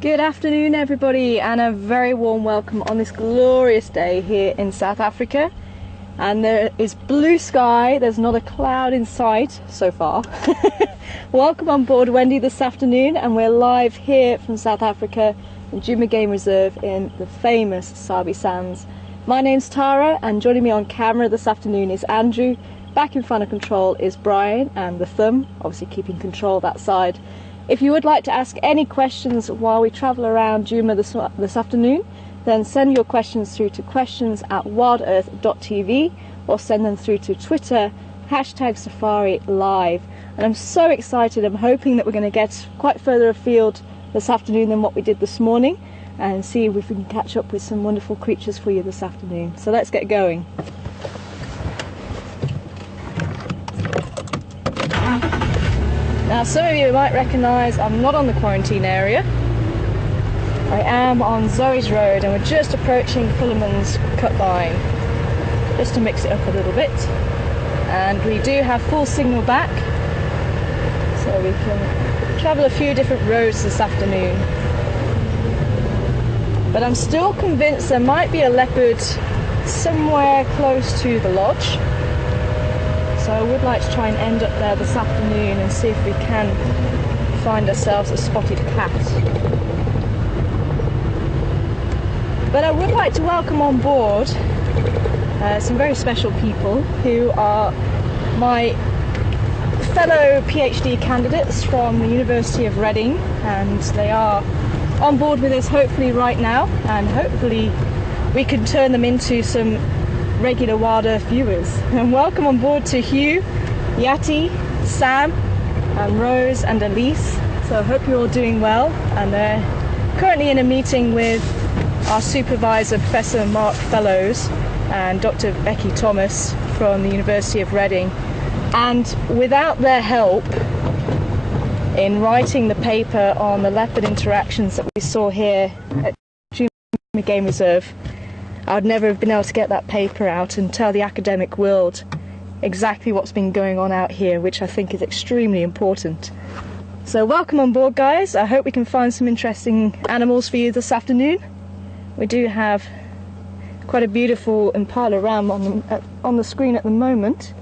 Good afternoon everybody, and a very warm welcome on this glorious day here in South Africa. And there is blue sky, there's not a cloud in sight so far. Welcome on board Wendy this afternoon, and we're live here from South Africa in Djuma Game Reserve in the famous Sabi Sands. My name's Tara, and joining me on camera this afternoon is Andrew. Back in front of control is Brian, and the thumb, obviously keeping control that side. If you would like to ask any questions while we travel around Djuma this afternoon, then send your questions through to questions@WildEarthTV or send them through to Twitter, #SafariLive. And I'm so excited, I'm hoping that we're going to get quite further afield this afternoon than what we did this morning, and see if we can catch up with some wonderful creatures for you this afternoon. So let's get going. Now, some of you might recognise I'm not on the quarantine area. I am on Zoe's Road, and we're just approaching Fullerman's cut line, just to mix it up a little bit. And we do have full signal back, so we can travel a few different roads this afternoon. But I'm still convinced there might be a leopard somewhere close to the lodge. So I would like to try and end up there this afternoon and see if we can find ourselves a spotted cat. But I would like to welcome on board some very special people who are my fellow PhD candidates from the University of Reading, and they are on board with us hopefully right now, and hopefully we can turn them into some regular Wild Earth viewers. And welcome on board to Hugh, Yati, Sam, and Rose and Elise. So I hope you're all doing well, and they're currently in a meeting with our supervisor, Professor Mark Fellows, and Dr. Becky Thomas from the University of Reading. And without their help in writing the paper on the leopard interactions that we saw here at Djuma Game Reserve, I'd never have been able to get that paper out and tell the academic world exactly what's been going on out here, which I think is extremely important. So welcome on board, guys. I hope we can find some interesting animals for you this afternoon. We do have quite a beautiful impala ram on the screen at the moment.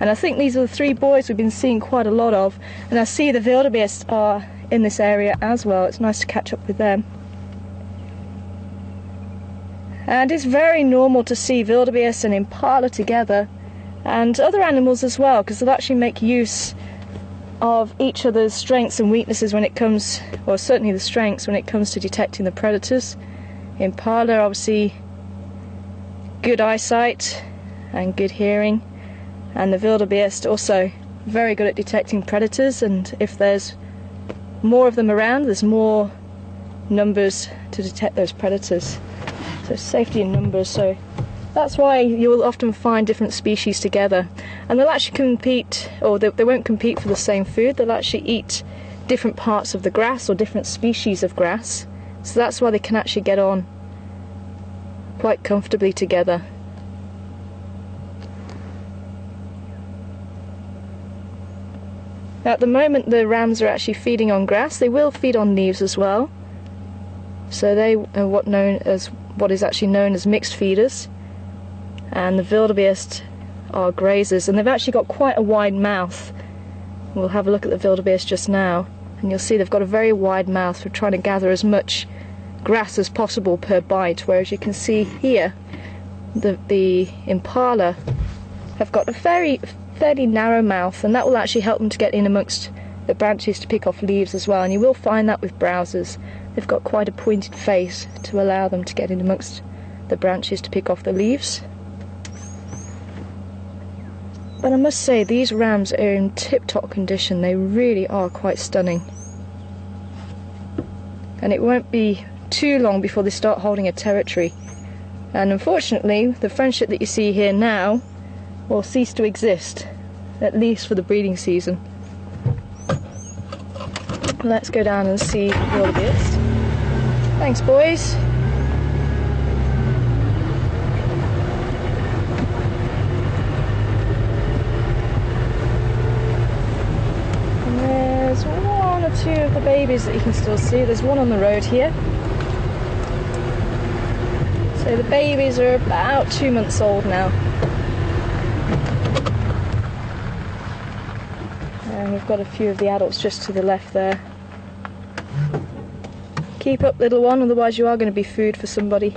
And I think these are the three boys we've been seeing quite a lot of. And I see the wildebeest are in this area as well. It's nice to catch up with them. And it's very normal to see wildebeest and impala together, and other animals as well, because they'll actually make use of each other's strengths and weaknesses when it comes, or certainly the strengths when it comes to detecting the predators. Impala, obviously, good eyesight and good hearing, and the wildebeest also very good at detecting predators, and if there's more of them around, there's more numbers to detect those predators. So safety in numbers, so that's why you will often find different species together, and they'll actually compete, or they won't compete for the same food. They'll actually eat different parts of the grass or different species of grass, so that's why they can actually get on quite comfortably together. Now, at the moment the rams are actually feeding on grass. They will feed on leaves as well, so they are what is actually known as mixed feeders, and the wildebeest are grazers, and they've actually got quite a wide mouth. We'll have a look at the wildebeest just now, and you'll see they've got a very wide mouth for trying to gather as much grass as possible per bite, whereas you can see here the impala have got a fairly narrow mouth, and that will actually help them to get in amongst the branches to pick off leaves as well. And you will find that with browsers. They've got quite a pointed face to allow them to get in amongst the branches to pick off the leaves. But I must say, these rams are in tip-top condition. They really are quite stunning. And it won't be too long before they start holding a territory. And unfortunately, the friendship that you see here now will cease to exist, at least for the breeding season. Let's go down and see the wildebeest. Thanks, boys. And there's one or two of the babies that you can still see. There's one on the road here. So the babies are about 2 months old now. And we've got a few of the adults just to the left there. Keep up, little one, otherwise you are going to be food for somebody.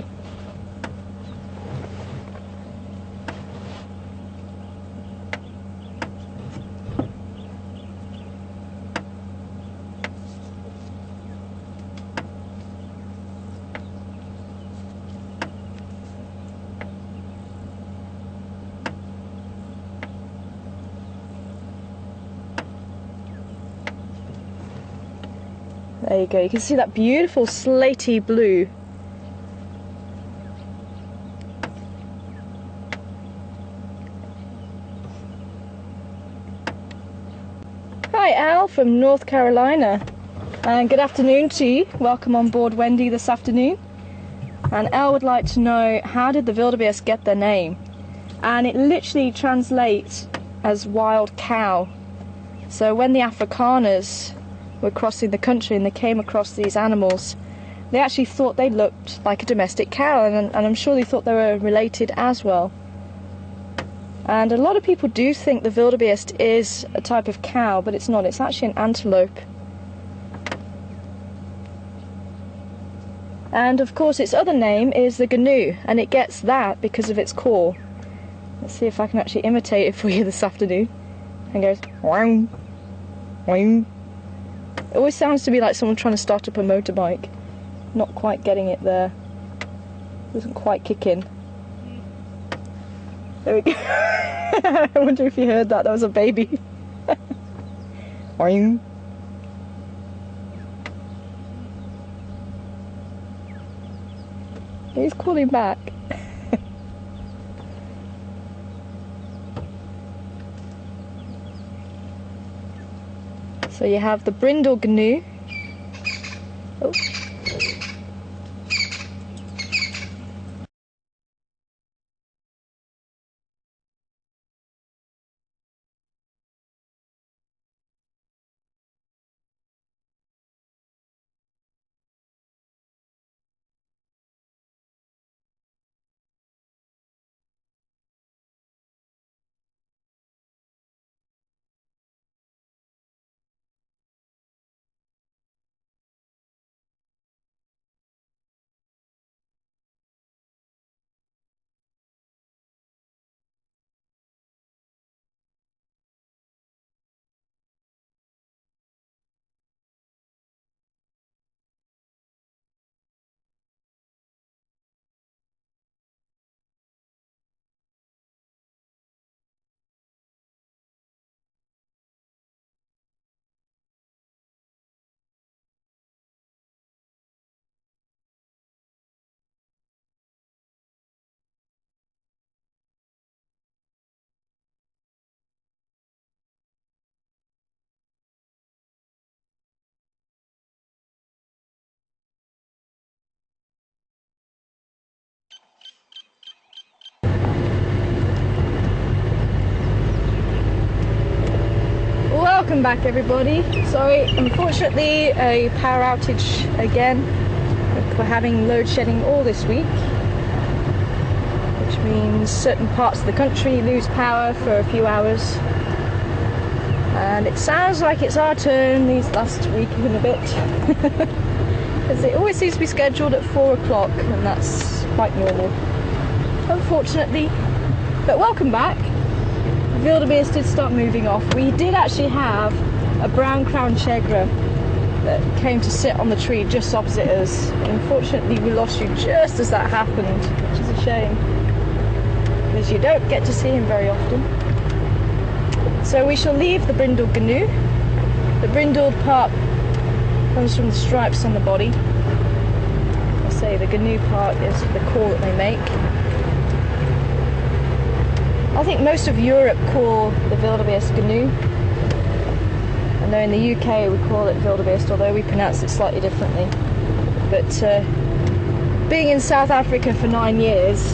There you go, you can see that beautiful slaty blue. Hi Al from North Carolina, and good afternoon to you. Welcome on board Wendy this afternoon. And Al would like to know, how did the wildebeest get their name? And it literally translates as wild cow. So when the Afrikaners were crossing the country and they came across these animals, they actually thought they looked like a domestic cow, and I'm sure they thought they were related as well. And a lot of people do think the wildebeest is a type of cow, but it's not. It's actually an antelope. And of course its other name is the gnu, and it gets that because of its call. Let's see if I can actually imitate it for you this afternoon. And it goes wow, wow. It always sounds to me like someone trying to start up a motorbike. Not quite getting it there. Doesn't quite kick in. There we go. I wonder if you heard that. That was a baby. He's calling back. So you have the brindle gnu. Oh. Welcome back everybody. Sorry, unfortunately a power outage again. We're having load shedding all this week, which means certain parts of the country lose power for a few hours. And it sounds like it's our turn these last week and a bit. Because it always seems to be scheduled at 4 o'clock, and that's quite normal, unfortunately. But welcome back. The wildebeest did start moving off. We did actually have a brown crowned chegra that came to sit on the tree just opposite us. Unfortunately, we lost you just as that happened, which is a shame, because you don't get to see him very often. So we shall leave the brindle gnu. The brindled part comes from the stripes on the body. I say the gnu part is the call that they make. I think most of Europe call the wildebeest gnu. I know in the UK we call it wildebeest, although we pronounce it slightly differently. But being in South Africa for 9 years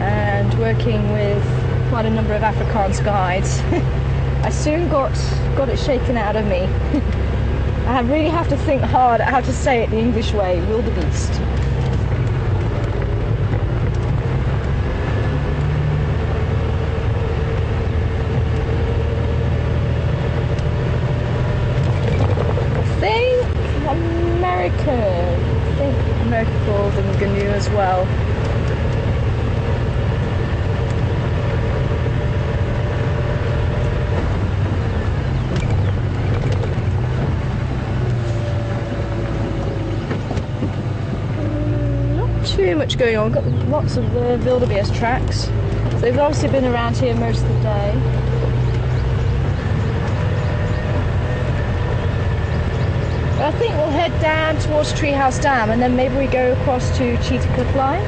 and working with quite a number of Afrikaans guides, I soon got it shaken out of me. I really have to think hard how to say it the English way. Wildebeest. I think America calls them GNU as well. Not too much going on. We've got lots of the wildebeest tracks. So they've obviously been around here most of the day. I think we'll head down towards Treehouse Dam and then maybe we go across to Cheetah Cliff Line.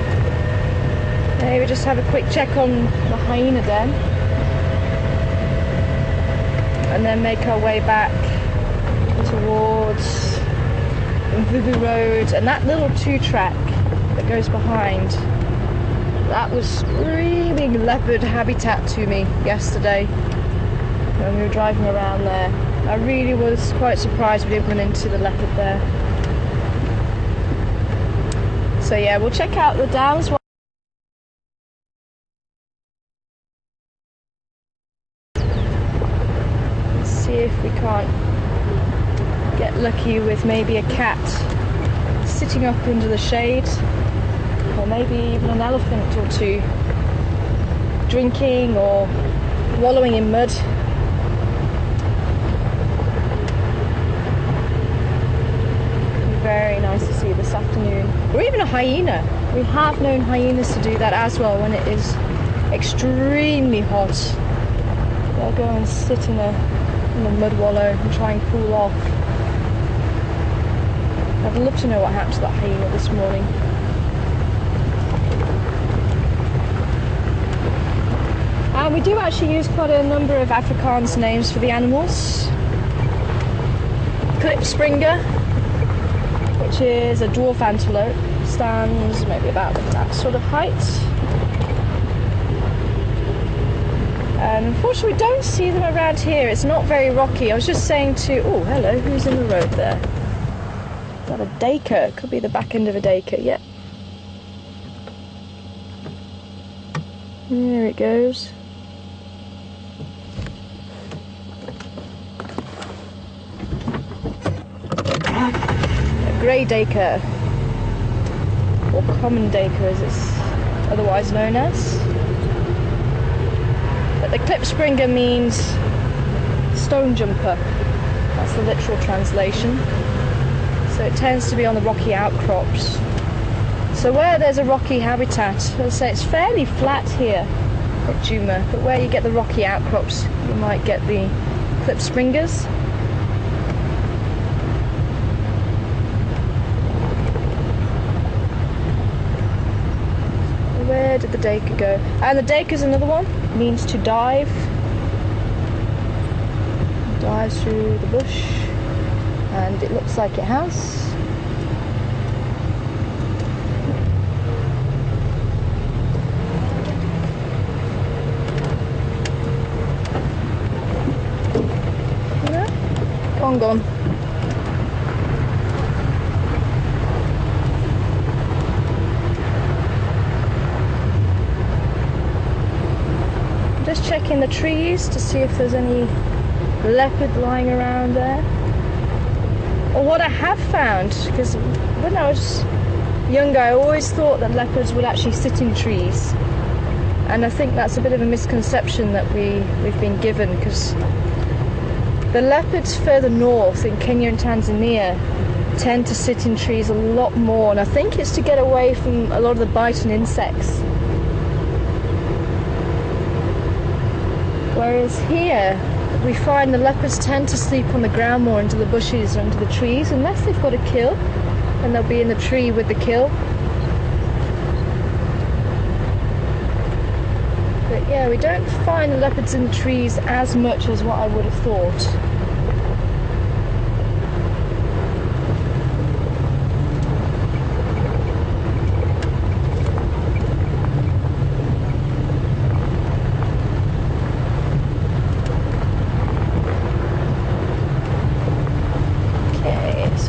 Maybe just have a quick check on the hyena den. And then make our way back towards Mvubu Road and that little 2-track that goes behind. That was screaming leopard habitat to me yesterday when we were driving around there. I really was quite surprised we didn't run into the leopard there. So yeah, we'll check out the dams. See if we can't get lucky with maybe a cat sitting up under the shade, or maybe even an elephant or two drinking or wallowing in mud. Very nice to see this afternoon. Or even a hyena. We have known hyenas to do that as well when it is extremely hot. They'll go and sit in a mud wallow and try and cool off. I'd love to know what happened to that hyena this morning. And we do actually use quite a number of Afrikaans names for the animals. Klipspringer, which is a dwarf antelope, stands maybe about that sort of height. And unfortunately we don't see them around here, it's not very rocky. I was just saying to, oh hello, who's in the road there? Is that a daker? Could be the back end of a daker, yeah. There it goes. Grey daker, or common daker as it's otherwise known as. But the klipspringer means stone jumper. That's the literal translation. So it tends to be on the rocky outcrops. So where there's a rocky habitat, let's say it's fairly flat here at Djuma, but where you get the rocky outcrops, you might get the klipspringers. Where did the daker go? And the daker is another one, means to dive. Dives through the bush, and it looks like it has. Yeah. Gone. Just checking the trees to see if there's any leopard lying around there. Or what I have found, because when I was younger I always thought that leopards would actually sit in trees, and I think that's a bit of a misconception that we've been given, because the leopards further north in Kenya and Tanzania tend to sit in trees a lot more, and I think it's to get away from a lot of the biting insects. Whereas here, we find the leopards tend to sleep on the ground more, into the bushes or into the trees, unless they've got a kill, and they'll be in the tree with the kill. But yeah, we don't find the leopards in the trees as much as what I would have thought.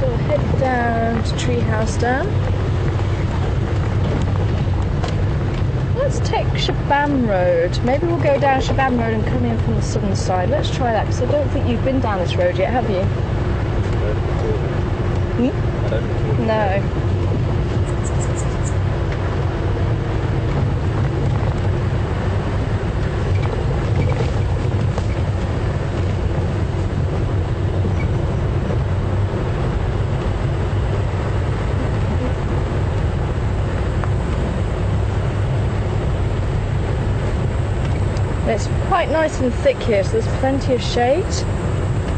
So we'll head down to Treehouse Dam. Let's take Shabam Road. Maybe we'll go down Shabam Road and come in from the southern side. Let's try that, because I don't think you've been down this road yet, have you? No. It's quite nice and thick here, so there's plenty of shade.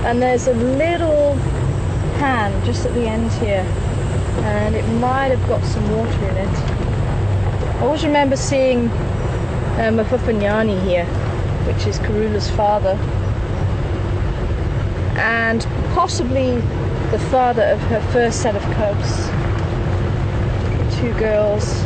And there's a little pan just at the end here, and it might have got some water in it. I always remember seeing Mafufanyani here, which is Karula's father, and possibly the father of her first set of cubs, 2 girls.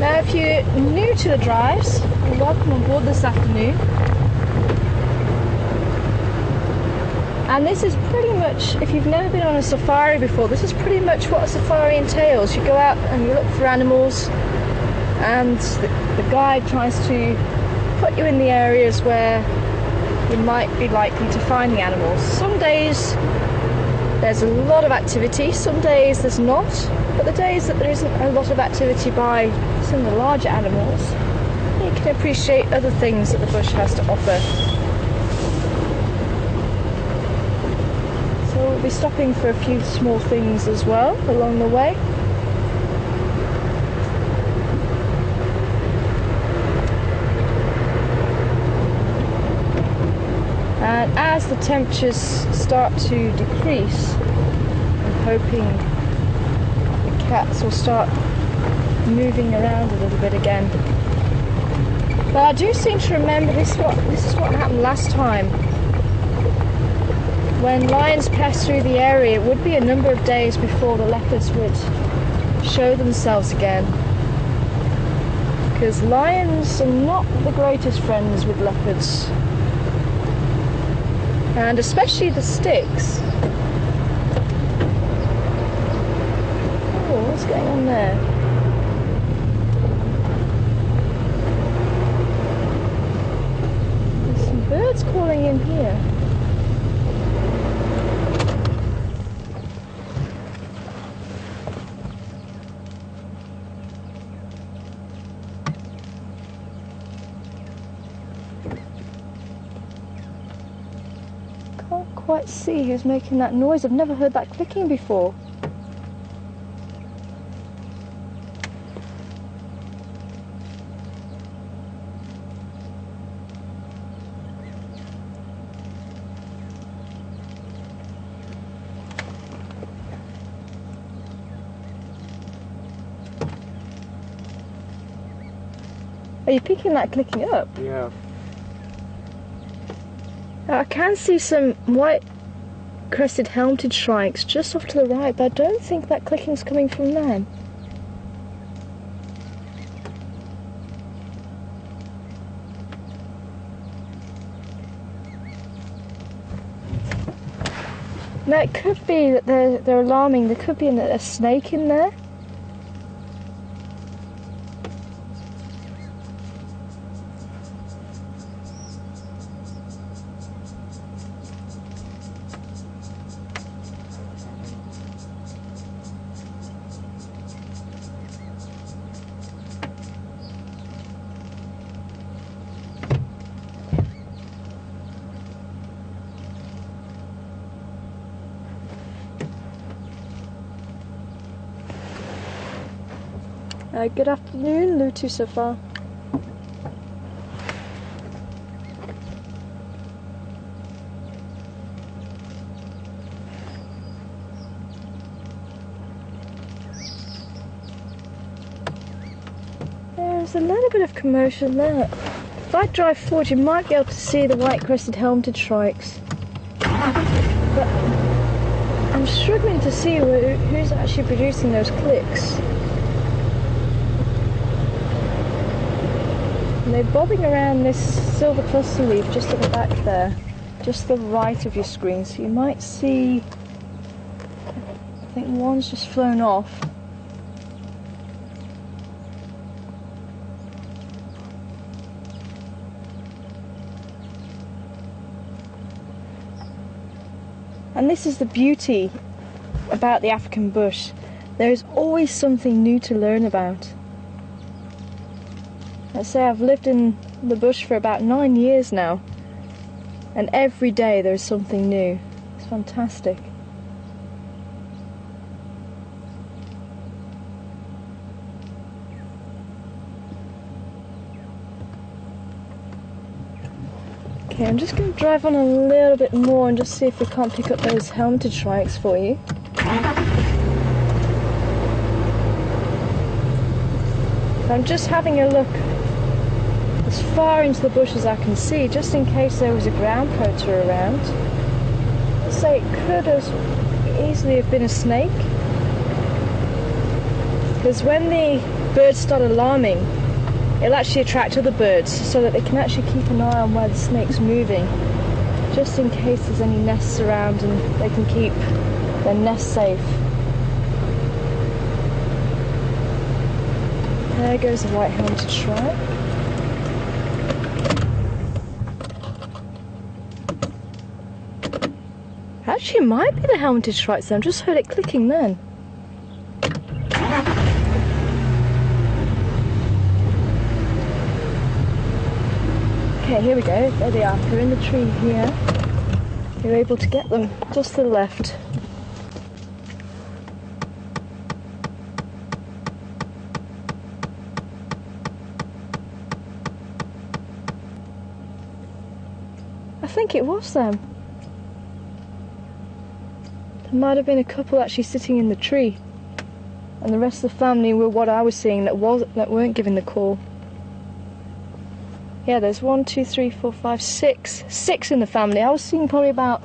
Now, if you're new to the drives, welcome on board this afternoon. And this is pretty much, if you've never been on a safari before, this is pretty much what a safari entails. You go out and you look for animals, and the guide tries to put you in the areas where you might be likely to find the animals. Some days there's a lot of activity, some days there's not, but the days that there isn't a lot of activity by some of the larger animals, you can appreciate other things that the bush has to offer. So we'll be stopping for a few small things as well along the way. And as the temperatures start to decrease, I'm hoping the cats will start moving around a little bit again. But I do seem to remember this is what happened last time. When lions passed through the area, it would be a number of days before the leopards would show themselves again. Because lions are not the greatest friends with leopards. And especially the sticks. Oh, what's going on there? There's some birds calling in here. Can't quite see who's making that noise. I've never heard that clicking before. Are you picking that clicking up? Yeah. I can see some white crested helmeted shrikes just off to the right, but I don't think that clicking's coming from them. Now it could be that they're alarming. There could be a snake in there. Good afternoon, Lutu so far. there's a little bit of commotion there. If I drive forward, you might be able to see the white-crested helmeted shrikes. But I'm struggling to see who's actually producing those clicks. And they're bobbing around this silver cluster leaf just at the back there, just to the right of your screen. So you might see, I think one's just flown off. And this is the beauty about the African bush. There's always something new to learn about. Let's say I've lived in the bush for about 9 years now, and every day there's something new. It's fantastic. Okay, I'm just going to drive on a little bit more and just see if we can't pick up those helmeted shrikes for you. I'm just having a look as far into the bush as I can see, just in case there was a ground predator around. Let's say it could as easily have been a snake, because when the birds start alarming, it'll actually attract other birds so that they can actually keep an eye on where the snake's moving, just in case there's any nests around and they can keep their nest safe. There goes the white-helmeted shrike. Actually, it might be the helmeted shrikes then. I just heard it clicking then. Okay, here we go. There they are. They're in the tree here. You're able to get them just to the left. I think it was them. There might have been a couple actually sitting in the tree, and the rest of the family were what I was seeing that weren't giving the call. Yeah, there's 1, 2, 3, 4, 5, 6. 6 in the family. I was seeing probably about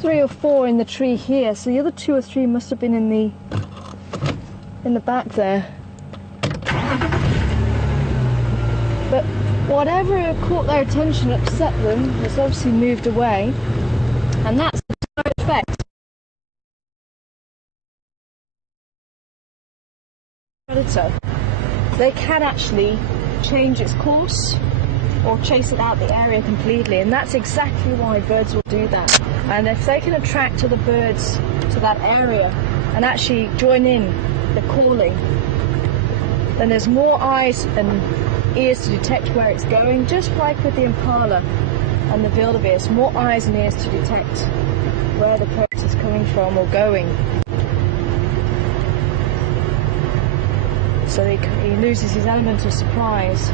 3 or 4 in the tree here, so the other 2 or 3 must have been in the back there. But whatever caught their attention, upset them, has obviously moved away, and that's the side effect. Predator. They can actually change its course or chase it out the area completely, and that's exactly why birds will do that. And if they can attract other birds to that area and actually join in the calling, then there's more eyes and ears to detect where it's going, just like with the impala and the wildebeest, more eyes and ears to detect where the predator's coming from or going. So he loses his element of surprise.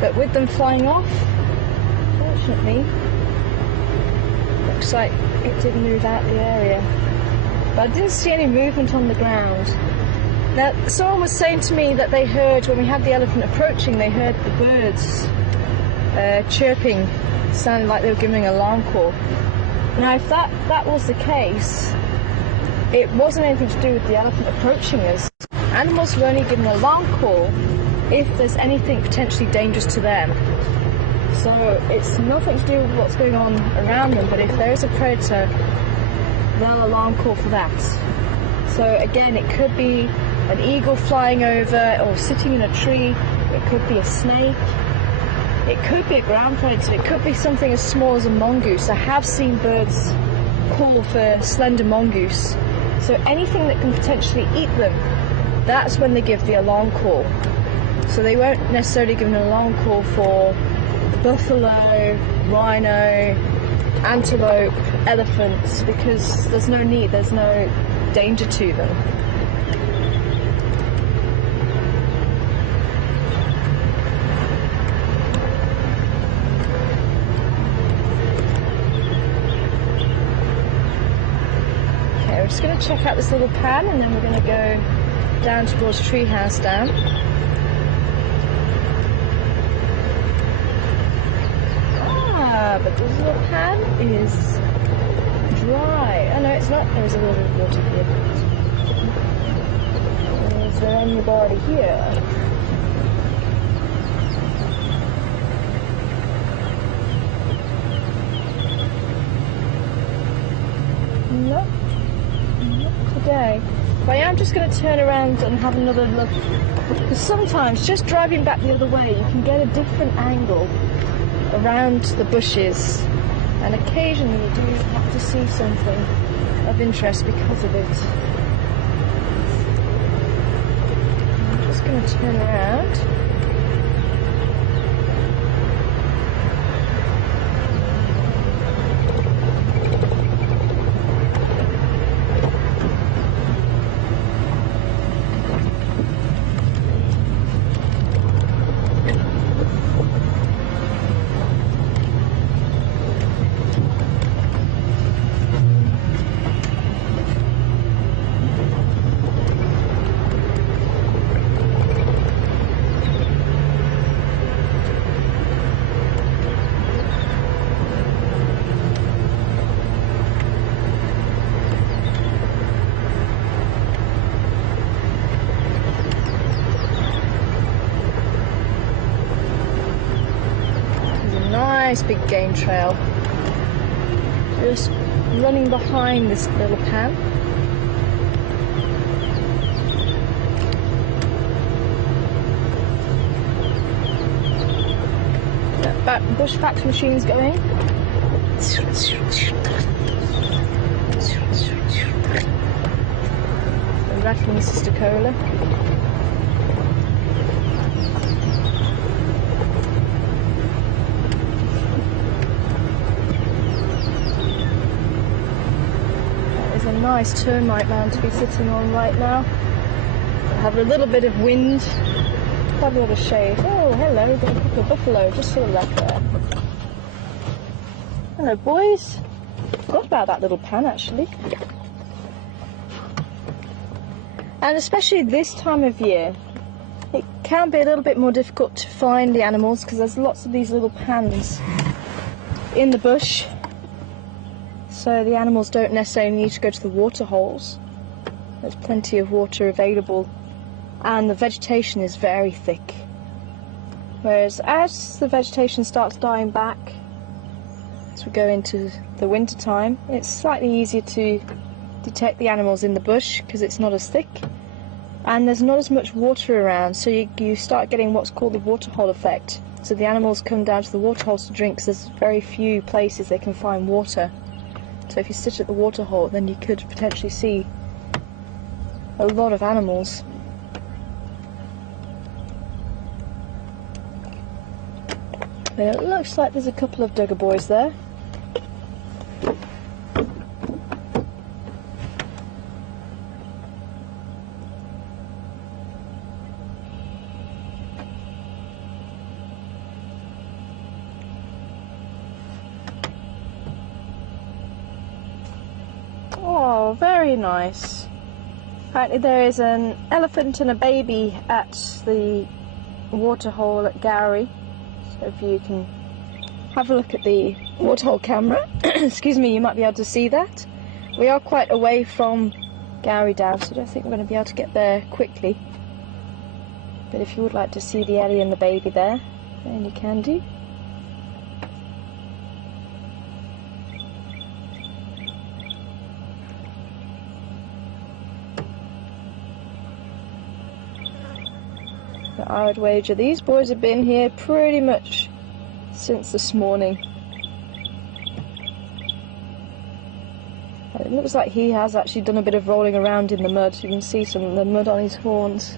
But with them flying off, fortunately, looks like it did move out the area. But I didn't see any movement on the ground. Now, someone was saying to me that they heard, when we had the elephant approaching, they heard the birds chirping, sounding like they were giving an alarm call. Now, if that was the case, it wasn't anything to do with the elephant approaching us. Animals will only give an alarm call if there's anything potentially dangerous to them. So it's nothing to do with what's going on around them, but if there is a predator, they'll alarm call for that. So again, it could be an eagle flying over or sitting in a tree, it could be a snake, it could be a ground predator, it could be something as small as a mongoose. I have seen birds call for slender mongoose. So anything that can potentially eat them, that's when they give the alarm call. So they won't necessarily give an alarm call for buffalo, rhino, antelope, elephants, because there's no need, there's no danger to them. Okay, we're just going to check out this little pan and then we're going to go down towards Treehouse Dam. Ah, but this little pan is dry. Oh no, it's not. There's a little bit of water here. Is there anybody here? No, not today. But I am just going to turn around and have another look. Because sometimes, just driving back the other way, you can get a different angle around the bushes. And occasionally you do have to see something of interest because of it. I'm just going to turn around. Nice big game trail, just running behind this little pan. That bush fax machine's going. The rattling Sister Cola. A nice termite mound to be sitting on right now. Have a little bit of wind, quite a lot of shade. Oh, hello, we've got a couple of buffalo just to the left there. Hello, boys. Forgot about that little pan actually. And especially this time of year, it can be a little bit more difficult to find the animals because there's lots of these little pans in the bush. So the animals don't necessarily need to go to the water holes. There's plenty of water available and the vegetation is very thick. Whereas as the vegetation starts dying back, as we go into the winter time, it's slightly easier to detect the animals in the bush because it's not as thick and there's not as much water around, so you start getting what's called the water hole effect. So the animals come down to the water holes to drink because there's very few places they can find water. So if you sit at the water hole, then you could potentially see a lot of animals. But it looks like there's a couple of Duggar boys there. Oh, very nice. Apparently there is an elephant and a baby at the waterhole at Gowrie. So if you can have a look at the waterhole camera, excuse me, you might be able to see that. We are quite away from Gowrie Dam, so I don't think we're going to be able to get there quickly. But if you would like to see the Ellie and the baby there, then you can do. I would wager these boys have been here pretty much since this morning. And it looks like he has actually done a bit of rolling around in the mud. You can see some of the mud on his horns.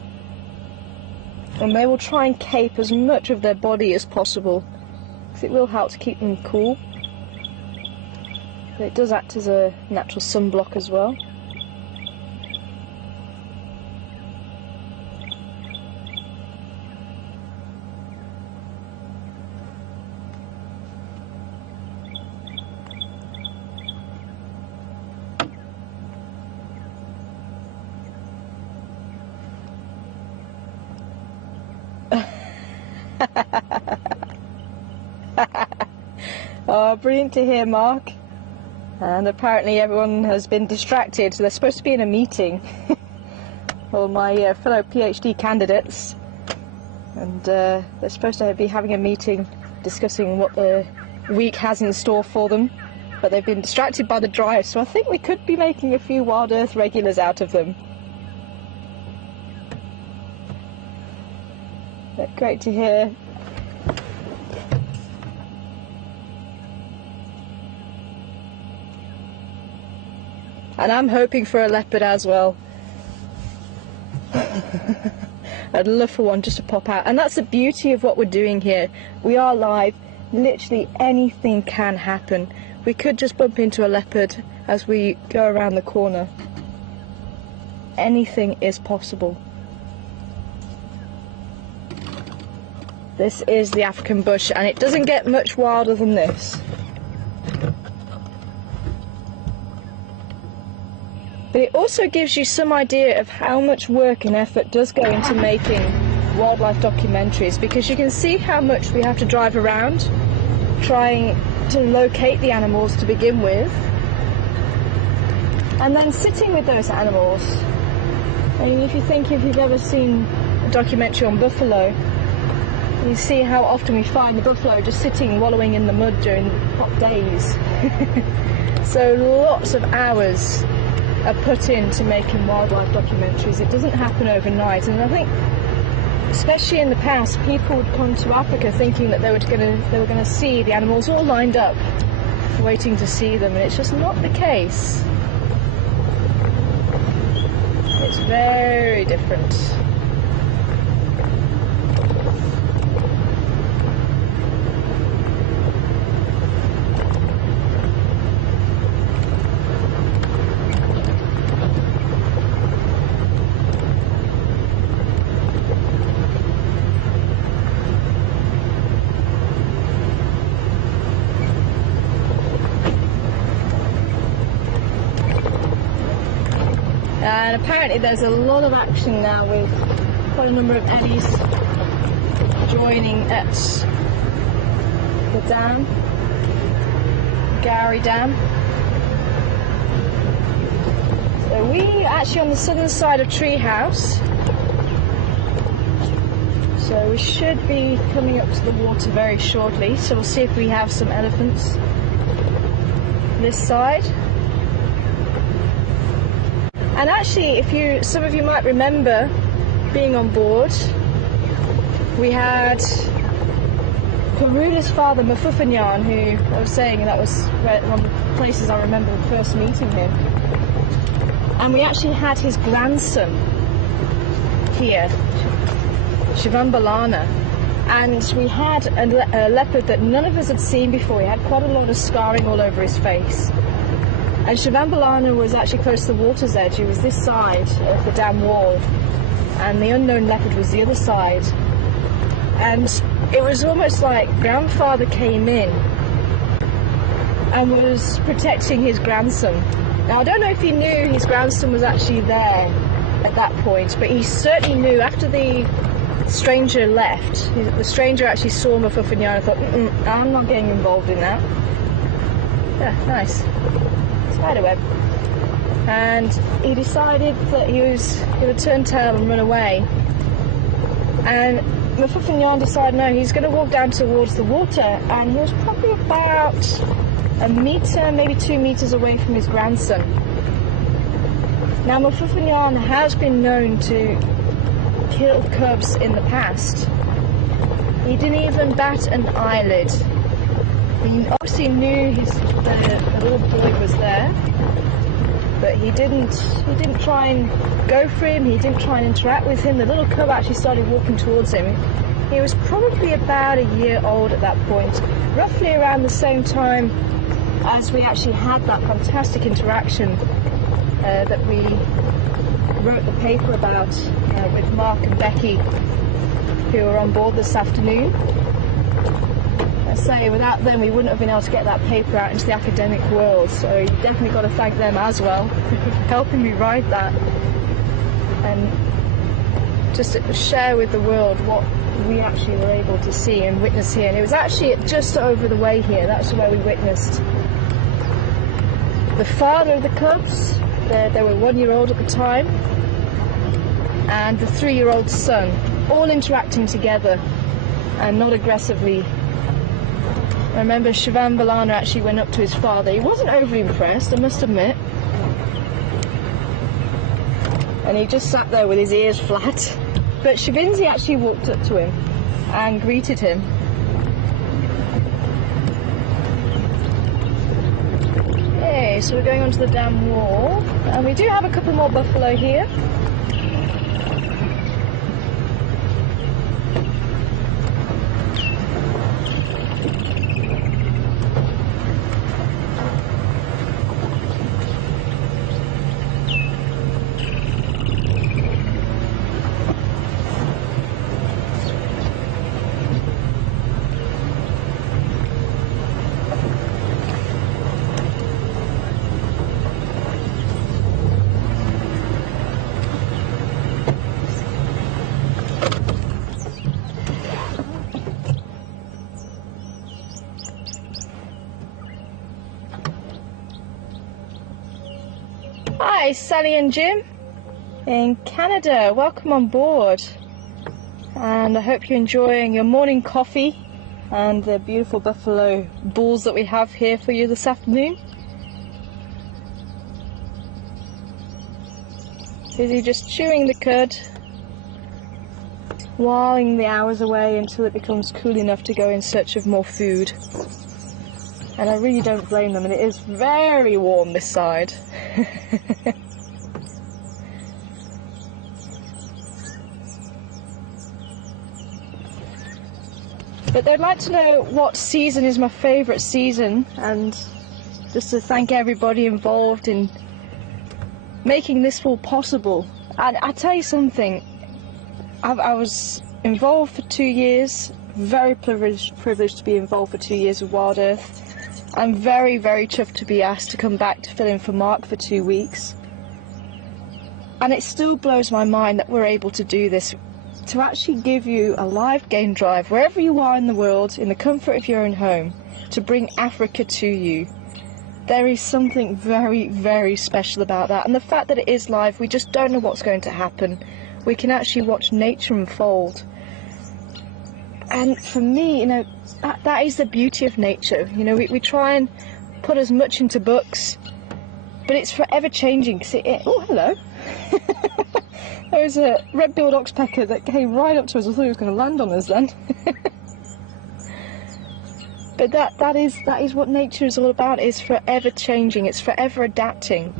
And they will try and cape as much of their body as possible, because it will help to keep them cool. But it does act as a natural sunblock as well. Oh, brilliant to hear, Mark. And apparently everyone has been distracted. They're supposed to be in a meeting. All my fellow PhD candidates. And they're supposed to be having a meeting discussing what the week has in store for them. But they've been distracted by the drive, so I think we could be making a few Wild Earth regulars out of them. But great to hear. And I'm hoping for a leopard as well. I'd love for one just to pop out. And that's the beauty of what we're doing here. We are live. Literally anything can happen. We could just bump into a leopard as we go around the corner. Anything is possible. This is the African bush, and it doesn't get much wilder than this. But it also gives you some idea of how much work and effort does go into making wildlife documentaries, because you can see how much we have to drive around trying to locate the animals to begin with, and then sitting with those animals. I mean, if you've ever seen a documentary on buffalo, you see how often we find the buffalo just sitting, wallowing in the mud during hot days. So lots of hours are put into making wildlife documentaries. It doesn't happen overnight, and I think especially in the past, people would come to Africa thinking that they were going to see the animals all lined up, waiting to see them, and it's just not the case. It's very different. And apparently there's a lot of action now with quite a number of eddies joining at the dam, Gowrie Dam. So we're actually on the southern side of Treehouse, so we should be coming up to the water very shortly, so we'll see if we have some elephants this side. And actually, some of you might remember being on board, we had Karuda's father, Mafufanyaan, who I was saying that was one of the places I remember first meeting him. And we actually had his grandson here, Shivambalana. And we had a leopard that none of us had seen before. He had quite a lot of scarring all over his face. And Shivambalana was actually close to the water's edge. He was this side of the dam wall, and the unknown leopard was the other side. And it was almost like grandfather came in and was protecting his grandson. Now, I don't know if he knew his grandson was actually there at that point, but he certainly knew after the stranger left. The stranger actually saw Mafufanyaan and thought, I'm not getting involved in that. Yeah, nice. Spiderweb. And he decided that he was going to turn tail and run away. And Mafufanyaan decided no, he's going to walk down towards the water, and he was probably about a metre, maybe 2 meters away from his grandson. Now, Mafufanyaan has been known to kill cubs in the past. He didn't even bat an eyelid. He obviously knew the little boy was there, but he didn't try and go for him. He didn't try and interact with him. The little cub actually started walking towards him. He was probably about a year old at that point, roughly around the same time as we actually had that fantastic interaction that we wrote the paper about with Mark and Becky, who were on board this afternoon. I say, without them we wouldn't have been able to get that paper out into the academic world, so you definitely got to thank them as well for helping me write that and just to share with the world what we actually were able to see and witness here. And it was actually just over the way here. That's where we witnessed the father of the cubs. They were 1 year old at the time, and the 3-year-old son, all interacting together and not aggressively. I remember Shivan Balana actually went up to his father. He wasn't overly impressed, I must admit. And he just sat there with his ears flat. But Shavinzi actually walked up to him and greeted him. Okay, so we're going onto the dam wall. And we do have a couple more buffalo here. Hi, Sally and Jim in Canada. Welcome on board. And I hope you're enjoying your morning coffee and the beautiful buffalo bulls that we have here for you this afternoon. Busy just chewing the cud, whiling the hours away until it becomes cool enough to go in search of more food. And I really don't blame them, and it is very warm this side. But they'd like to know what season is my favourite season, and just to thank everybody involved in making this all possible. And I tell you something, I was involved for 2 years, very privileged to be involved for 2 years with Wild Earth. I'm very, very chuffed to be asked to come back to fill in for Mark for 2 weeks. And it still blows my mind that we're able to do this, to actually give you a live game drive wherever you are in the world, in the comfort of your own home, to bring Africa to you. There is something very, very special about that. And the fact that it is live, we just don't know what's going to happen. We can actually watch nature unfold. And for me, you know, that is the beauty of nature. You know, we try and put as much into books, but it's forever changing. Cause oh, hello. There was a red-billed oxpecker that came right up to us. I thought he was going to land on us then. But that is what nature is all about. It's forever changing. It's forever adapting.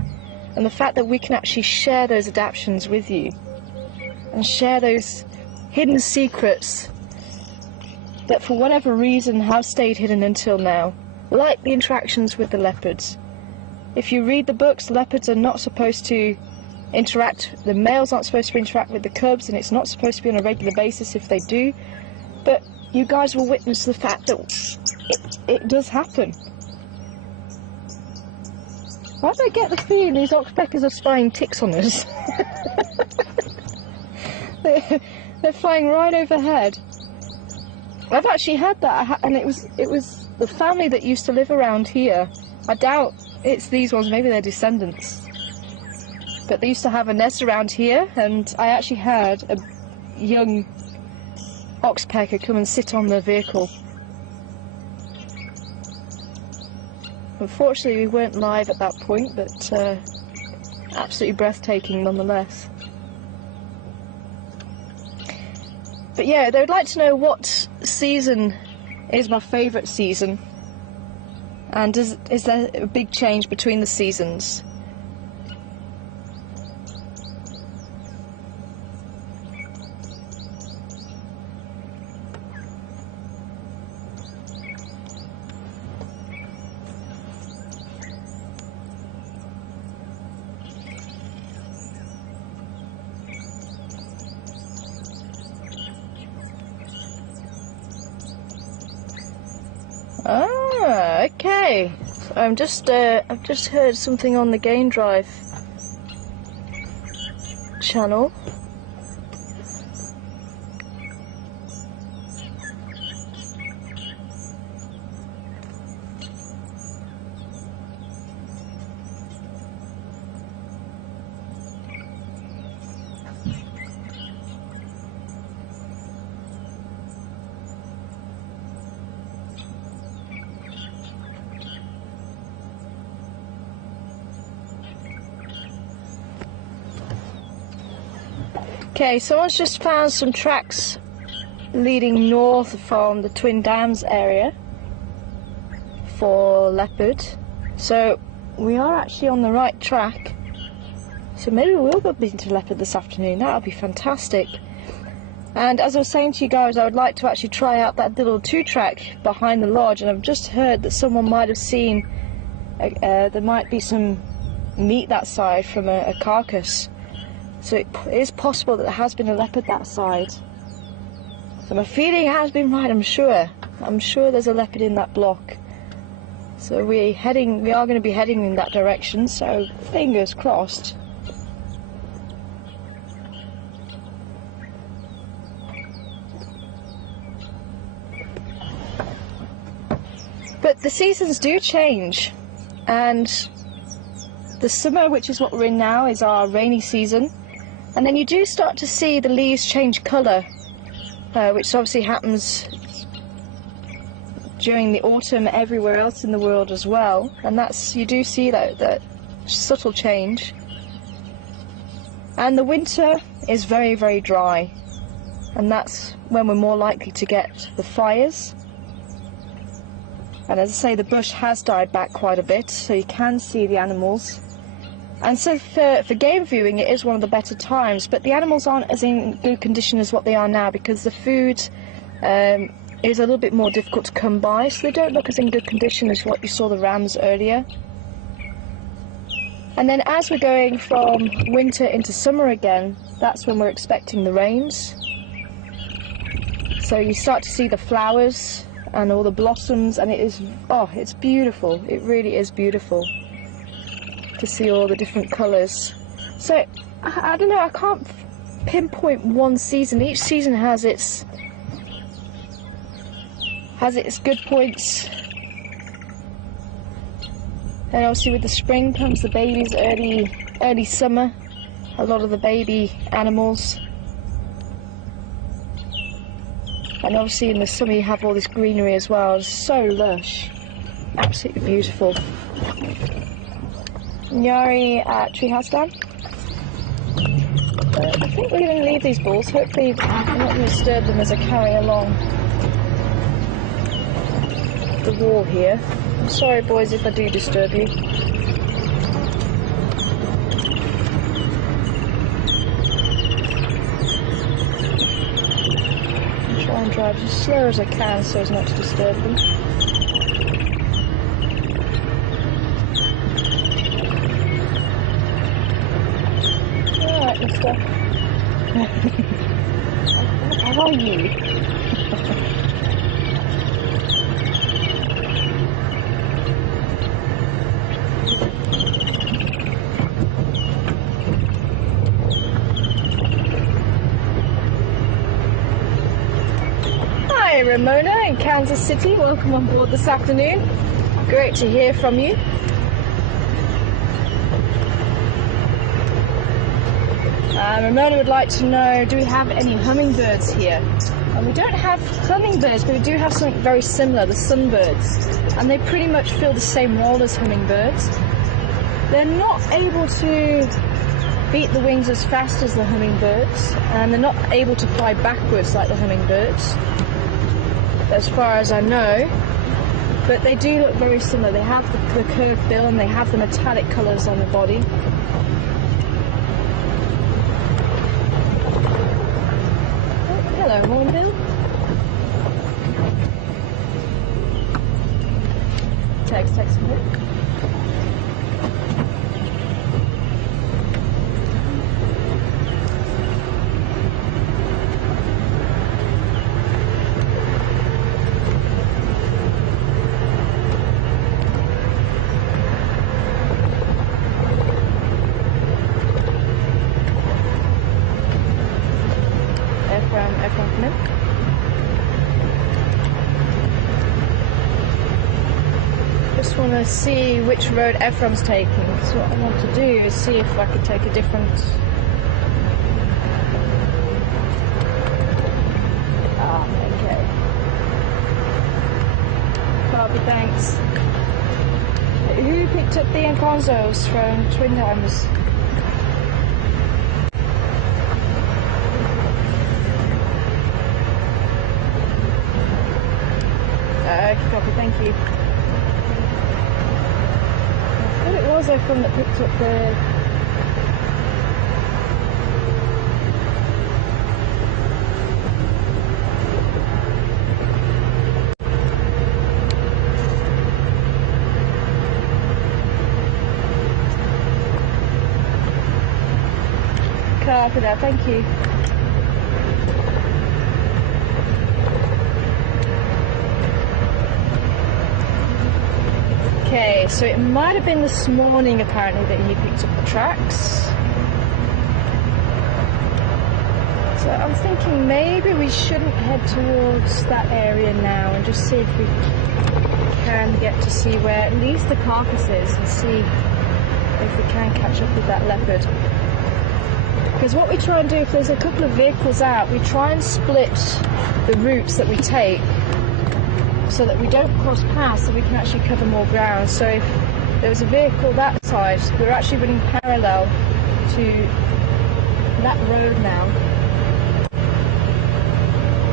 And the fact that we can actually share those adaptations with you and share those hidden secrets that for whatever reason have stayed hidden until now, like the interactions with the leopards. If you read the books, leopards are not supposed to interact, the males aren't supposed to interact with the cubs, and it's not supposed to be on a regular basis if they do, but you guys will witness the fact that it does happen. Why do I get the feeling these oxpeckers are spying ticks on us? They're flying right overhead. I've actually had that, and it was the family that used to live around here. I doubt it's these ones, maybe they're descendants. But they used to have a nest around here, and I actually had a young oxpecker come and sit on the vehicle. Unfortunately, we weren't live at that point, but absolutely breathtaking nonetheless. But yeah, they would like to know what season is my favourite season, and is there a big change between the seasons? Ah, okay. I've just heard something on the Game Drive channel. Okay, someone's just found some tracks leading north from the Twin Dams area for leopard. So we are actually on the right track. So maybe we'll go into leopard this afternoon. That would be fantastic. And as I was saying to you guys, I would like to actually try out that little 2-track behind the lodge, and I've just heard that someone might have seen there might be some meat that side from a carcass. So it is possible that there has been a leopard that side. So my feeling has been right, I'm sure. I'm sure there's a leopard in that block. So we are going to be heading in that direction, so fingers crossed. But the seasons do change, and the summer, which is what we're in now, is our rainy season, and then you do start to see the leaves change colour, which obviously happens during the autumn everywhere else in the world as well, and you do see that subtle change. And the winter is very, very dry, and that's when we're more likely to get the fires. And as I say, the bush has died back quite a bit, so you can see the animals. And so for game viewing, it is one of the better times, but the animals aren't as in good condition as what they are now, because the food is a little bit more difficult to come by, so they don't look as in good condition as what you saw the rams earlier. And then as we're going from winter into summer again, that's when we're expecting the rains. So you start to see the flowers and all the blossoms, and it's beautiful. It really is beautiful to see all the different colours. So I don't know, I can't pinpoint one season. Each season has its good points, and obviously with the spring comes the babies, early summer, a lot of the baby animals. And obviously in the summer you have all this greenery as well. It's so lush, absolutely beautiful. Nyari at treehouse down. I think we're going to leave these bulls. Hopefully I'm not going to disturb them as I carry along the wall here. I'm sorry boys if I do disturb you. Try and drive as slow as I can so as not to disturb them. Alright, mister. How are you? Hi Ramona in Kansas City, welcome on board this afternoon. Great to hear from you. Ramona would like to know, do we have any hummingbirds here? And we don't have hummingbirds, but we do have something very similar, the sunbirds. And they pretty much fill the same role as hummingbirds. They're not able to beat the wings as fast as the hummingbirds, and they're not able to fly backwards like the hummingbirds, as far as I know. But they do look very similar. They have the curved bill and they have the metallic colours on the body. Hello, Hornbill. Text me. Ephraim, come in. Just want to see which road Ephraim's taking. So what I want to do is see if I could take a different... okay. Copy, thanks. Who picked up the Enconzos from Twin Dams? Copy, thank you. I thought it was everyone that picked up the... Copy that, thank you. Okay, so it might have been this morning apparently that he picked up the tracks. So I'm thinking maybe we shouldn't head towards that area now and just see if we can get to see where at least the carcass is and see if we can catch up with that leopard. Because what we try and do, if there's a couple of vehicles out, we try and split the routes that we take so that we don't cross paths, so we can actually cover more ground. So if there was a vehicle that side, we're actually running parallel to that road now,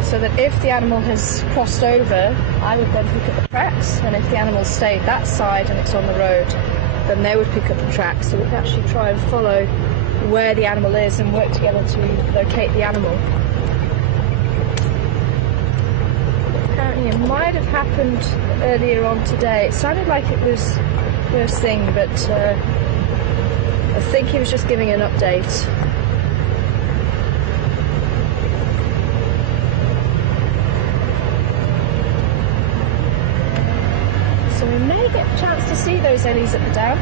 so that if the animal has crossed over, I would then pick up the tracks, and if the animal stayed that side and it's on the road, then they would pick up the tracks. So we can actually try and follow where the animal is and work together to locate the animal. Apparently it might have happened earlier on today. It sounded like it was first thing, but I think he was just giving an update. So we may get a chance to see those ellies at the dam.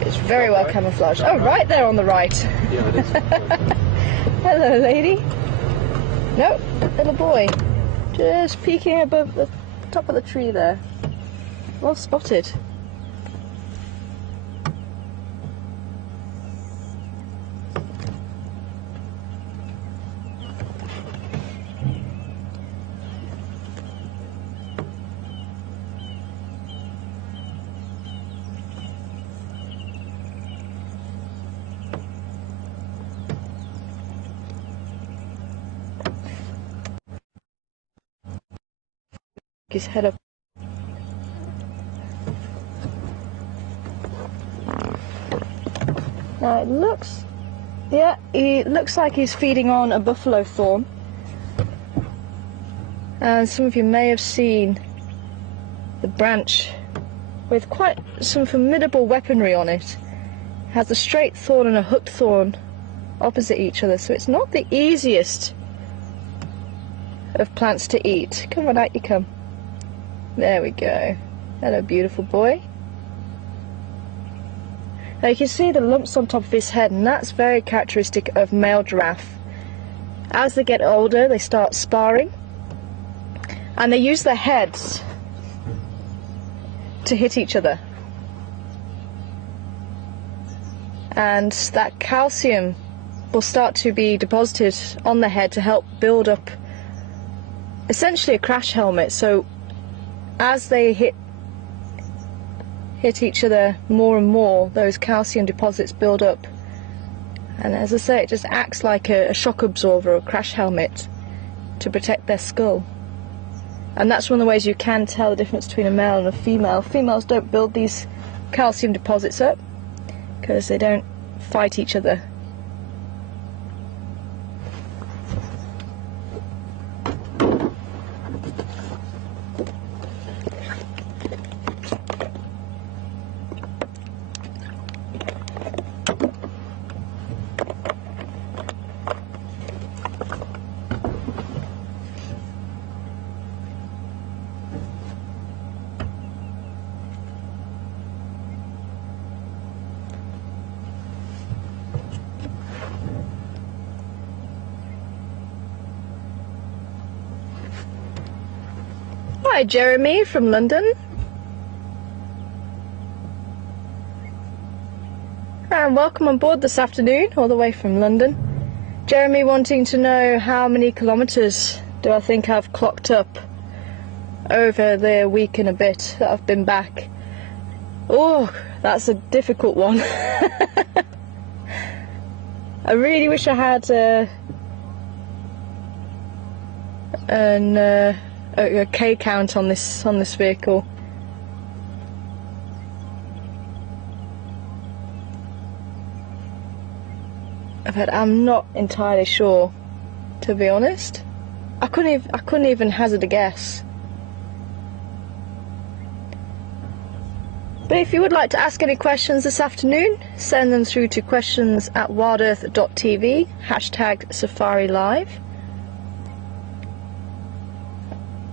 It's very well camouflaged. Oh, right there on the right. Yeah, it is. Hello, lady. Nope, little boy. Just peeking above the top of the tree there. Well spotted. His head up. Now it looks, yeah, he looks like he's feeding on a buffalo thorn. And some of you may have seen the branch with quite some formidable weaponry on it. It has a straight thorn and a hooked thorn opposite each other, so it's not the easiest of plants to eat. Come on, out you come. There we go. Hello, beautiful boy. Now you can see the lumps on top of his head, and that's very characteristic of male giraffe. As they get older, they start sparring, and they use their heads to hit each other. And that calcium will start to be deposited on the head to help build up essentially a crash helmet. So as they hit each other more and more, those calcium deposits build up, and as I say, it just acts like a shock absorber or a crash helmet to protect their skull. And that's one of the ways you can tell the difference between a male and a female. Females don't build these calcium deposits up because they don't fight each other. Hi, Jeremy from London. and welcome on board this afternoon, all the way from London. Jeremy wanting to know how many kilometres do I think I've clocked up over the week and a bit that I've been back. Oh, that's a difficult one. I really wish I had a K count on this vehicle. But I'm not entirely sure, to be honest. I couldn't even hazard a guess. But if you would like to ask any questions this afternoon, send them through to questions@WildEarthTV, #SafariLive.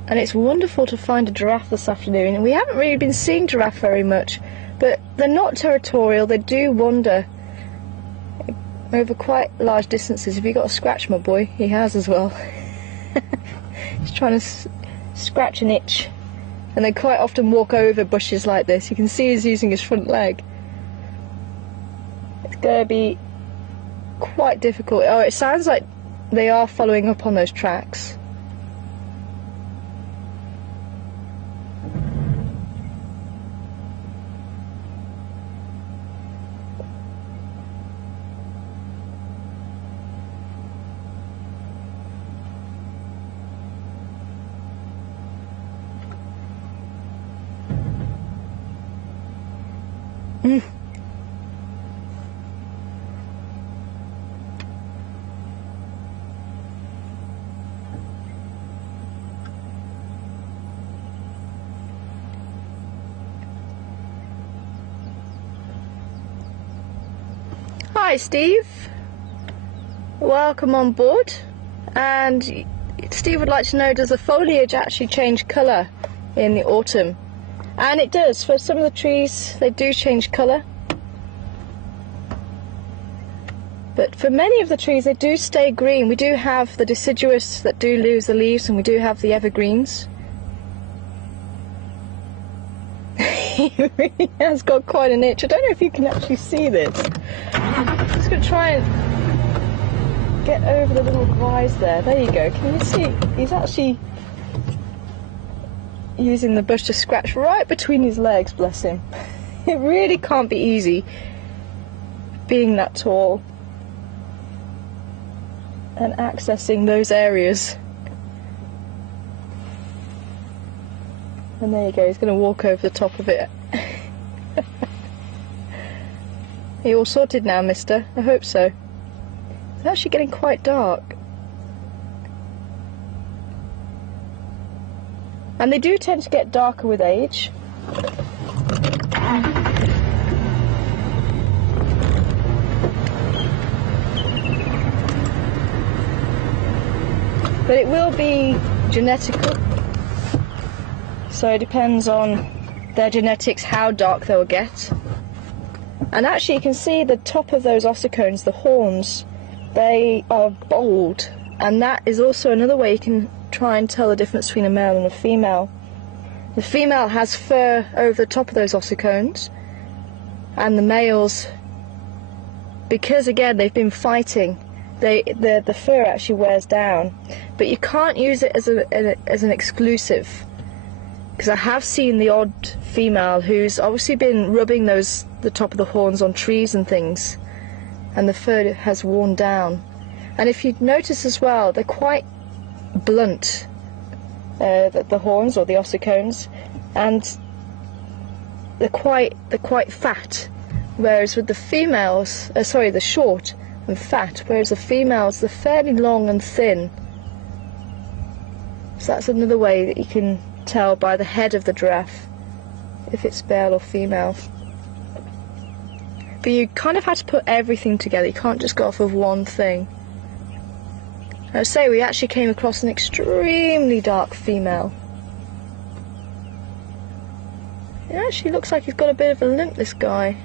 And it's wonderful to find a giraffe this afternoon. And we haven't really been seeing giraffe very much, but they're not territorial. They do wander over quite large distances. Have you got a scratch, my boy? He has as well. He's trying to scratch an itch. And they quite often walk over bushes like this. You can see he's using his front leg. It's going to be quite difficult. Oh, it sounds like they are following up on those tracks. Hi Steve, welcome on board. And Steve would like to know, does the foliage actually change colour in the autumn? And it does. For some of the trees they do change colour, but for many of the trees they do stay green. We do have the deciduous that do lose the leaves, and we do have the evergreens. He really has got quite an itch. I don't know if you can actually see this. I'm just going to try and get over the little rise there. There you go. Can you see? He's actually using the bush to scratch right between his legs, bless him. It really can't be easy being that tall and accessing those areas. And there you go, he's going to walk over the top of it. Are you all sorted now, mister? I hope so. It's actually getting quite dark. And they do tend to get darker with age. But it will be genetical. So it depends on their genetics how dark they'll get. And actually you can see the top of those ossicones, the horns, they are bold. And that is also another way you can try and tell the difference between a male and a female. The female has fur over the top of those ossicones, and the males, because again they've been fighting, the fur actually wears down. But you can't use it as an exclusive. Because I have seen the odd female who's obviously been rubbing the top of the horns on trees and things, and the fur has worn down. And if you notice as well, they're quite blunt, the horns or the ossicones, and they're quite fat. Whereas with the females, the short and fat. Whereas the females, they're fairly long and thin. So that's another way that you can tell by the head of the giraffe if it's male or female. But you kind of have to put everything together. You can't just go off of one thing. I say we actually came across an extremely dark female. It actually looks like he's got a bit of a limp, this guy.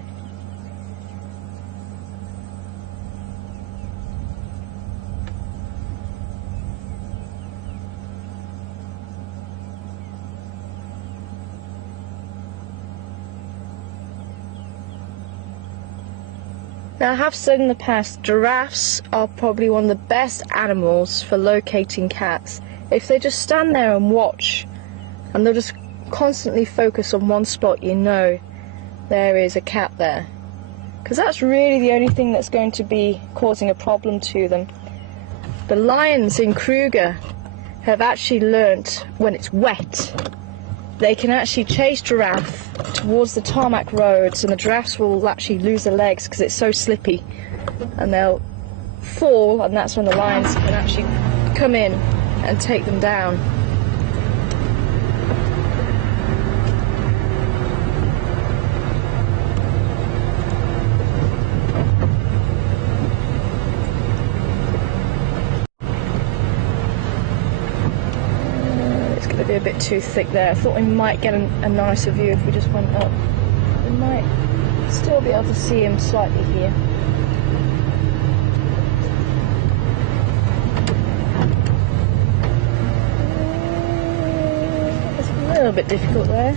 Now, I have said in the past, giraffes are probably one of the best animals for locating cats. If they just stand there and watch, and they'll just constantly focus on one spot, you know there is a cat there. Because that's really the only thing that's going to be causing a problem to them. The lions in Kruger have actually learnt when it's wet, they can actually chase giraffe towards the tarmac roads, and the giraffes will actually lose their legs because it's so slippy, and they'll fall, and that's when the lions can actually come in and take them down. Be a bit too thick there. I thought we might get a nicer view if we just went up. We might still be able to see him slightly here. It's a little bit difficult there.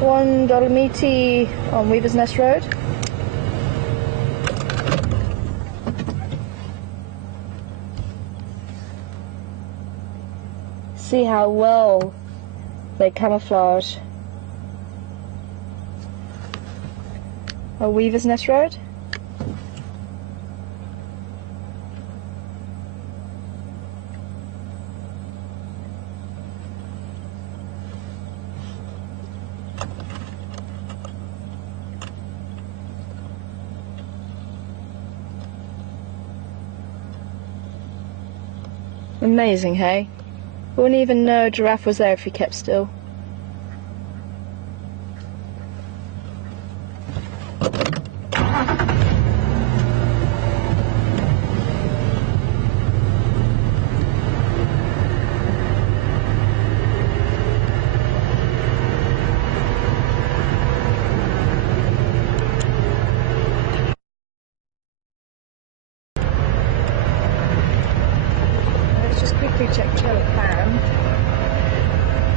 One Dolomiti on Weaver's Nest Road. See how well they camouflage. A Weaver's Nest Road. Amazing, hey? Wouldn't even know a giraffe was there if he kept still. Check Chili Pan,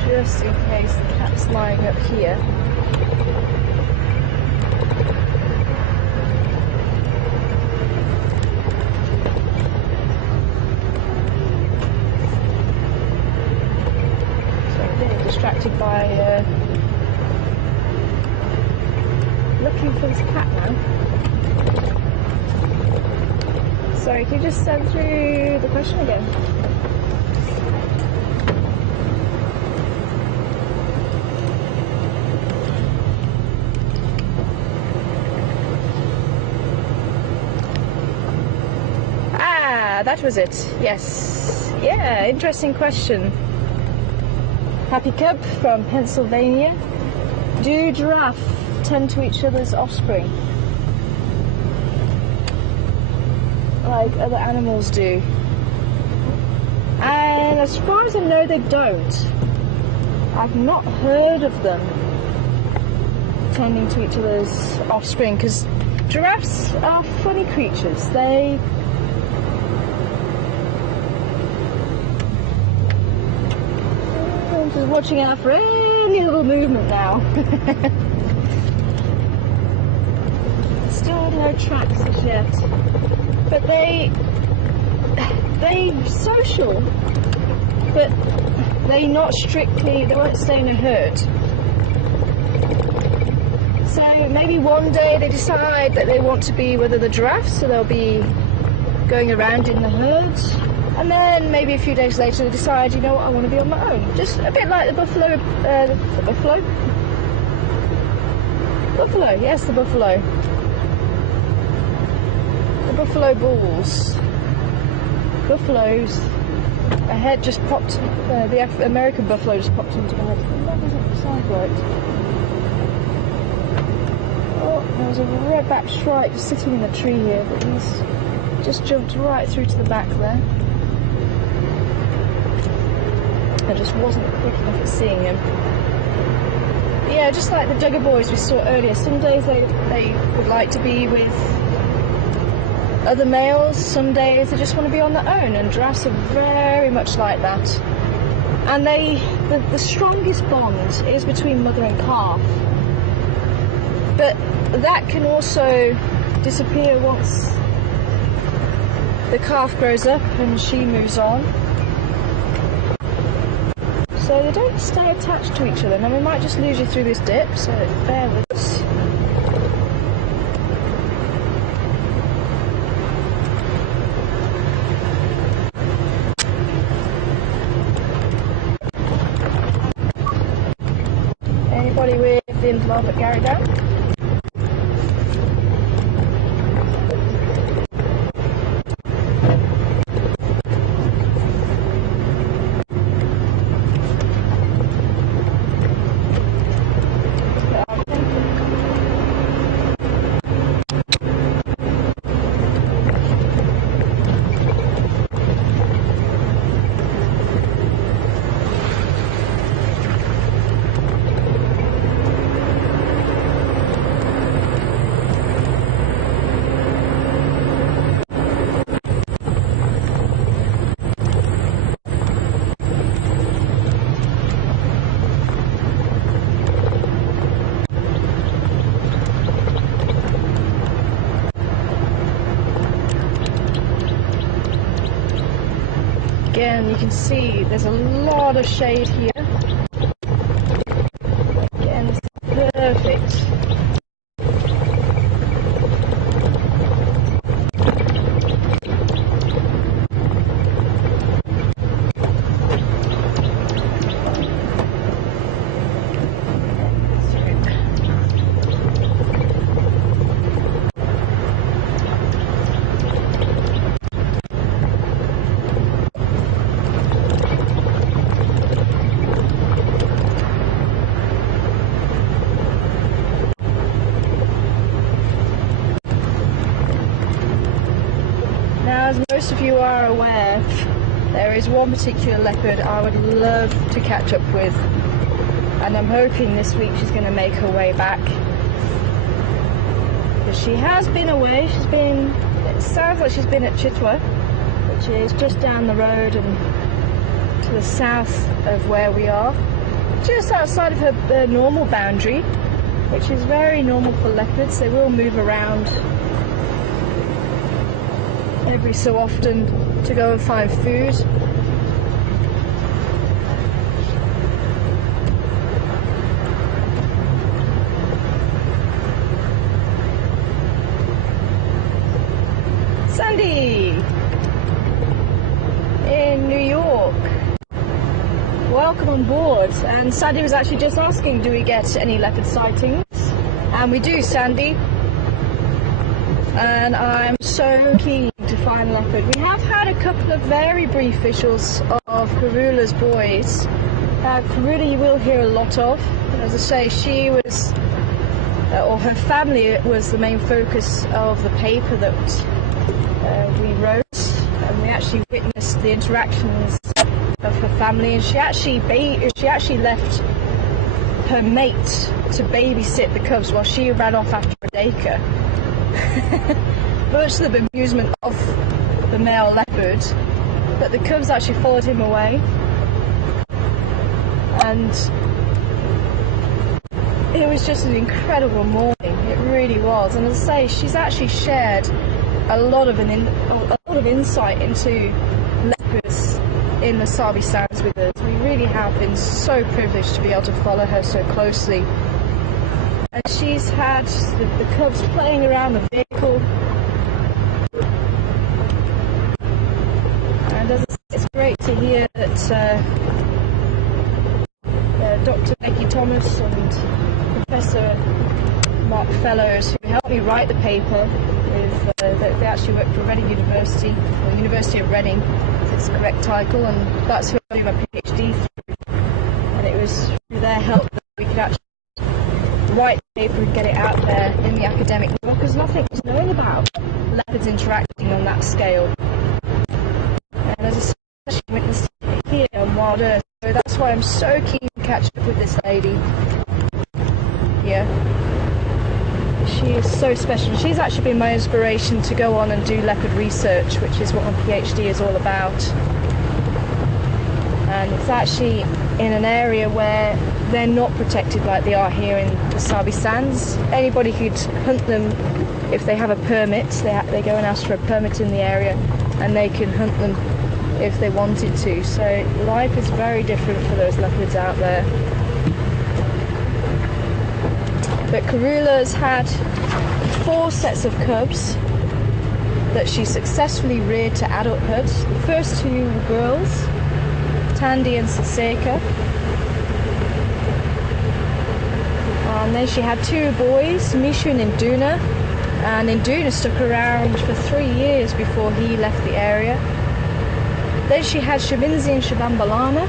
just in case the cat's lying up here. So I'm getting distracted by looking for this cat now. Sorry, can you just send through the question again? That was it, yes. Yeah, interesting question. Happy Cub from Pennsylvania. Do giraffe tend to each other's offspring like other animals do? And as far as I know, they don't. I've not heard of them tending to each other's offspring, because giraffes are funny creatures. Just watching out for any little movement now. Still no tracks as yet, but they're social, but they won't stay in a herd. So maybe one day they decide that they want to be with other giraffes, so they'll be going around in the herd. And then maybe a few days later they decide, you know what, I want to be on my own. Just a bit like the buffalo. The buffalo? Buffalo, yes, the buffalo. The buffalo bulls. Buffaloes. A head just popped, the American buffalo just popped into my head. That doesn't sound right. Oh, there was a redback shrike just sitting in a tree here, but he's just jumped right through to the back there. I just wasn't quick enough at seeing him. Yeah, just like the Duggar boys we saw earlier, some days they would like to be with other males, some days they just want to be on their own, and giraffes are very much like that. And the strongest bond is between mother and calf. But that can also disappear once the calf grows up and she moves on. So they don't stay attached to each other. Now we might just lose you through this dip, so bear with us. Anybody with the involved at Gary down? Again, you can see there's a lot of shade here. Again, this is perfect. Now, as most of you are aware, there is one particular leopard I would love to catch up with, and I'm hoping this week she's going to make her way back. Because she has been away. It sounds like she's been at Chitwa, which is just down the road and to the south of where we are, just outside of her normal boundary, which is very normal for leopards. They will move around every so often to go and find food. Sandy in New York, welcome on board. And Sandy was actually just asking, do we get any leopard sightings? And we do, Sandy. And I'm so keen to find leopard. We have had a couple of very brief visuals of Karula's boys. Karula you will hear a lot of. As I say, she was, or her family was the main focus of the paper that we wrote. And we actually witnessed the interactions of her family. And she actually left her mate to babysit the cubs while she ran off after a daycare. Much to the amusement of the male leopard, but the cubs actually followed him away, and it was just an incredible morning. It really was. And as I say, she's actually shared a lot of insight into leopards in the Sabi Sands with us. We really have been so privileged to be able to follow her so closely. And she's had the cubs playing around the vehicle. And as I say, it's great to hear that Dr. Becky Thomas and Professor Mark Fellows, who helped me write the paper, they actually work for Reading University, or University of Reading, is the correct title, and that's who I did my PhD through. And it was through their help that we could actually write the paper and get it out there in the academic world, because nothing was known about leopards interacting on that scale. And as I said, she witnessed it here on Wild Earth, so that's why I'm so keen to catch up with this lady here. She is so special. She's actually been my inspiration to go on and do leopard research, which is what my PhD is all about. And it's actually in an area where they're not protected like they are here in the Sabi Sands. Anybody could hunt them if they have a permit. They go and ask for a permit in the area, and they can hunt them if they wanted to. So life is very different for those leopards out there. But Karula's had 4 sets of cubs that she successfully reared to adulthood. The first 2 were girls, Tandy and Saseka. And then she had 2 boys, Mishu and Induna. And Induna stuck around for 3 years before he left the area. Then she had Shavinzi and Shabambalana.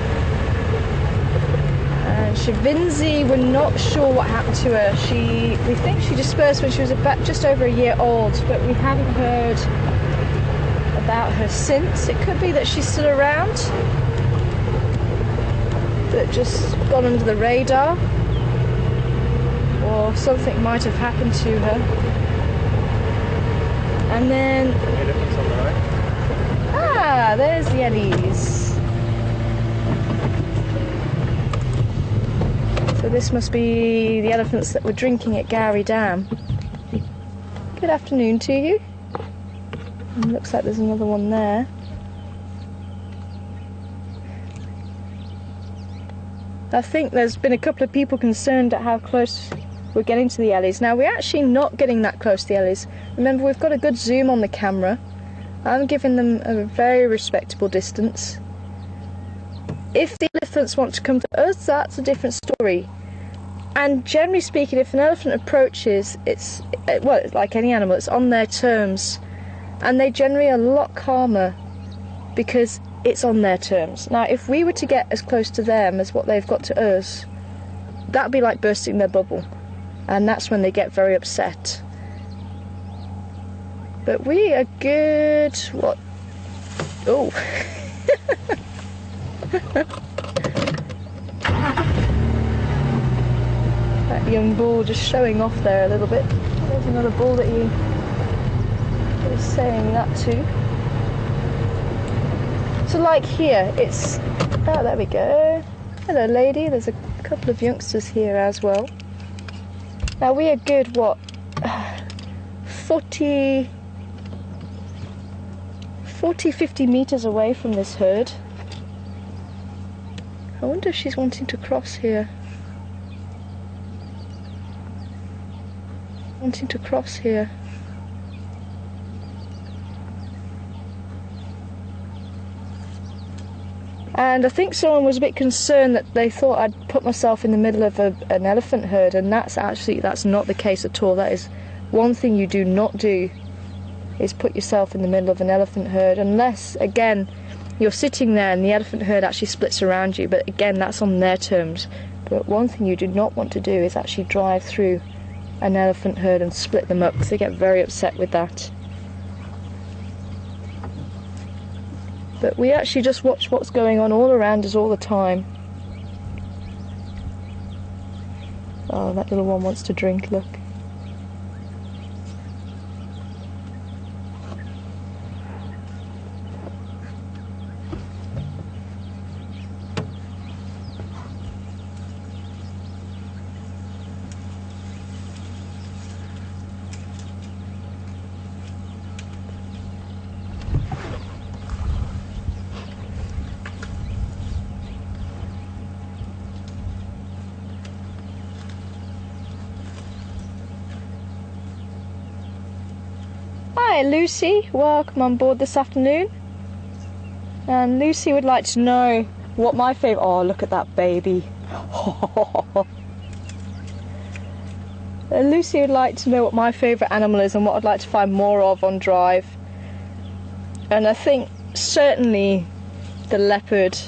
And Shavinzi, we're not sure what happened to her. We think she dispersed when she was about just over a year old, but we haven't heard about her since. It could be that she's still around, but just gone under the radar, or something might have happened to her. And then, there's the Eddies. So this must be the elephants that were drinking at Gowrie Dam. Good afternoon to you. And looks like there's another one there. I think there's been a couple of people concerned at how close we're getting to the Ellies. Now, we're actually not getting that close to the Ellies. Remember, we've got a good zoom on the camera. I'm giving them a very respectable distance. If the elephants want to come to us, that's a different story. And generally speaking, if an elephant approaches, it's like any animal, it's on their terms. And they generally are a lot calmer because it's on their terms. Now, if we were to get as close to them as what they've got to us, that'd be like bursting their bubble. And that's when they get very upset. But we are good. What? Oh. That young bull just showing off there a little bit. There's another bull that he was saying that to. So like here, it's... Oh, there we go. Hello, lady. There's a couple of youngsters here as well. Now we are good, what, 40, 50 metres away from this herd. I wonder if she's wanting to cross here. Wanting to cross here. And I think someone was a bit concerned that they thought I'd put myself in the middle of an elephant herd, and that's not the case at all. That is one thing you do not do, is put yourself in the middle of an elephant herd, unless, again, you're sitting there and the elephant herd actually splits around you, but again, that's on their terms. But one thing you do not want to do is actually drive through an elephant herd and split them up, because they get very upset with that. But we actually just watch what's going on all around us all the time. Oh, that little one wants to drink, look. Hi Lucy, welcome on board this afternoon. And Lucy would like to know what my favourite... Oh, look at that baby. Lucy would like to know what my favourite animal is and what I'd like to find more of on drive. And I think certainly the leopard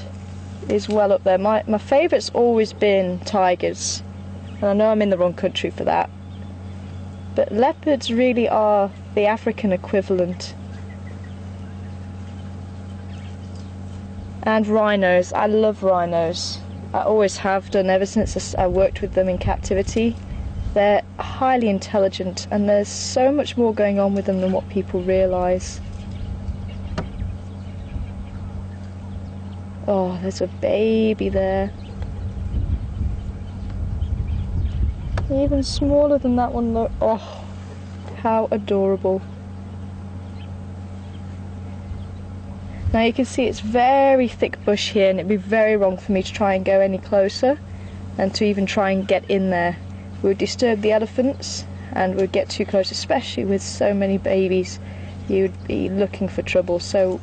is well up there. My favourite's always been tigers. And I know I'm in the wrong country for that. But leopards really are the African equivalent. And rhinos. I love rhinos. I always have done ever since I worked with them in captivity. They're highly intelligent, and there's so much more going on with them than what people realise. Oh, there's a baby there. Even smaller than that one, look. Oh, how adorable. Now you can see it's very thick bush here, and it'd be very wrong for me to try and go any closer and to even try and get in there. We would disturb the elephants and we'd get too close, especially with so many babies. You'd be looking for trouble. So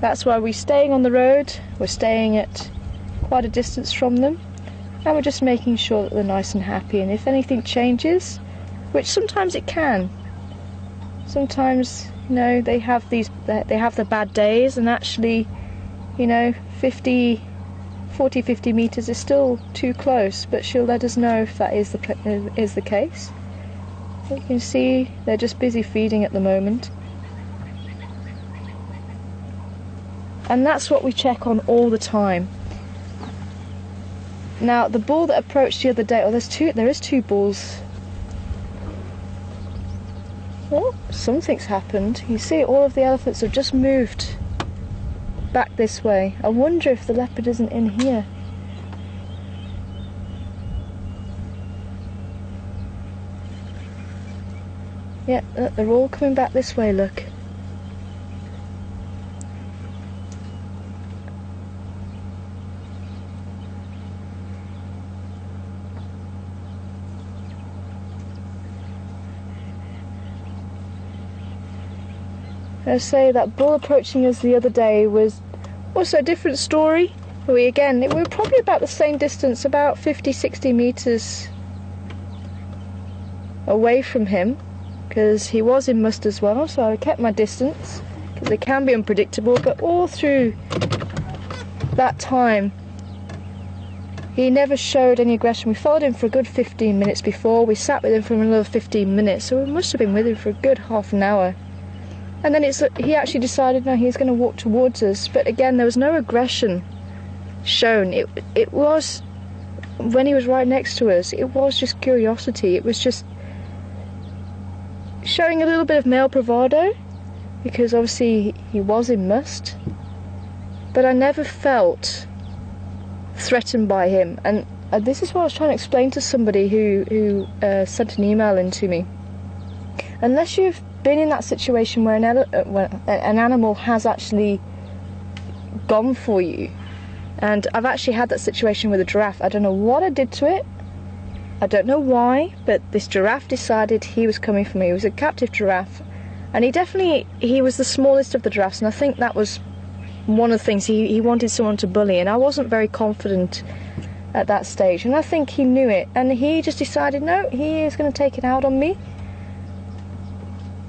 that's why we're staying on the road. We're staying at quite a distance from them, and we're just making sure that they're nice and happy. And if anything changes, which sometimes it can, sometimes, you know, they have the bad days, and actually, you know, 40-50 meters is still too close, but she'll let us know if that is the case. You can see they're just busy feeding at the moment, and that's what we check on all the time. Now the bull that approached the other day, oh, there is two bulls. Oh, something's happened. You see, all of the elephants have just moved back this way. I wonder if the leopard isn't in here. Yeah, look, they're all coming back this way, look. I say that bull approaching us the other day was also a different story. We were probably about the same distance, about 50-60 meters away from him, because he was in must as well, so I kept my distance, because they can be unpredictable. But all through that time he never showed any aggression. We followed him for a good 15 minutes before, we sat with him for another 15 minutes, so we must have been with him for a good half an hour. And then he actually decided, no, he's going to walk towards us. But again, there was no aggression shown. It was, when he was right next to us, it was just curiosity. It was just showing a little bit of male bravado, because obviously he was in must. But I never felt threatened by him. And this is what I was trying to explain to somebody who sent an email in to me. Unless you've been in that situation where an animal has actually gone for you, and I've actually had that situation with a giraffe. I don't know what I did to it, I don't know why, but this giraffe decided he was coming for me. He was a captive giraffe, and he was the smallest of the giraffes, and I think that was one of the things. He wanted someone to bully, and I wasn't very confident at that stage, and I think he knew it, and he just decided, no, he is going to take it out on me.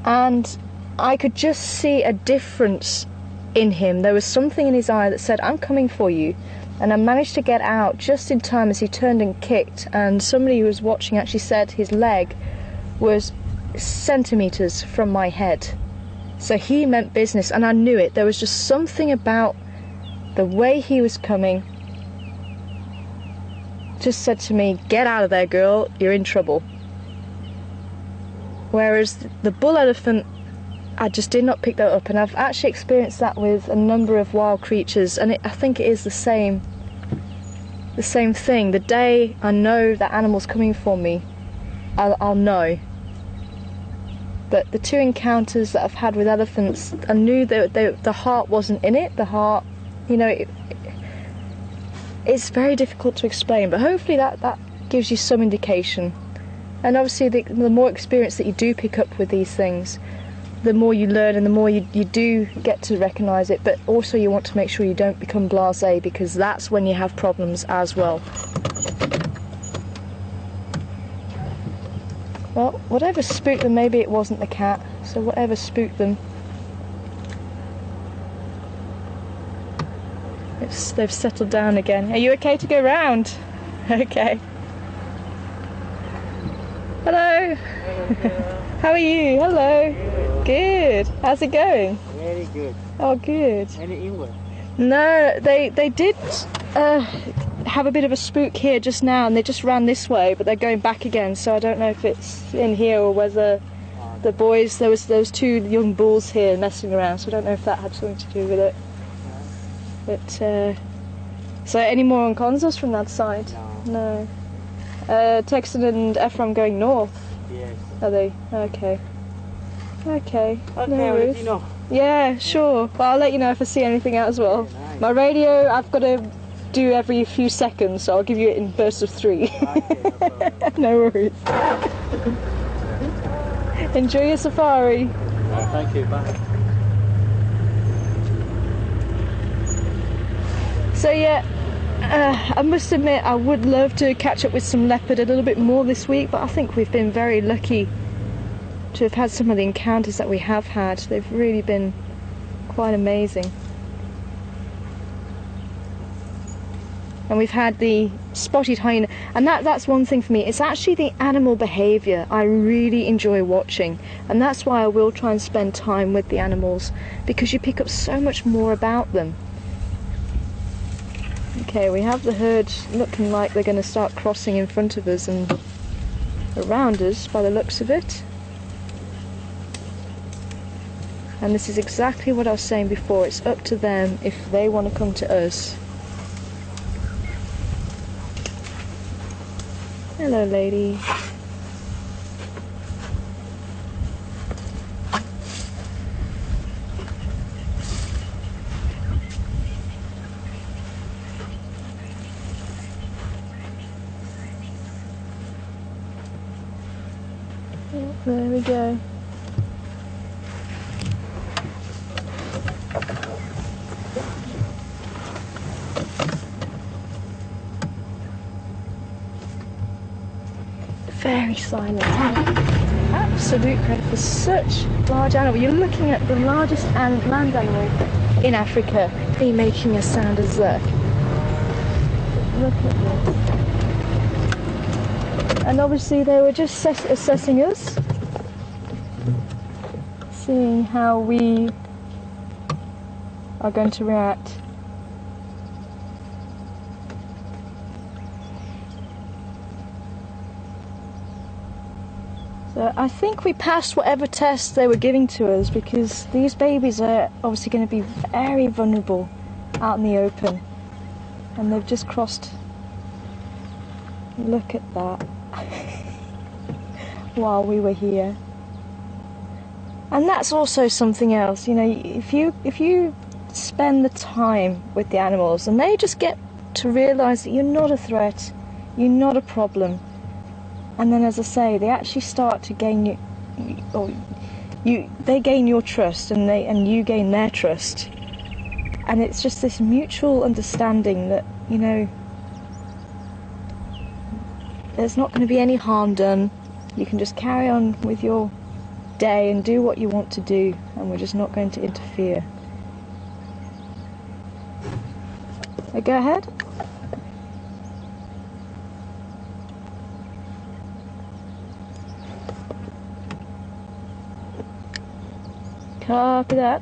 And I could just see a difference in him. There was something in his eye that said, I'm coming for you. And I managed to get out just in time as he turned and kicked, and somebody who was watching actually said his leg was centimeters from my head. So he meant business, and I knew it. There was just something about the way he was coming, just said to me, get out of there, girl, you're in trouble. Whereas the bull elephant, I just did not pick that up, and I've actually experienced that with a number of wild creatures, and I think it is the same thing. The day I know that animal's coming for me, I'll know. But the two encounters that I've had with elephants, I knew that the heart wasn't in it. The heart, you know, it's very difficult to explain, but hopefully that gives you some indication. And obviously the more experience that you do pick up with these things, the more you learn and the more you do get to recognise it, but also you want to make sure you don't become blasé, because that's when you have problems as well. Well, whatever spooked them, maybe it wasn't the cat, so whatever spooked them. They've settled down again. Are you okay to go round? Okay. Hello. How are you? Hello. Good. How's it going? Very good. Oh, good. Any inward? No, they did have a bit of a spook here just now, and they just ran this way, but they're going back again. So I don't know if it's in here or whether the boys. There was two young bulls here messing around, so I don't know if that had something to do with it. But so any more on consoles from that side? No. No. Texan and Ephraim going north. Yes. Are they? Okay. Okay. Okay, No I'll worries. let you know. Yeah, sure. Well, I'll let you know if I see anything out as well. Yeah, nice. My radio, I've got to do every few seconds, so I'll give you it in bursts of 3. Okay, no problem. No worries. Enjoy your safari. Thank you, bye. So yeah, I must admit I would love to catch up with some leopard a little bit more this week, but I think we've been very lucky to have had some of the encounters that we have had. They've really been quite amazing. And we've had the spotted hyena, and that's one thing for me. It's actually the animal behaviour I really enjoy watching, and that's why I will try and spend time with the animals, because you pick up so much more about them. Okay, we have the herd looking like they're going to start crossing in front of us and around us by the looks of it. And this is exactly what I was saying before. It's up to them if they want to come to us. Hello, lady. Yep, there we go. Very silent. Absolute credit for such large animal. You're looking at the largest land animal in Africa. Be making a sound as that. Look at this. And obviously they were just assessing us, seeing how we are going to react. So I think we passed whatever tests they were giving to us, because these babies are obviously going to be very vulnerable out in the open, and they've just crossed. Look at that. While we were here. And that's also something else, you know, if you spend the time with the animals and they just get to realise that you're not a threat, you're not a problem. And then, as I say, they actually start to gain they gain your trust, and you gain their trust. And it's just this mutual understanding that, you know, there's not going to be any harm done. You can just carry on with your day and do what you want to do, and we're just not going to interfere. Go ahead. Copy that.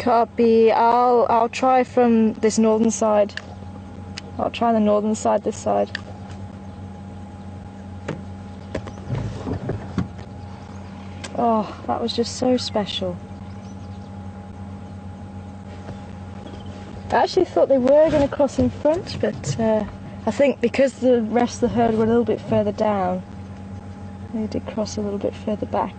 Copy. I'll try from this northern side. I'll try the northern side this side. Oh, that was just so special. I actually thought they were going to cross in front, but I think because the rest of the herd were a little bit further down, they did cross a little bit further back.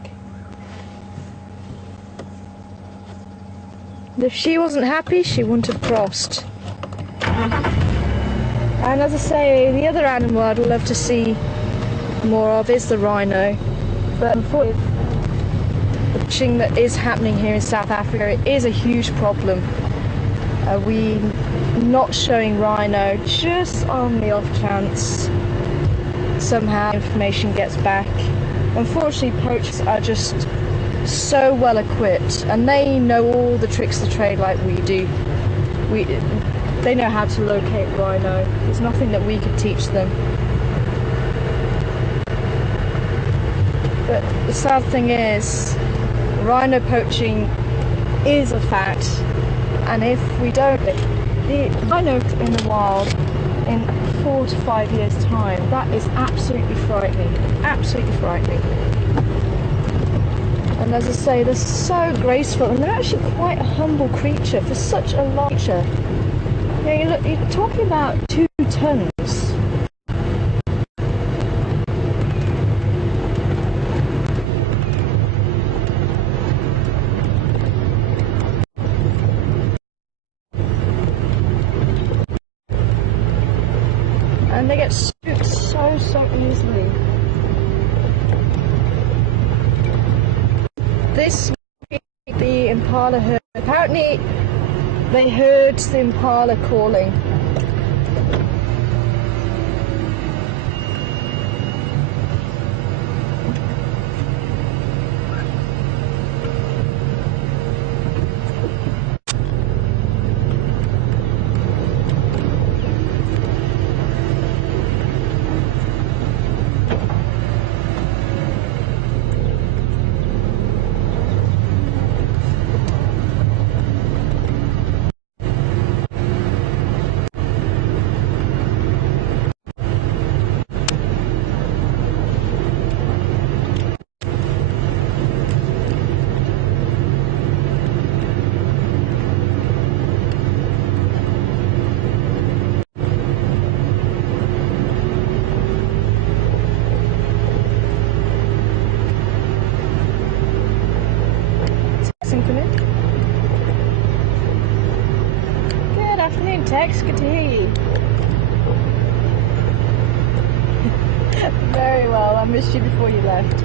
If she wasn't happy, she wouldn't have crossed. And as I say, the other animal I'd love to see more of is the rhino. But unfortunately, the poaching that is happening here in South Africa, it is a huge problem. We not showing rhino just on the off chance somehow information gets back. Unfortunately, poachers are just so well equipped, and they know all the tricks of the trade like we do. They know how to locate rhino. There's nothing that we could teach them. But the sad thing is, rhino poaching is a fact, and if we don't, the rhino in the wild in 4 to 5 years' time, that is absolutely frightening. Absolutely frightening. And as I say, they're so graceful, and they're actually quite a humble creature for such a large creature. Yeah, you look, you're talking about 2 tons. And they get spooked so easily. This the impala heard. Apparently they heard the impala calling. Good afternoon, Tex. Good to hear you. Very well. I missed you before you left.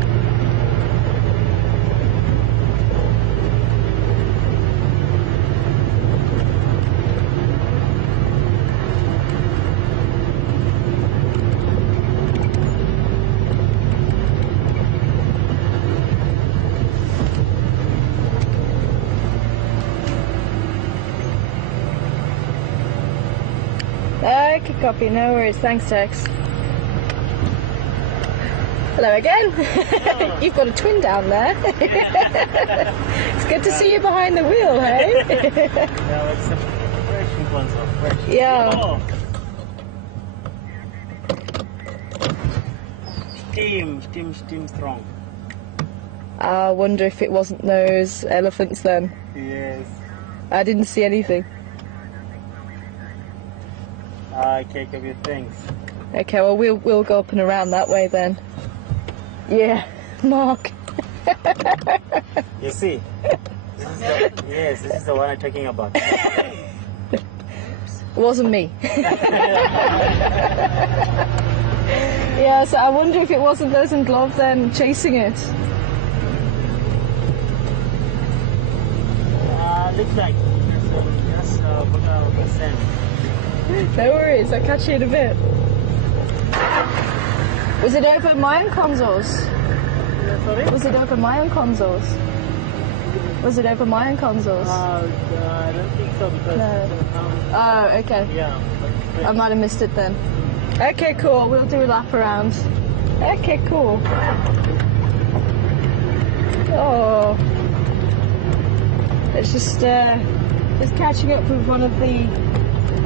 Okay, copy. No worries. Thanks, Tex. Hello again. You've got a twin down there. It's good to see you behind the wheel, hey? Yeah, it's some fresh ones are fresh. Yeah. Oh. Steam strong. I wonder if it wasn't those elephants then. Yes. I didn't see anything. Okay, give you thanks. Okay, well we'll go up and around that way then. Yeah, Mark. You see? This is the one I'm talking about. It wasn't me. Yeah, so I wonder if it wasn't those in glove then chasing it. Looks like just percent. No worries, I'll catch you in a bit. Was it over my own consoles? Sorry? Was it over my own consoles? Was it over my own consoles? I don't think so because... No. Oh, okay. Yeah. I might have missed it then. Okay, cool. We'll do a lap around. Okay, cool. Oh. It's just catching up with one of the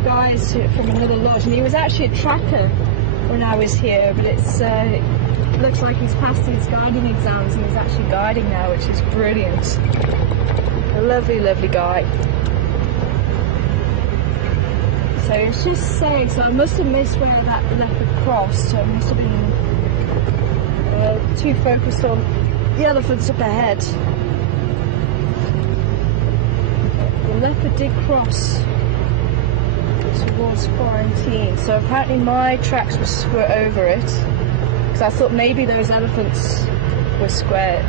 guys from another lodge, and he was actually a tracker when I was here, but it looks like he's passed his guiding exams and he's actually guiding now, which is brilliant. A lovely, lovely guy. So it's just saying, so I must have missed where that leopard crossed, so I must have been too focused on the elephants up ahead. The leopard did cross towards quarantine, so apparently my tracks were over it, because I thought maybe those elephants were square.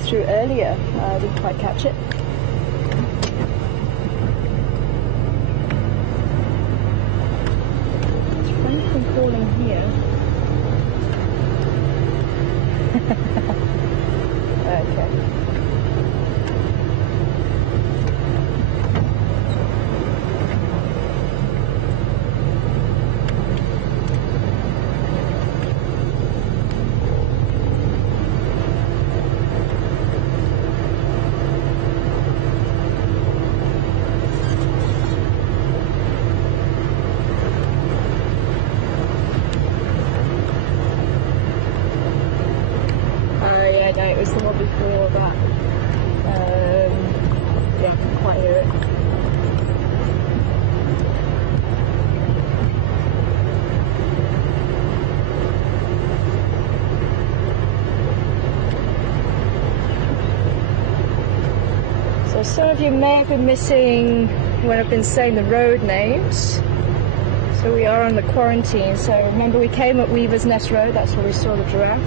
Through earlier, I didn't quite catch it. It's funny from calling here. Okay. So some of you may have been missing when I've been saying the road names. So we are on the quarantine. So remember we came up Weaver's Nest Road, that's where we saw the giraffe.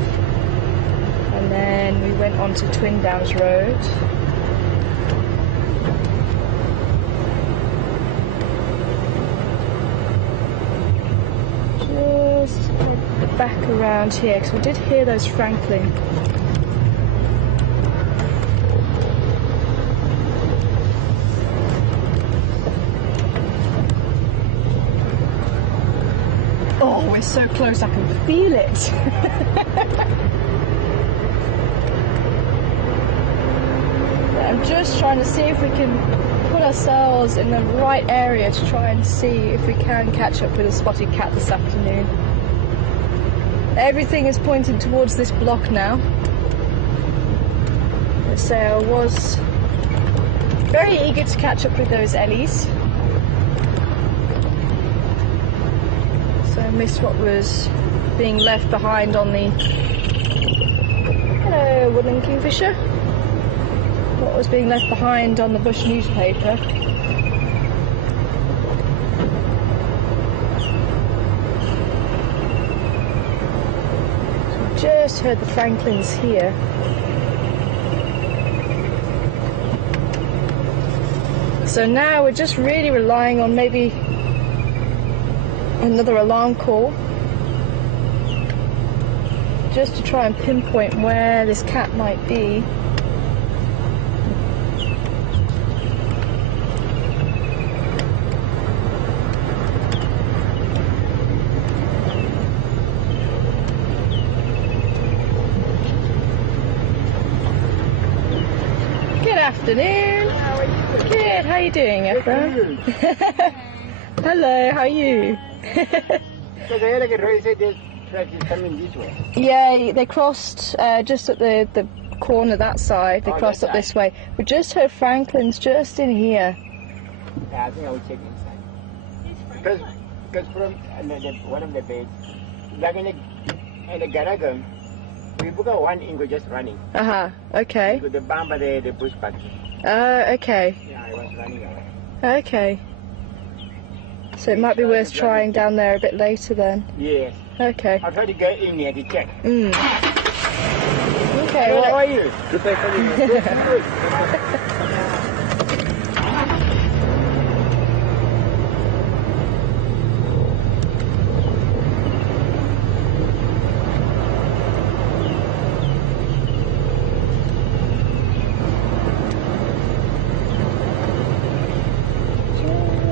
And then we went on to Twin Downs Road. Just back around here, because we did hear those Franklin. Oh, we're so close, I can feel it. I'm just trying to see if we can put ourselves in the right area to try and see if we can catch up with a spotted cat this afternoon. Everything is pointed towards this block now. Let's say I was very eager to catch up with those Ellies. So I missed what was being left behind on the hello woodland kingfisher. What was being left behind on the bush newspaper. So just heard the Franklins here. So now we're just really relying on maybe another alarm call, just to try and pinpoint where this cat might be. Good afternoon. How are you? Good. How are you doing, Ephraim? Hello. How are you? Yeah, they crossed just at the corner that side. They crossed up this way. We just heard Franklin's just in here. Yeah, I think I will check inside. Because from one of the beds, like in the garage, we book a one ingo just running. Okay. With the bamba, the bush pack. Okay. Yeah, I was running away. Okay. So it might be worth trying down there a bit later then. Yes. Okay. I'll try to go in here to check. Okay. How are you?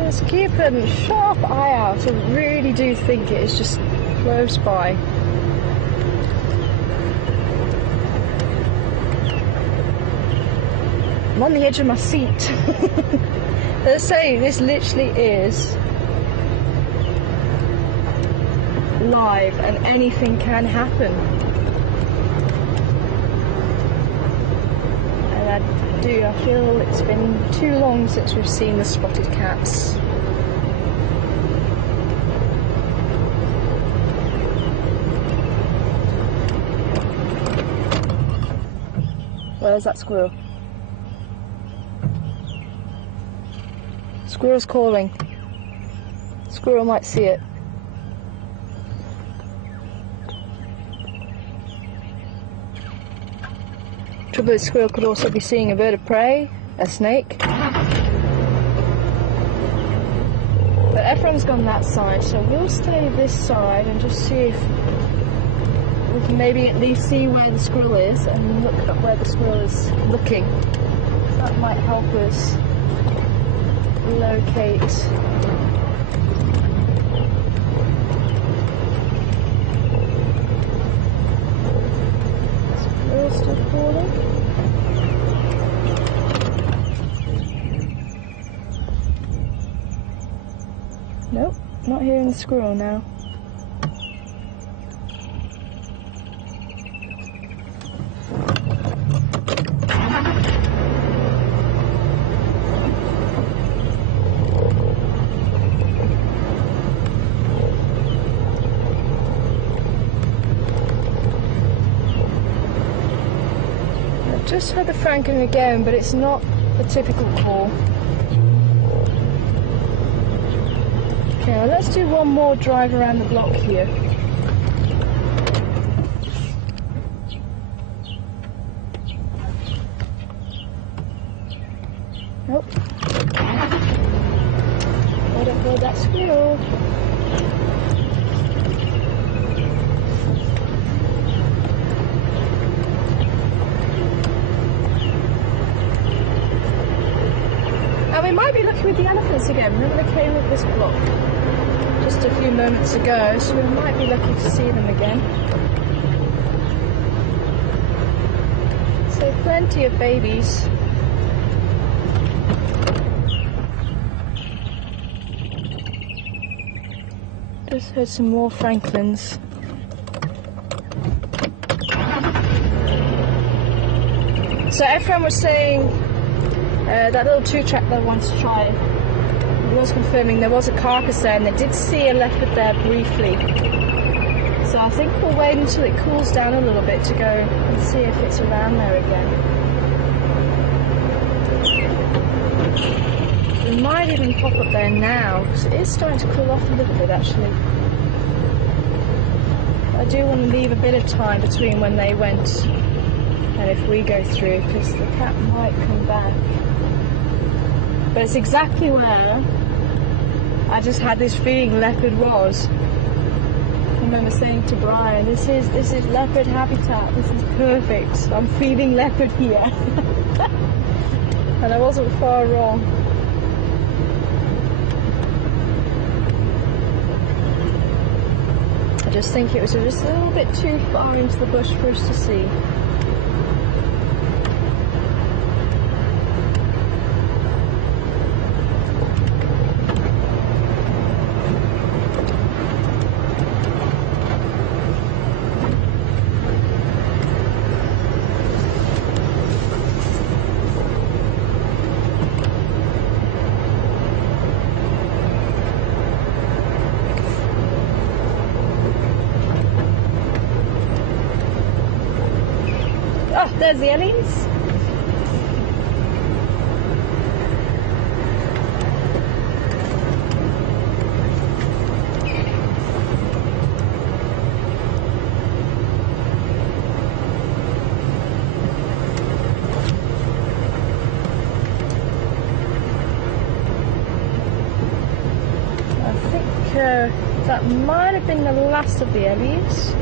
Just keep a sharp eye out. I really do think it is just close by. I'm on the edge of my seat. Let's say this literally is live and anything can happen. And I feel it's been too long since we've seen the spotted cats. Where's that squirrel? Squirrel's calling. Squirrel might see it. Trouble is, squirrel could also be seeing a bird of prey, a snake. But Ephraim's gone that side, so we'll stay this side and just see if we can maybe at least see where the squirrel is and look at where the squirrel is looking. So that might help us locate squirrel still calling. Nope, not hearing the squirrel now. Just heard the Franklin again, but it's not the typical call. Okay, well, let's do one more drive around the block here. Oh. I don't know that squirrel. And we might be lucky with the elephants again. Remember they came with this block just a few moments ago, so we might be lucky to see them again. So plenty of babies. Just heard some more francolins. So everyone was saying that little two-track they wanted to try, it was confirming there was a carcass there, and they did see a leopard there briefly. So I think we'll wait until it cools down a little bit to go and see if it's around there again. We might even pop up there now, because it is starting to cool off a little bit actually. I do want to leave a bit of time between when they went and if we go through, because the cat might come back. But it's exactly where I just had this feeling leopard was. I remember saying to Brian, this is leopard habitat, this is perfect. I'm feeling leopard here. And I wasn't far wrong. I just think it was just a little bit too far into the bush for us to see. Oh, there's the aliens. I think that might have been the last of the aliens.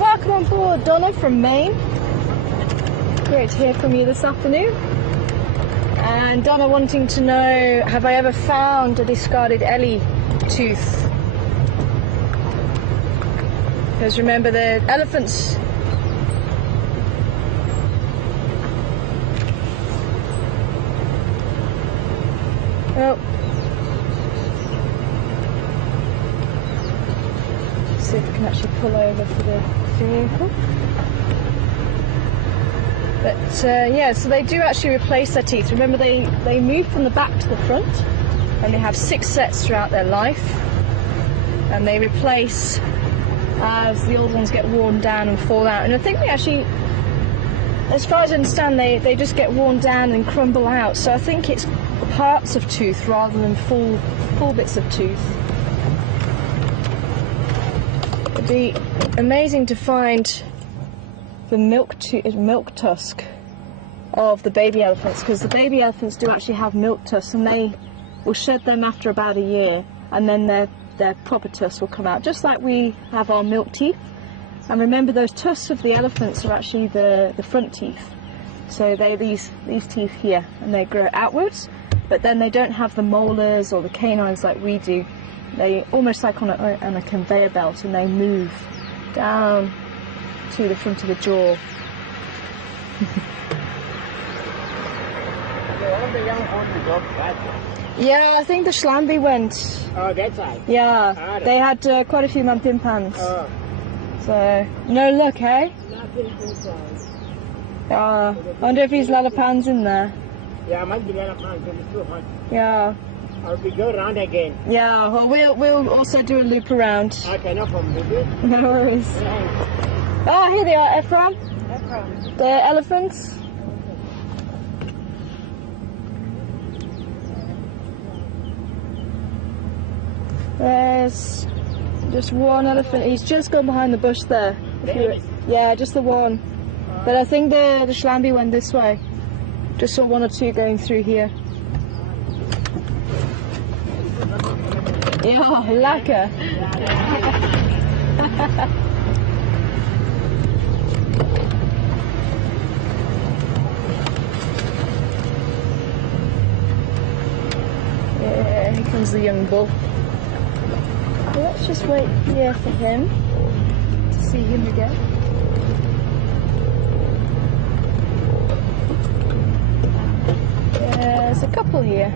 Welcome on board, Donna from Maine. Great to hear from you this afternoon. And Donna wanting to know, have I ever found a discarded Ellie tooth? Because remember the elephants. Well, see if we can actually pull over for the vehicle. But yeah, so they do actually replace their teeth. Remember they move from the back to the front, and they have 6 sets throughout their life, and they replace as the old ones get worn down and fall out. And I think they actually, as far as I understand, they just get worn down and crumble out. So I think it's parts of tooth rather than full bits of tooth. It'd be amazing to find the milk tusk of the baby elephants, because the baby elephants do actually have milk tusks, and they will shed them after about a year, and then their proper tusks will come out, just like we have our milk teeth. And remember, those tusks of the elephants are actually the front teeth. So they're these teeth here, and they grow outwards, but then they don't have the molars or the canines like we do. They almost like on a conveyor belt, and they move down to the front of the jaw. One of the young ones got back. Yeah, I think the Schlamby went. Oh, that side? Yeah, they had quite a few manpimpans. Oh. So, no luck, eh? Nothing inside. I wonder if he's lalapans in there. Yeah, I might be let up because it's too hot. Yeah. I'll be go around again. Yeah, well, we'll also do a loop around. Okay, no problem, baby. No worries. Ah, here they are, Ephraim. Ephraim. The elephants. There's just one elephant. He's just gone behind the bush there. Yeah, just the one. But I think the Shlambi went this way. Just saw one or two going through here. Yeah, lekker. Yeah, here comes the young bull. Let's just wait here for him to see him again. There's a couple here.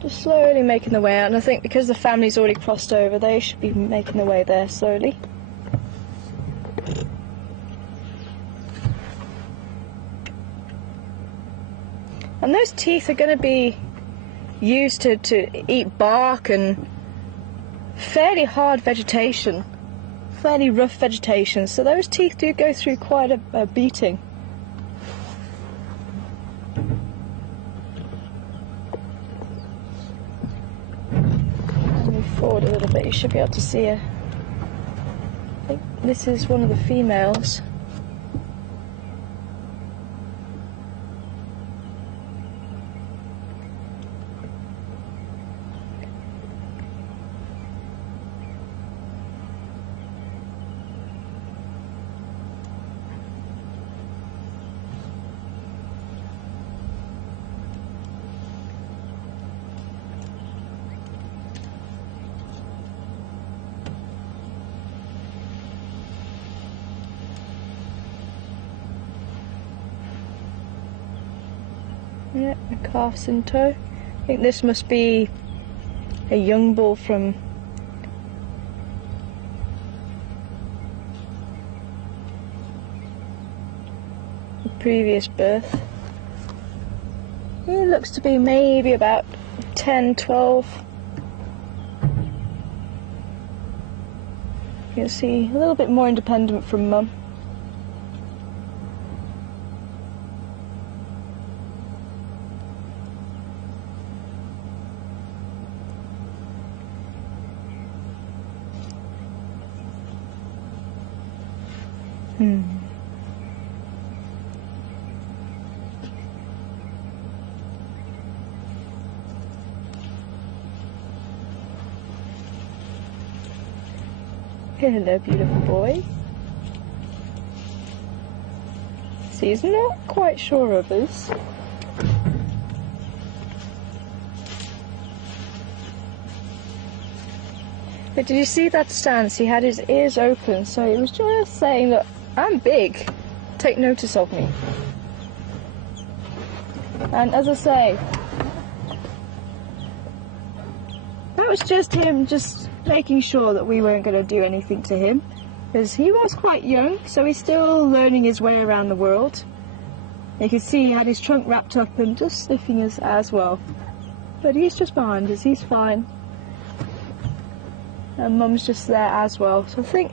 Just slowly making their way out, and I think because the family's already crossed over, they should be making their way there slowly. And those teeth are going to be used to eat bark and fairly hard vegetation, fairly rough vegetation, so those teeth do go through quite a beating. Move forward a little bit, you should be able to see her. I think this is one of the females. Yeah, the calf's in tow. I think this must be a young bull from the previous birth. It looks to be maybe about 10, 12. You can see a little bit more independent from mum. Hello, beautiful boy. See, he's not quite sure of us. But did you see that stance? He had his ears open, so he was just saying, look, I'm big. Take notice of me. And as I say, that was just him just making sure that we weren't going to do anything to him, because he was quite young, so he's still learning his way around the world. You can see he had his trunk wrapped up and just sniffing us as well. But he's just behind us, he's fine. And mum's just there as well, so I think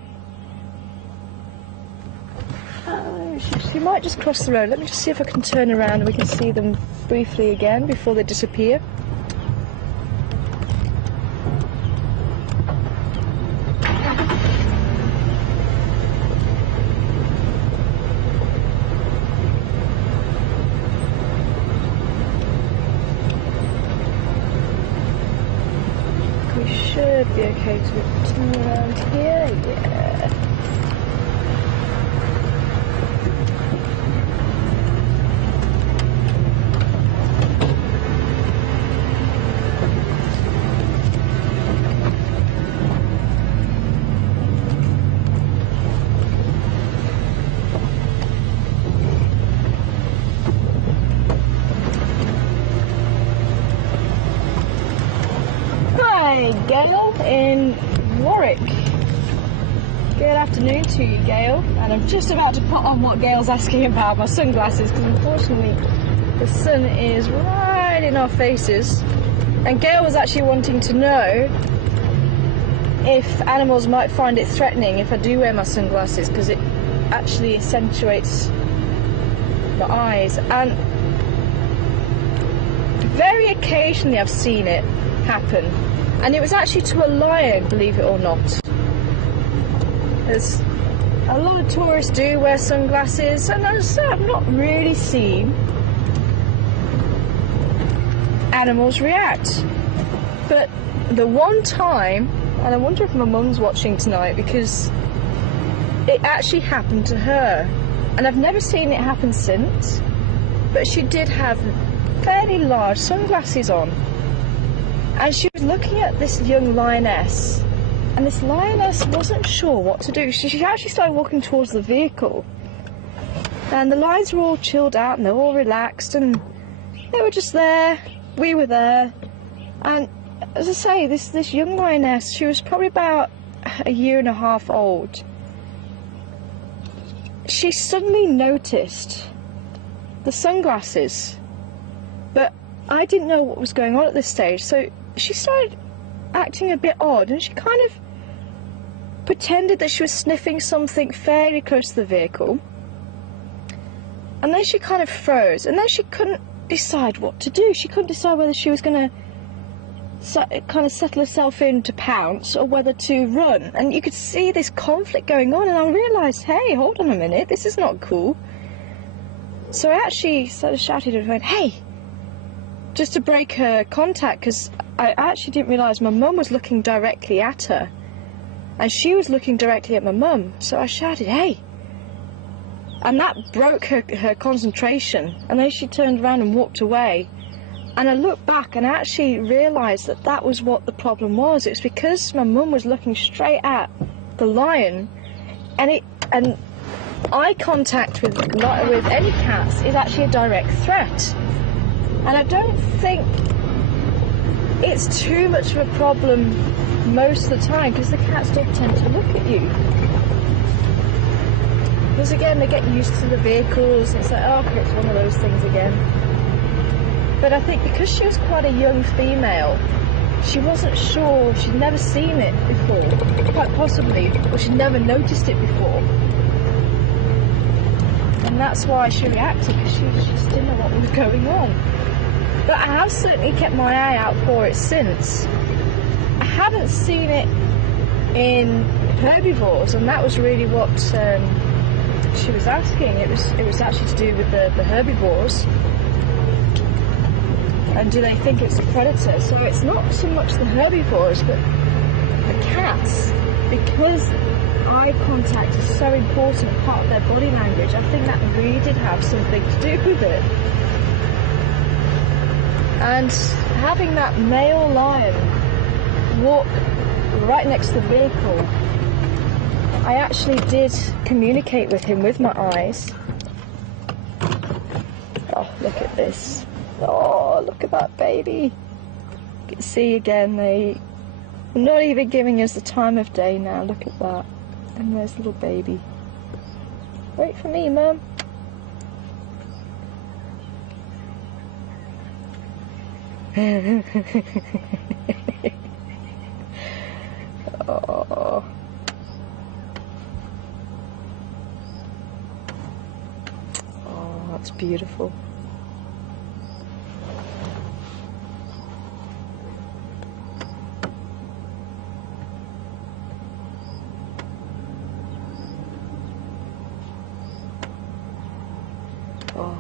she might just cross the road. Let me just see if I can turn around and we can see them briefly again before they disappear. Should be okay to turn around here, yeah. Hi, Gail in Warwick. Good afternoon to you, Gail. And I'm just about to put on what Gail's asking about, my sunglasses, because unfortunately the sun is right in our faces. And Gail was actually wanting to know if animals might find it threatening if I do wear my sunglasses, because it actually accentuates my eyes. And very occasionally I've seen it happen, and it was actually to a lion, believe it or not. There's a lot of tourists do wear sunglasses, and as I say, I've not really seen animals react. But the one time, and I wonder if my mum's watching tonight, because it actually happened to her, and I've never seen it happen since, but she did have fairly large sunglasses on, and she was looking at this young lioness, and this lioness wasn't sure what to do. She actually started walking towards the vehicle, and the lions were all chilled out and they were all relaxed, and they were just there, we were there, and as I say, this young lioness, she was probably about a year and a half old. She suddenly noticed the sunglasses, but I didn't know what was going on at this stage, so she started acting a bit odd, and she kind of pretended that she was sniffing something fairly close to the vehicle, and then she kind of froze, and then she couldn't decide what to do. She couldn't decide whether she was going to kind of settle herself in to pounce or whether to run, and you could see this conflict going on, and I realised, hey, hold on a minute, this is not cool. So I actually sort of shouted and went, hey, just to break her contact, because I actually didn't realise my mum was looking directly at her and she was looking directly at my mum, so I shouted, hey, and that broke her concentration, and then she turned around and walked away. And I looked back and I actually realised that that was what the problem was. It was because my mum was looking straight at the lion, and eye contact with any cats is actually a direct threat. And I don't think it's too much of a problem most of the time, because the cats don't tend to look at you. Because again, they get used to the vehicles, and it's like, oh, okay, it's one of those things again. But I think because she was quite a young female, she wasn't sure, she'd never seen it before, quite possibly, or she'd never noticed it before. And that's why she reacted, because she just didn't know what was going on. But I have certainly kept my eye out for it since. I haven't seen it in herbivores, and that was really what she was asking. It was actually to do with the herbivores. And do they think it's a predator? So it's not so much the herbivores, but the cats, because eye contact is so important part of their body language. I think that really did have something to do with it. And having that male lion walk right next to the vehicle, I actually did communicate with him with my eyes. Oh, look at this. Oh, look at that baby. You can see again, they're not even giving us the time of day now. Look at that. And there's little baby. Wait for me, Mum. Oh. Oh, that's beautiful. Oh,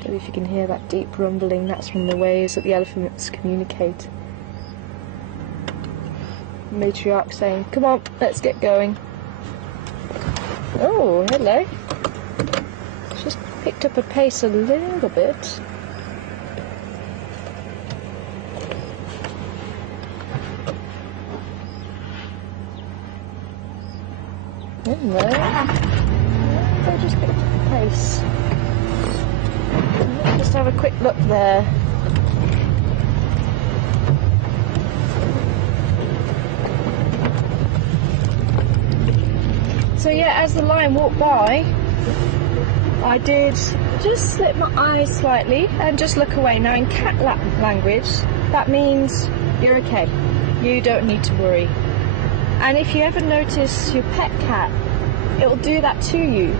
don't know if you can hear that deep rumbling. That's from the ways that the elephants communicate. Matriarch saying, come on, let's get going. Oh, hello. Just picked up a pace a little bit. Hello. I just picked up a pace. Let's just have a quick look there. So yeah, as the lion walked by, I did just slip my eyes slightly and just look away. Now in cat language, that means you're okay. you don't need to worry. And if you ever notice your pet cat, it will do that to you.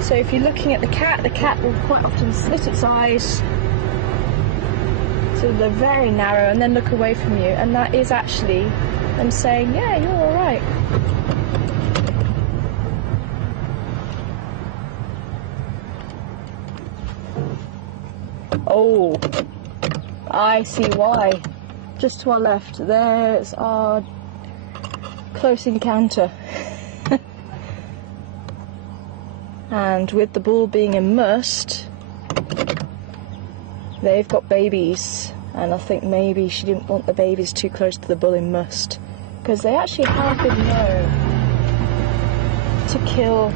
So if you're looking at the cat will quite often slit its eyes, so they're very narrow, and then look away from you, and that is actually them saying, yeah, you're alright. Oh, I see why. Just to our left, there's our close encounter. And with the bull being immersed, they've got babies, and I think maybe she didn't want the babies too close to the bull immersed, because they actually have been known to kill,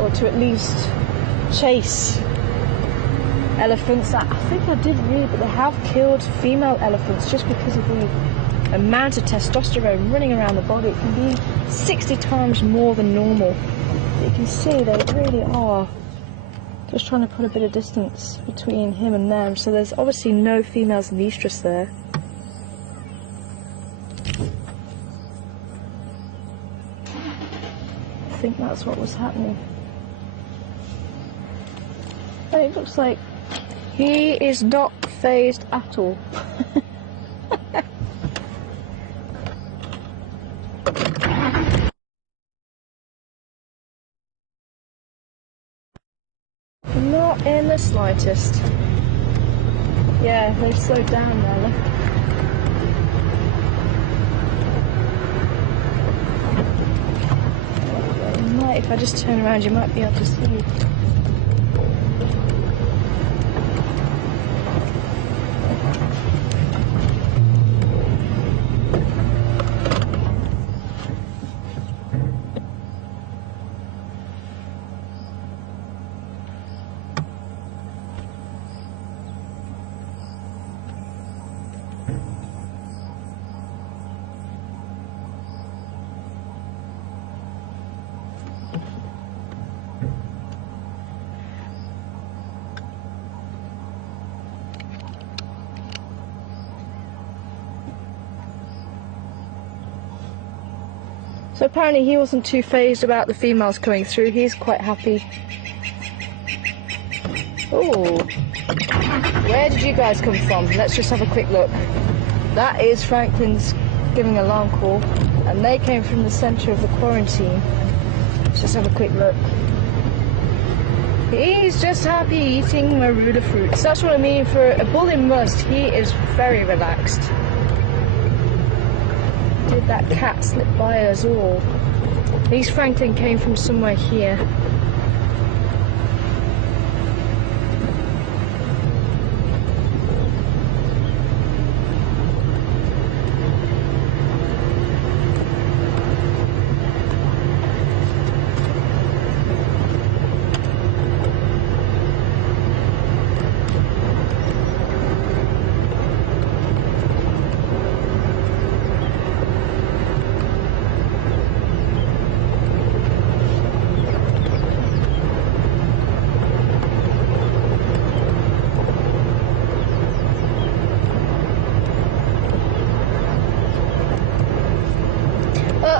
or to at least chase elephants. I think I did read that they have killed female elephants just because of the amount of testosterone running around the body. It can be 60 times more than normal. You can see they really are just trying to put a bit of distance between him and them, so there's obviously no females in the estrus there. I think that's what was happening. But it looks like he is not phased at all. Not in the slightest. Yeah, they've slowed down now, look. You might, if I just turn around, you might be able to see. So apparently he wasn't too phased about the females coming through. He's quite happy. Oh, where did you guys come from? Let's just have a quick look. That is Franklin's giving alarm call, and they came from the centre of the quarantine. Let's just have a quick look. He's just happy eating Maruda fruits. That's what I mean. For a bull in must, he is very relaxed. Did that cat slip by us all? These Franklin came from somewhere here.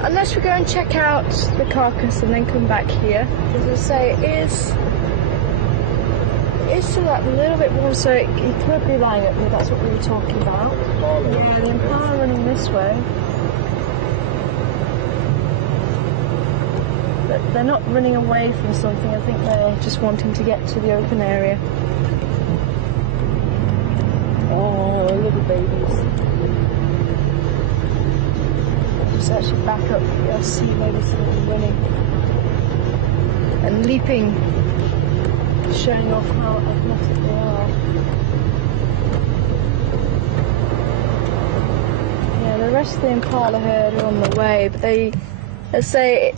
Unless we go and check out the carcass and then come back here. As I say, it is still that little bit warm, so it could be lying up here. That's what we were talking about. Yeah, the impala running this way. But they're not running away from something. I think they're just wanting to get to the open area. Oh, little babies. Just actually back up here, I'll see maybe something running and leaping, showing off how athletic they are. Yeah, the rest of the impala herd are on the way, but let's say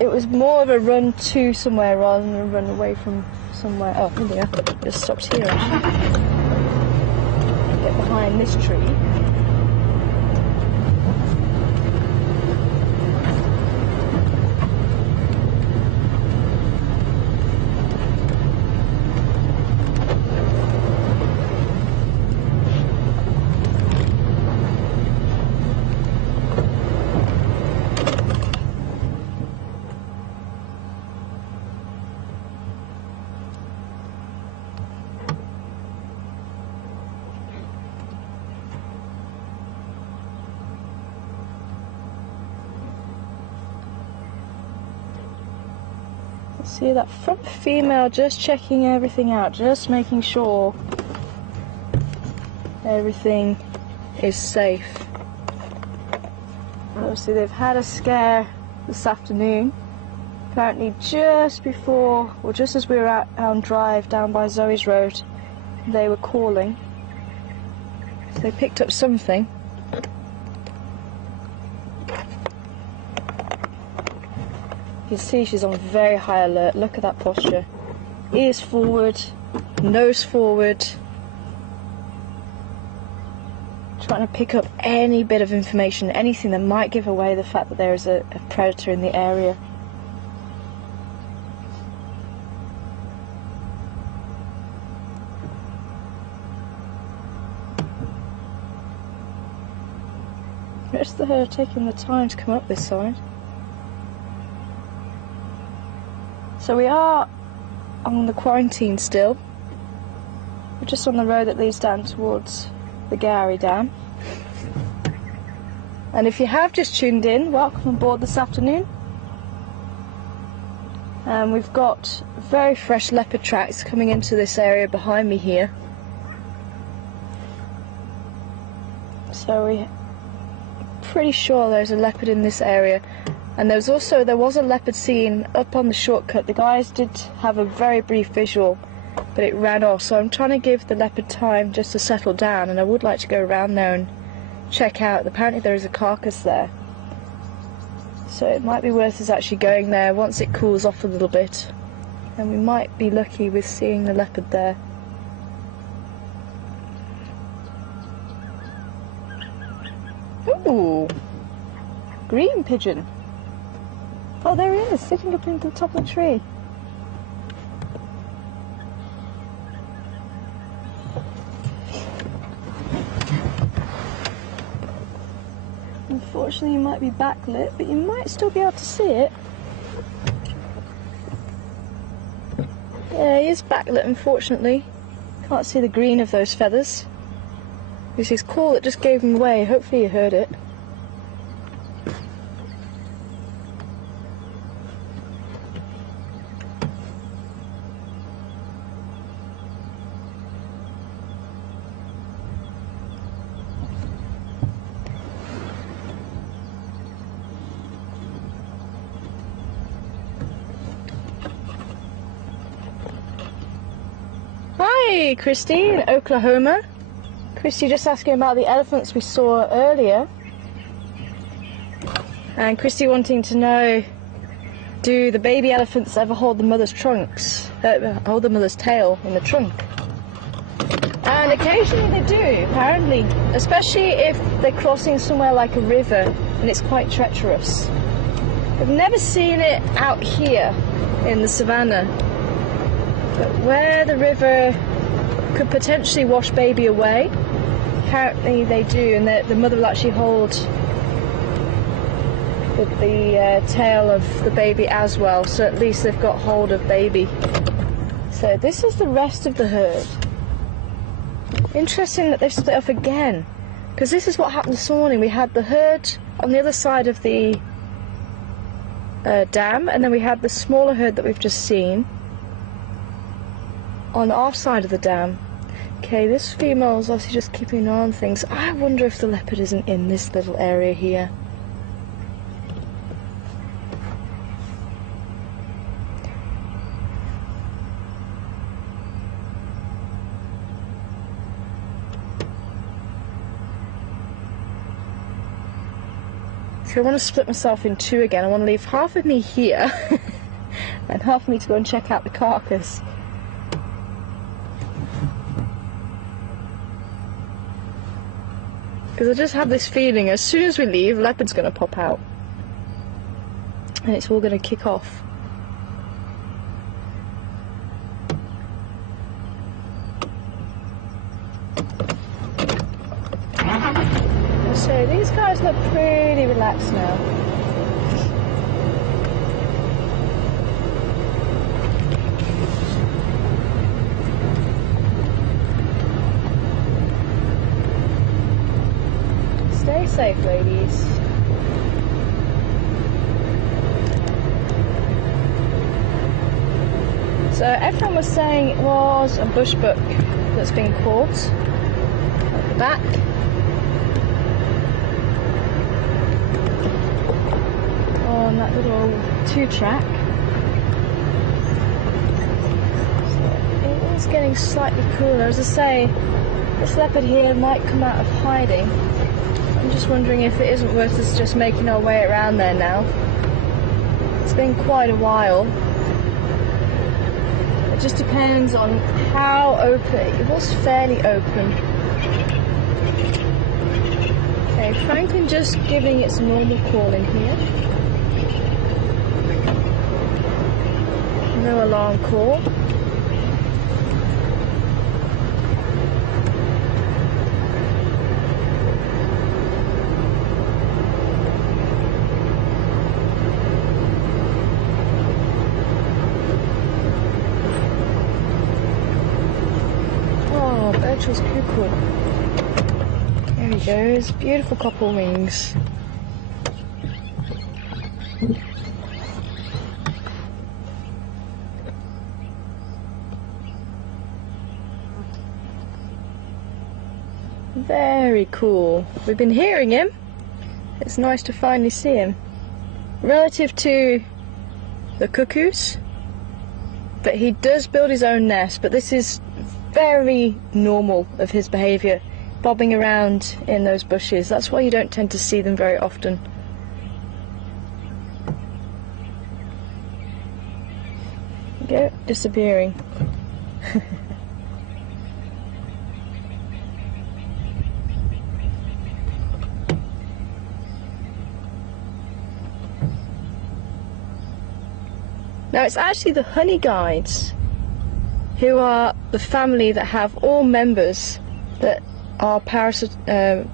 it was more of a run to somewhere rather than a run away from somewhere. Oh, here we are. Just stopped here actually. Get behind this tree. See that front female just checking everything out, just making sure everything is safe. Obviously they've had a scare this afternoon. Apparently just before, or just as we were out on drive down by Zoe's road, they were calling. So they picked up something. You can see she's on very high alert. Look at that posture. Ears forward, nose forward. Trying to pick up any bit of information, anything that might give away the fact that there is a predator in the area. Notice the herd taking the time to come up this side. So we are on the quarantine still. We're just on the road that leads down towards the Gowrie Dam. And if you have just tuned in, welcome aboard this afternoon. We've got very fresh leopard tracks coming into this area behind me here. So we're pretty sure there's a leopard in this area. And there was a leopard seen up on the shortcut. The guys did have a very brief visual, but it ran off. So I'm trying to give the leopard time just to settle down, and I would like to go around there and check out. Apparently there is a carcass there. So it might be worth us actually going there once it cools off a little bit. And we might be lucky with seeing the leopard there. Ooh! Green pigeon. Oh, there he is, sitting up into the top of the tree. Unfortunately, you might be backlit, but you might still be able to see it. Yeah, he is backlit, unfortunately. Can't see the green of those feathers. It's his call that just gave him away. Hopefully you heard it. Hi, Christy in Oklahoma. Christy just asking about the elephants we saw earlier. And Christy wanting to know, do the baby elephants ever hold the mother's hold the mother's tail in the trunk? And occasionally they do, apparently. Especially if they're crossing somewhere like a river and it's quite treacherous. I've never seen it out here in the savannah. But where the river could potentially wash baby away, apparently they do, and the mother will actually hold the tail of the baby as well, so at least they've got hold of baby. So this is the rest of the herd. Interesting that they've split off again, because this is what happened this morning. We had the herd on the other side of the dam, and then we had the smaller herd that we've just seen on our side of the dam. Okay, this female is obviously just keeping an eye on things. I wonder if the leopard isn't in this little area here. So I want to split myself in two again. I want to leave half of me here and half of me to go and check out the carcass. Because I just have this feeling as soon as we leave, leopard's going to pop out. And it's all going to kick off. So these guys look pretty relaxed now. Stay safe, ladies. So everyone was saying it was a bush book that's been caught at the back. On that little 2-track. So it is getting slightly cooler. As I say, this leopard here might come out of hiding. I'm just wondering if it isn't worth us just making our way around there now. It's been quite a while. It just depends on how open. It was fairly open. Okay, Franklin just giving its normal call in here. No alarm call. Oh, Birchall's cuckoo. There he goes. Beautiful couple wings. Very cool. We've been hearing him. It's nice to finally see him. Relative to the cuckoos, but he does build his own nest, but this is very normal of his behaviour, bobbing around in those bushes. That's why you don't tend to see them very often. There you go, disappearing. Now it's actually the honey guides who are the family that have all members that are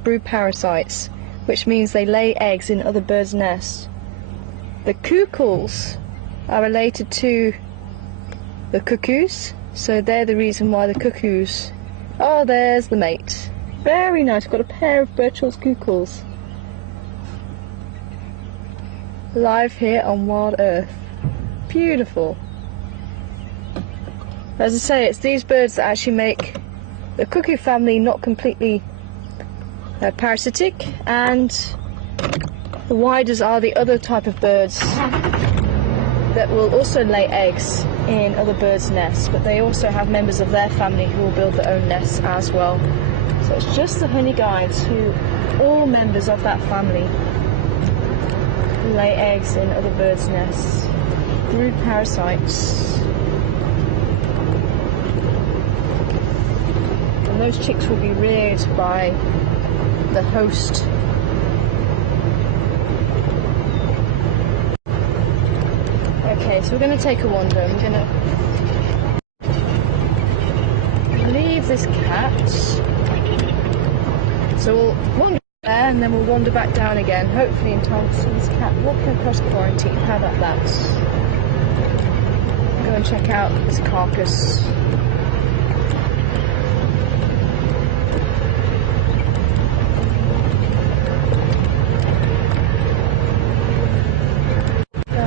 brood parasites, which means they lay eggs in other birds' nests. The cuckoos are related to the cuckoos, so they're the reason why the cuckoos... Oh, there's the mate. Very nice, got a pair of Birchall's cuckoos. Live here on Wild Earth. Beautiful. As I say, it's these birds that actually make the cuckoo family not completely parasitic, and the widers are the other type of birds that will also lay eggs in other birds' nests, but they also have members of their family who will build their own nests as well. So it's just the honey guides who, all members of that family, lay eggs in other birds' nests. Brood parasites. And those chicks will be reared by the host. Okay, so we're going to take a wander. I'm going to leave this cat. So we'll wander there and then we'll wander back down again, hopefully in time to see this cat walking across quarantine. How about that? Go and check out this carcass.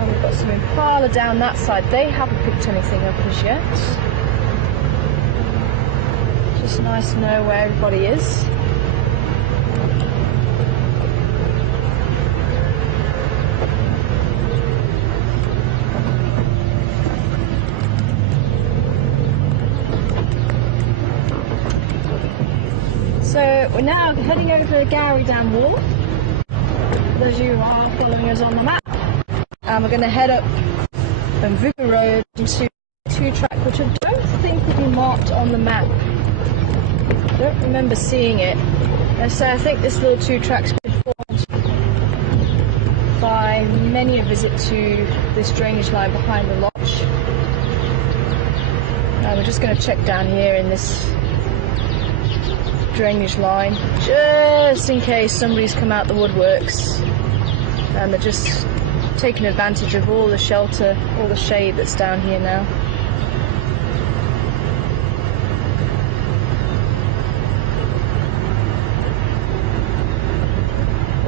We've got some impala down that side. They haven't picked anything up as yet. Just nice to know where everybody is. So we're now heading over the Gowrie Dam Wall, for those of you who are following us on the map, and we're going to head up Vuka Road into 2-track, which I don't think will be marked on the map. I don't remember seeing it. And so I think this little 2-track's been formed by many a visit to this drainage line behind the lodge. We're just going to check down here in this drainage line, just in case somebody's come out the woodworks and they're just taking advantage of all the shelter, all the shade that's down here now.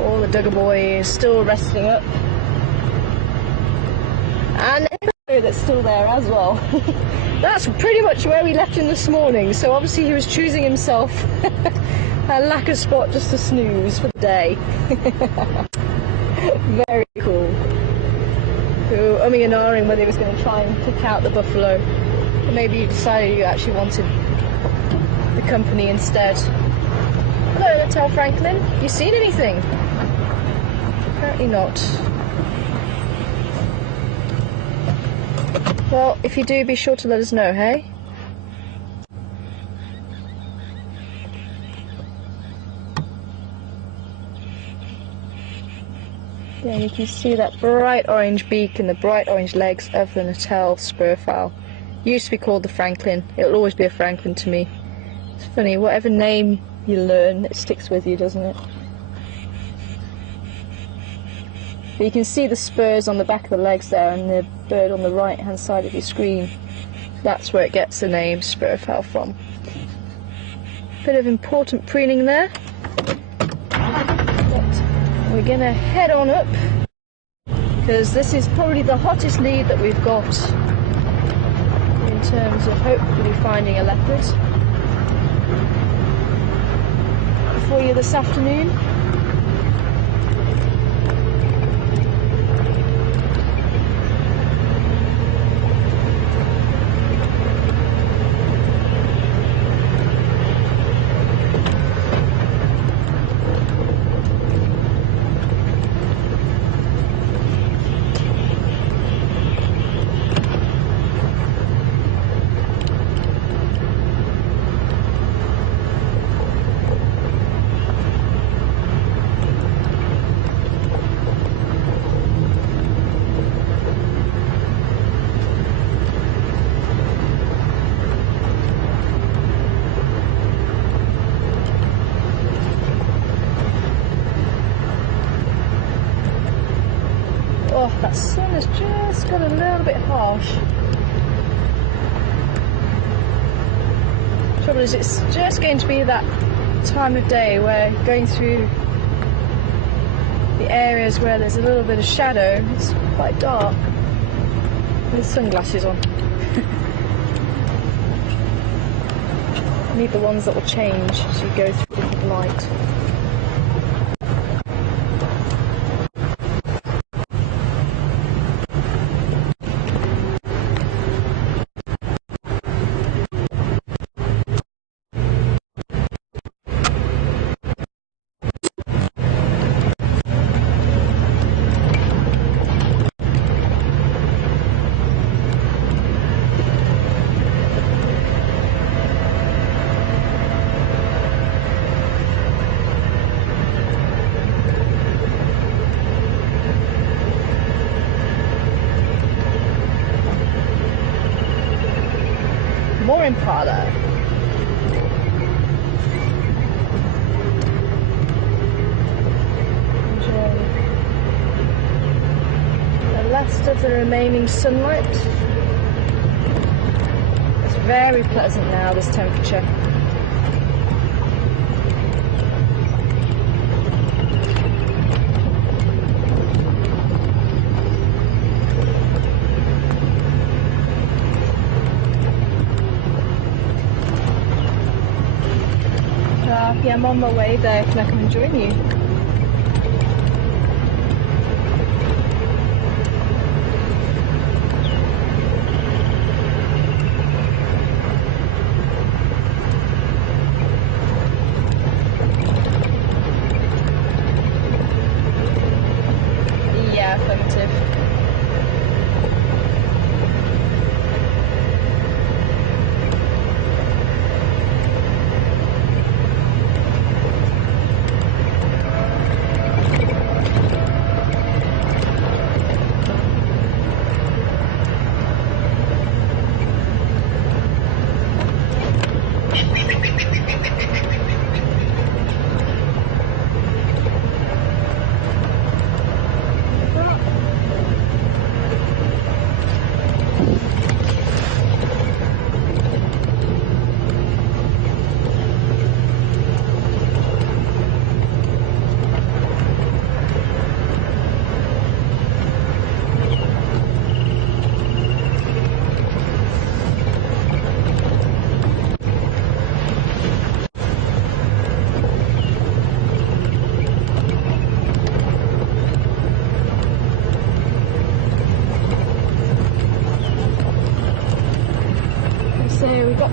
All the Duggar boys still resting up, and that's still there as well. That's pretty much where we left him this morning, so obviously he was choosing himself a lacquer spot just to snooze for the day. Very cool. Who umming and ahhing whether he was going to try and kick out the buffalo, but maybe he decided he actually wanted the company instead. Hello, Natal Franklin. You seen anything? Apparently not. Well, if you do, be sure to let us know, hey? Yeah, you can see that bright orange beak and the bright orange legs of the Natal spurfowl. Used to be called the Franklin. It'll always be a Franklin to me. It's funny, whatever name you learn, it sticks with you, doesn't it? But you can see the spurs on the back of the legs there and the bird on the right hand side of your screen. That's where it gets the name spurfowl from. Bit of important preening there. But we're going to head on up because this is probably the hottest lead that we've got in terms of hopefully finding a leopard for you this afternoon. Oh, that sun has just got a little bit harsh. Trouble is, it's just going to be that time of day where going through the areas where there's a little bit of shadow, it's quite dark. With sunglasses on. Need the ones that will change as you go through different light. More impala. Enjoy the last of the remaining sunlight. It's very pleasant now, this temperature. Yeah, I'm on my way there. Can I come and join you? Yeah, affirmative.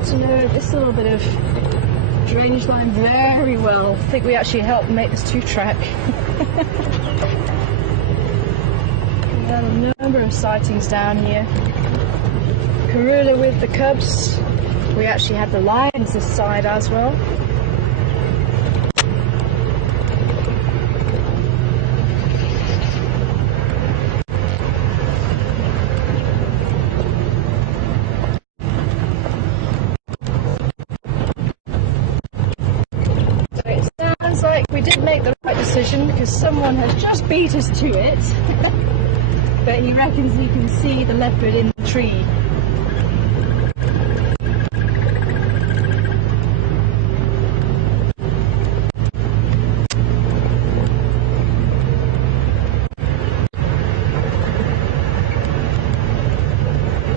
to know this little bit of drainage line very well. I think we actually helped make this 2-track. We had a number of sightings down here. Karula with the cubs. We actually had the lions this side as well. We did make the right decision because someone has just beat us to it, but he reckons he can see the leopard in the tree.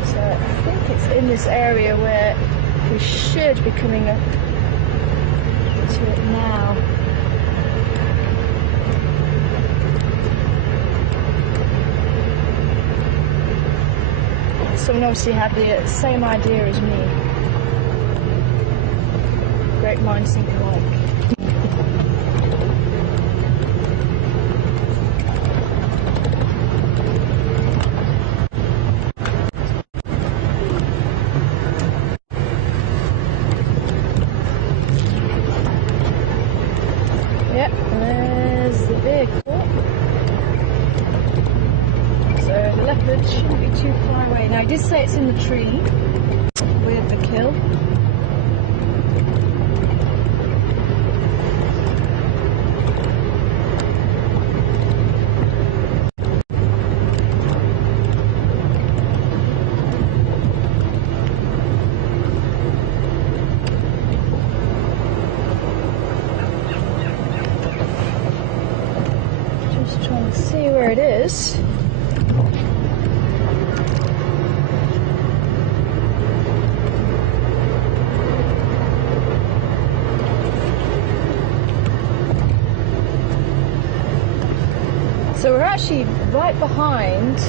So I think it's in this area where we should be coming up to it now. Someone obviously had the same idea as me. Great minds think alike. Yep, there's the vehicle. So the leopard shouldn't be too far away. Now I did say it's in the tree with the kill. Just trying to see where it is. So we're actually right behind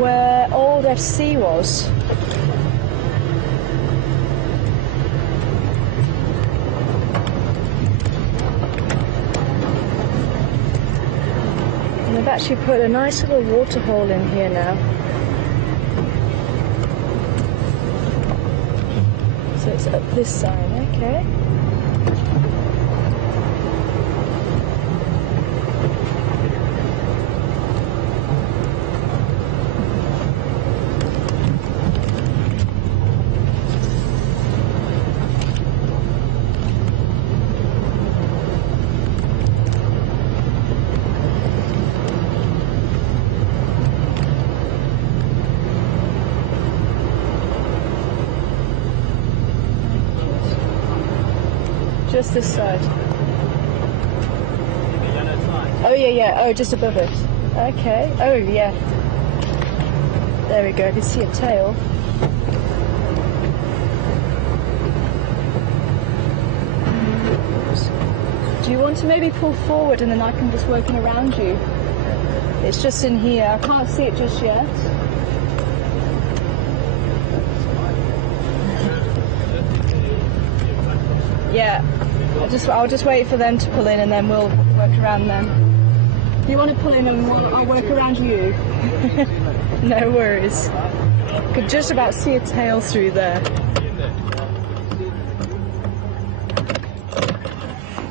where old FC was. And they've actually put a nice little water hole in here now. So it's up this side, okay. Just this side. Oh yeah. Oh, just above it. Okay. Oh yeah. There we go. I can see a tail. Do you want to maybe pull forward and then I can just work in around you? It's just in here. I can't see it just yet. Yeah. I'll just wait for them to pull in and then we'll work around them. You want to pull in and I'll work around you? No worries. Could just about see a tail through there.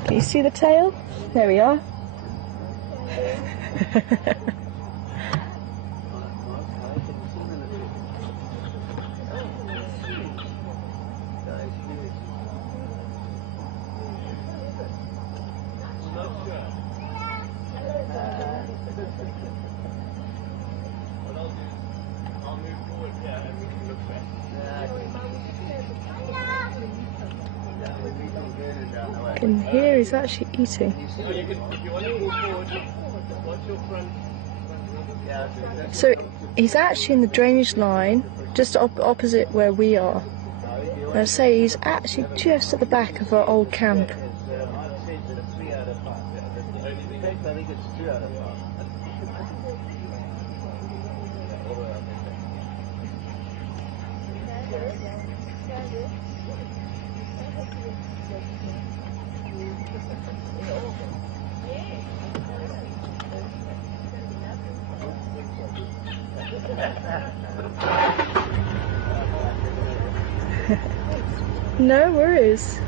Can you see the tail? There we are. In here he's actually eating. So he's actually in the drainage line just opposite where we are. And I say he's actually just at the back of our old camp. No worries.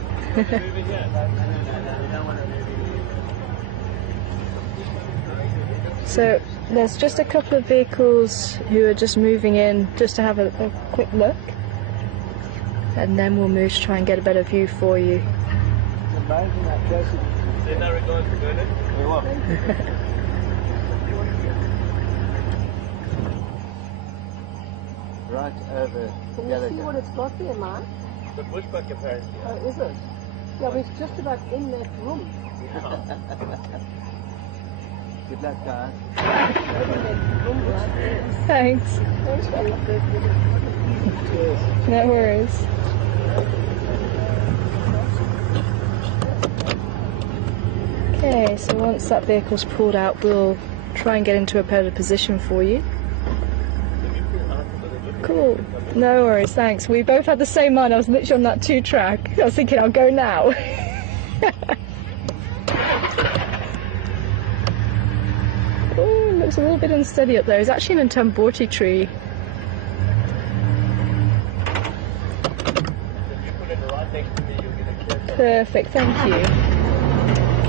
So there's just a couple of vehicles who are just moving in just to have a quick look, and then we'll move to try and get a better view for you. Right over Can you see what it's got there, man? The bushbuck apparently. Oh, is it? Yeah, we're just about in that room. Good luck, guys. Thanks. No worries. Okay, so once that vehicle's pulled out, we'll try and get into a better position for you. Cool. No worries, thanks. We both had the same mind. I was literally on that 2-track. I was thinking, I'll go now. Oh, it looks a little bit unsteady up there. It's actually an Tamborti tree. Perfect, thank you.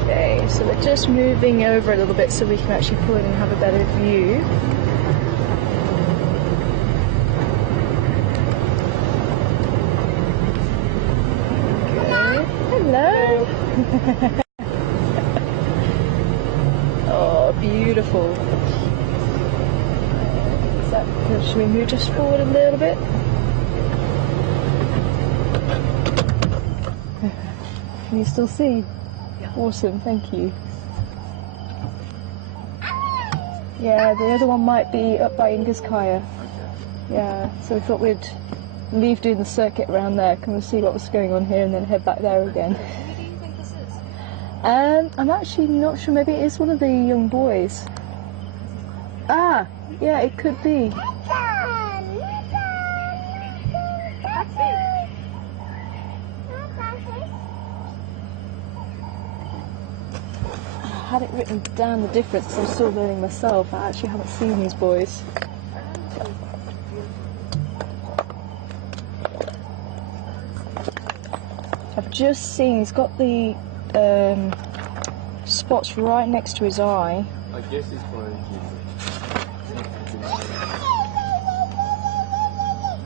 Okay, so we're just moving over a little bit so we can actually pull in and have a better view. Hello. Oh, beautiful. Should we move just forward a little bit? Can you still see? Yeah. Awesome, thank you. Yeah, the other one might be up by Ingaskaya. Yeah, so we thought we'd leave doing the circuit around there, come and see what was going on here and then head back there again. Who do you think this is? I'm actually not sure, maybe it is one of the young boys. Ah, yeah, it could be. I had it written down the difference, I'm still learning myself. I actually haven't seen these boys. I've just seen he's got the spots right next to his eye. I guess it's quarantine.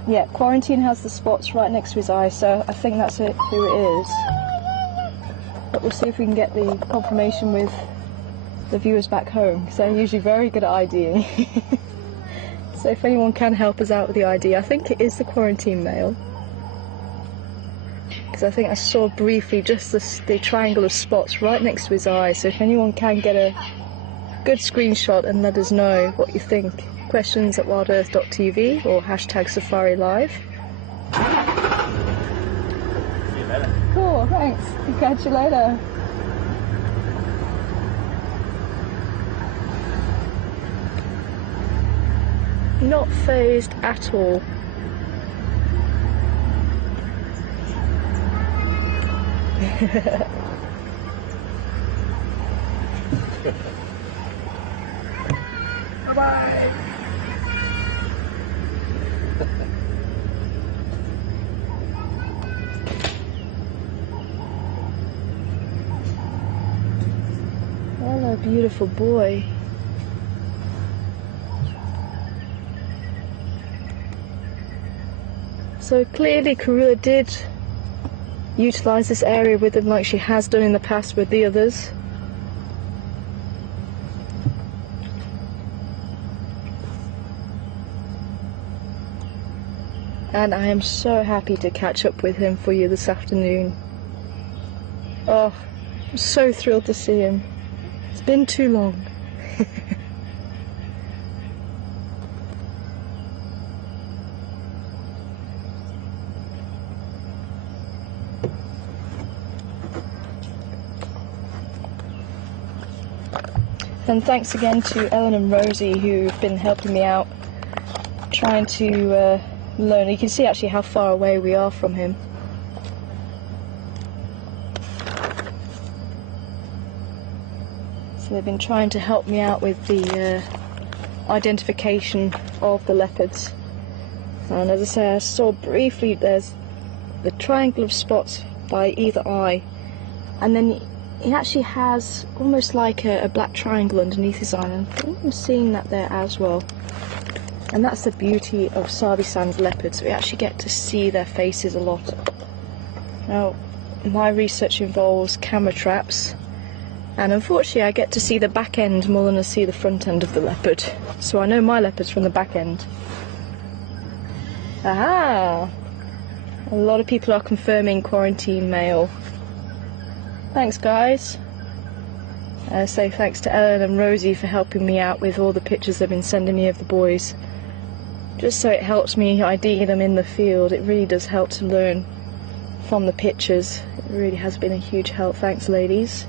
Yeah, quarantine has the spots right next to his eye, so I think that's it, who it is. But we'll see if we can get the confirmation with the viewers back home, because they're usually very good at IDing. So if anyone can help us out with the ID, I think it is the quarantine male. Because I think I saw briefly just the triangle of spots right next to his eye, so if anyone can get a good screenshot and let us know what you think. Questions at WildEarthTV or #Safari Live. See you later. Cool, thanks. Catch you later. Not phased at all. Bye. Hello, beautiful boy. So clearly Karula did utilise this area with him like she has done in the past with the others. And I am so happy to catch up with him for you this afternoon. Oh, I'm so thrilled to see him. It's been too long. And thanks again to Ellen and Rosie who've been helping me out, trying to lonely. You can see actually how far away we are from him. So they've been trying to help me out with the identification of the leopards. And as I say, I saw briefly there's the triangle of spots by either eye, and then he actually has almost like a black triangle underneath his eye, and I'm seeing that there as well. And that's the beauty of Sabi Sands leopards, we actually get to see their faces a lot. Now, my research involves camera traps, and unfortunately I get to see the back end more than I see the front end of the leopard. So I know my leopards from the back end. Aha! A lot of people are confirming quarantine male. Thanks, guys. So thanks to Ellen and Rosie for helping me out with all the pictures they've been sending me of the boys. Just so it helps me ID them in the field. It really does help to learn from the pictures. It really has been a huge help. Thanks, ladies.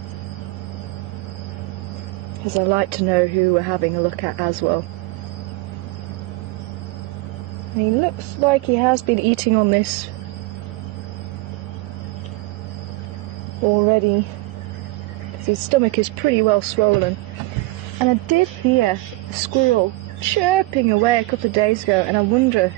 Because I like to know who we're having a look at as well. And he looks like he has been eating on this already, because his stomach is pretty well swollen. And I did hear a squirrel chirping away a couple of days ago, and I wonder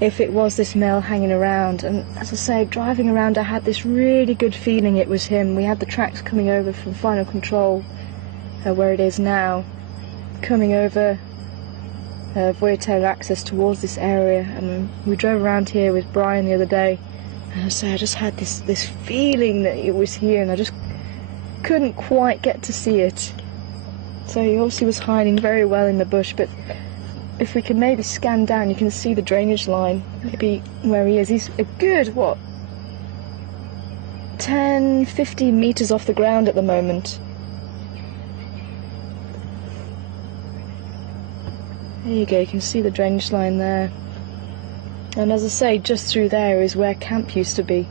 if it was this male hanging around. And as I say, driving around I had this really good feeling it was him. We had the tracks coming over from Final Control, where it is now, coming over Voyatail access towards this area, and we drove around here with Brian the other day, and so I just had this feeling that it was here, and I just couldn't quite get to see it. So he obviously was hiding very well in the bush, but if we can maybe scan down, you can see the drainage line, maybe where he is. He's a good, what, 10-15 meters off the ground at the moment. There you go, you can see the drainage line there. And as I say, just through there is where camp used to be.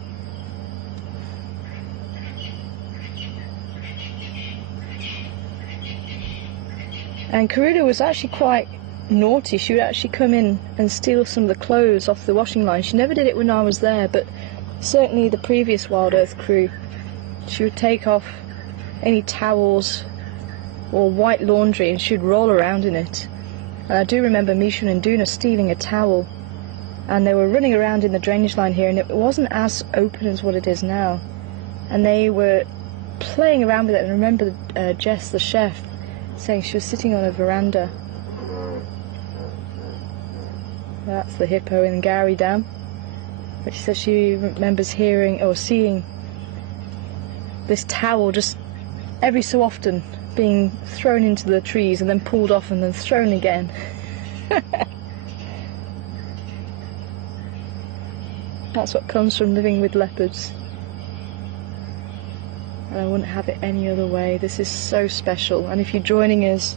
And Karula was actually quite naughty. She would actually come in and steal some of the clothes off the washing line. She never did it when I was there, but certainly the previous Wild Earth crew. She would take off any towels or white laundry and she'd roll around in it. And I do remember Misha and Duna stealing a towel, and they were running around in the drainage line here, and it wasn't as open as what it is now. And they were playing around with it, and I remember Jess, the chef, saying she was sitting on a veranda. That's the hippo in Gary Dam. But she says she remembers hearing or seeing this towel just every so often being thrown into the trees and then pulled off and then thrown again. That's what comes from living with leopards. And I wouldn't have it any other way. This is so special. And if you're joining us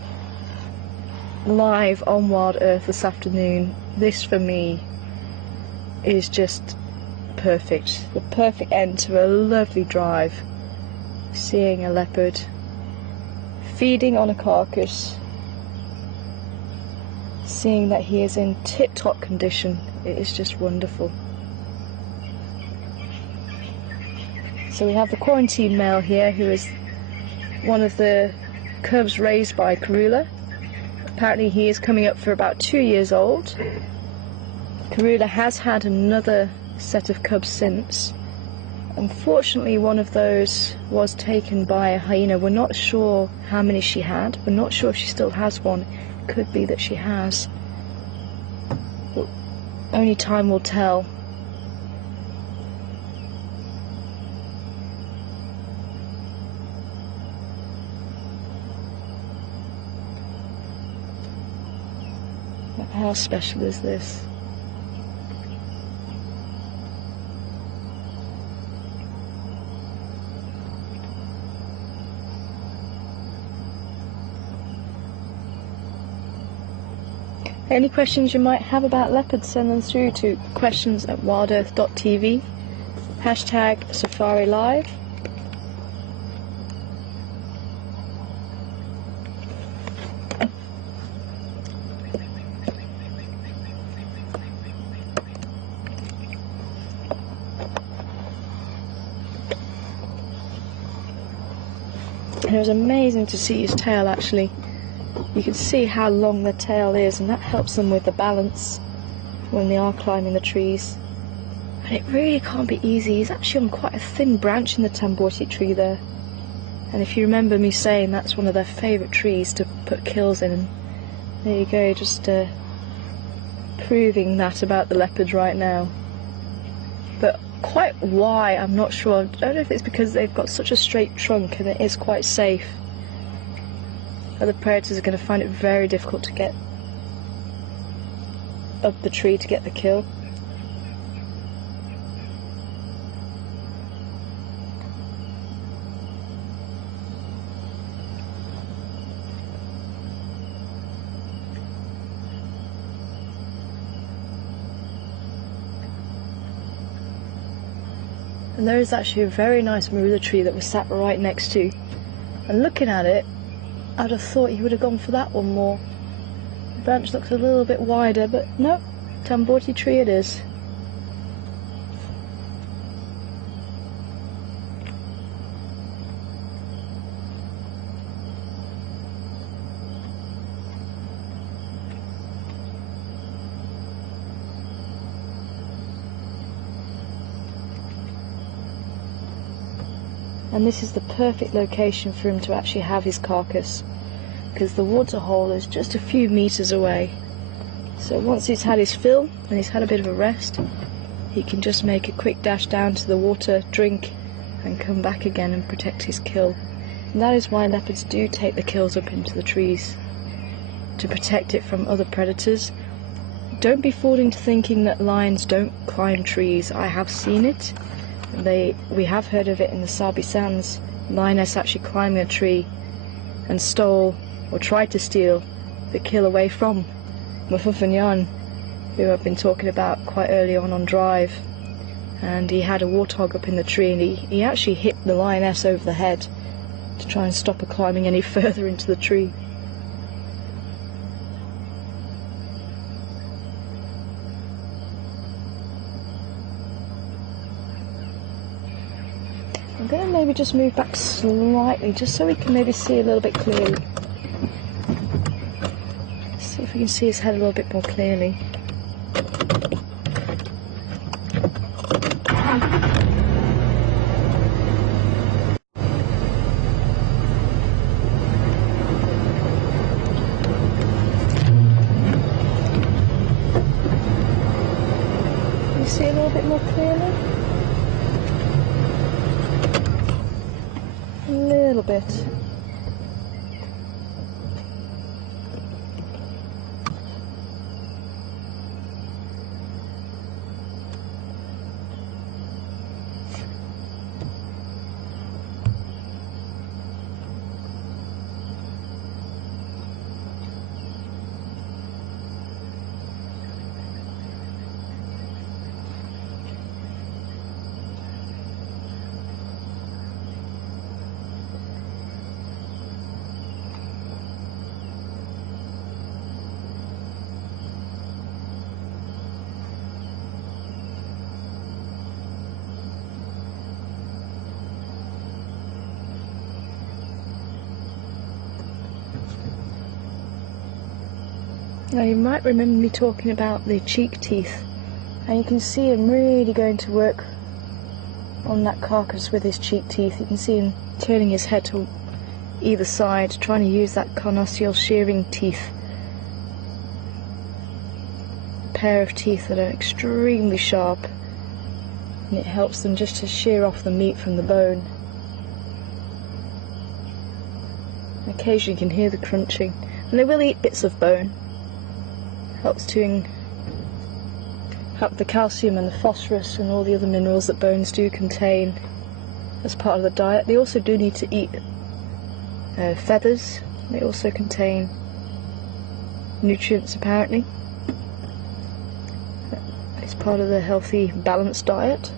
live on Wild Earth this afternoon, this for me is just perfect. The perfect end to a lovely drive. Seeing a leopard feeding on a carcass, seeing that he is in tip-top condition, it is just wonderful. So we have the quarantine male here, who is one of the cubs raised by Karula. Apparently he is coming up for about 2 years old. Karula has had another set of cubs since. Unfortunately, one of those was taken by a hyena. We're not sure how many she had. We're not sure if she still has one. It could be that she has. But only time will tell. But how special is this? Any questions you might have about leopards, send them through to questions@wildearth.tv, #SafariLive. And it was amazing to see his tail actually. You can see how long the tail is, and that helps them with the balance when they are climbing the trees. And it really can't be easy. He's actually on quite a thin branch in the Tamboti tree there. And if you remember me saying that's one of their favourite trees to put kills in, and there you go, just proving that about the leopards right now. But quite why, I'm not sure. I don't know if it's because they've got such a straight trunk and it is quite safe. Other predators are going to find it very difficult to get up the tree to get the kill. And there is actually a very nice marula tree that was sat right next to. And looking at it, I'd have thought he would have gone for that one more. The branch looks a little bit wider, but no, Tamboti tree it is. And this is the perfect location for him to actually have his carcass, because the water hole is just a few meters away. So once he's had his fill and he's had a bit of a rest, he can just make a quick dash down to the water, drink, and come back again and protect his kill. And that is why leopards do take the kills up into the trees, to protect it from other predators. Don't be fooled into thinking that lions don't climb trees. I have seen it. We have heard of it in the Sabi Sands. Lioness actually climbing a tree and stole, or tried to steal, the kill away from Mufufanyan, who I've been talking about quite early on Drive. And he had a warthog up in the tree, and he actually hit the lioness over the head to try and stop her climbing any further into the tree. I'm going to maybe just move back slightly, just so we can maybe see a little bit clearly. See if we can see his head a little bit more clearly. Can you see a little bit more clearly? A little bit. Now you might remember me talking about the cheek teeth, and you can see him really going to work on that carcass with his cheek teeth. You can see him turning his head to either side, trying to use that carnassial shearing teeth. A pair of teeth that are extremely sharp, and it helps them just to shear off the meat from the bone. Occasionally you can hear the crunching, and they will eat bits of bone. Helps to help the calcium and the phosphorus and all the other minerals that bones do contain as part of the diet. They also do need to eat feathers. They also contain nutrients apparently. It's part of the healthy, balanced diet.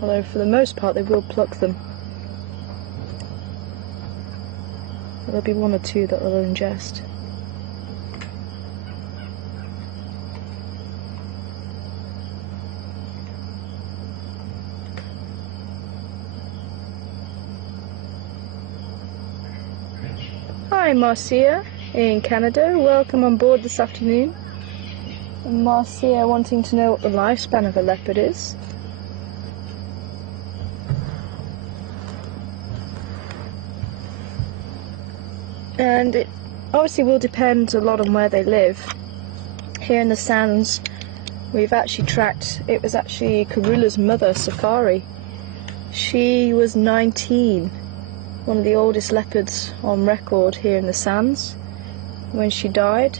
Although for the most part they will pluck them. There'll be one or two that they'll ingest. Hi Marcia in Canada, welcome on board this afternoon. And Marcia wanting to know what the lifespan of a leopard is. And it obviously will depend a lot on where they live. Here in the sands we've actually tracked, it was actually Karula's mother, Safari. She was 19, one of the oldest leopards on record here in the sands, when she died.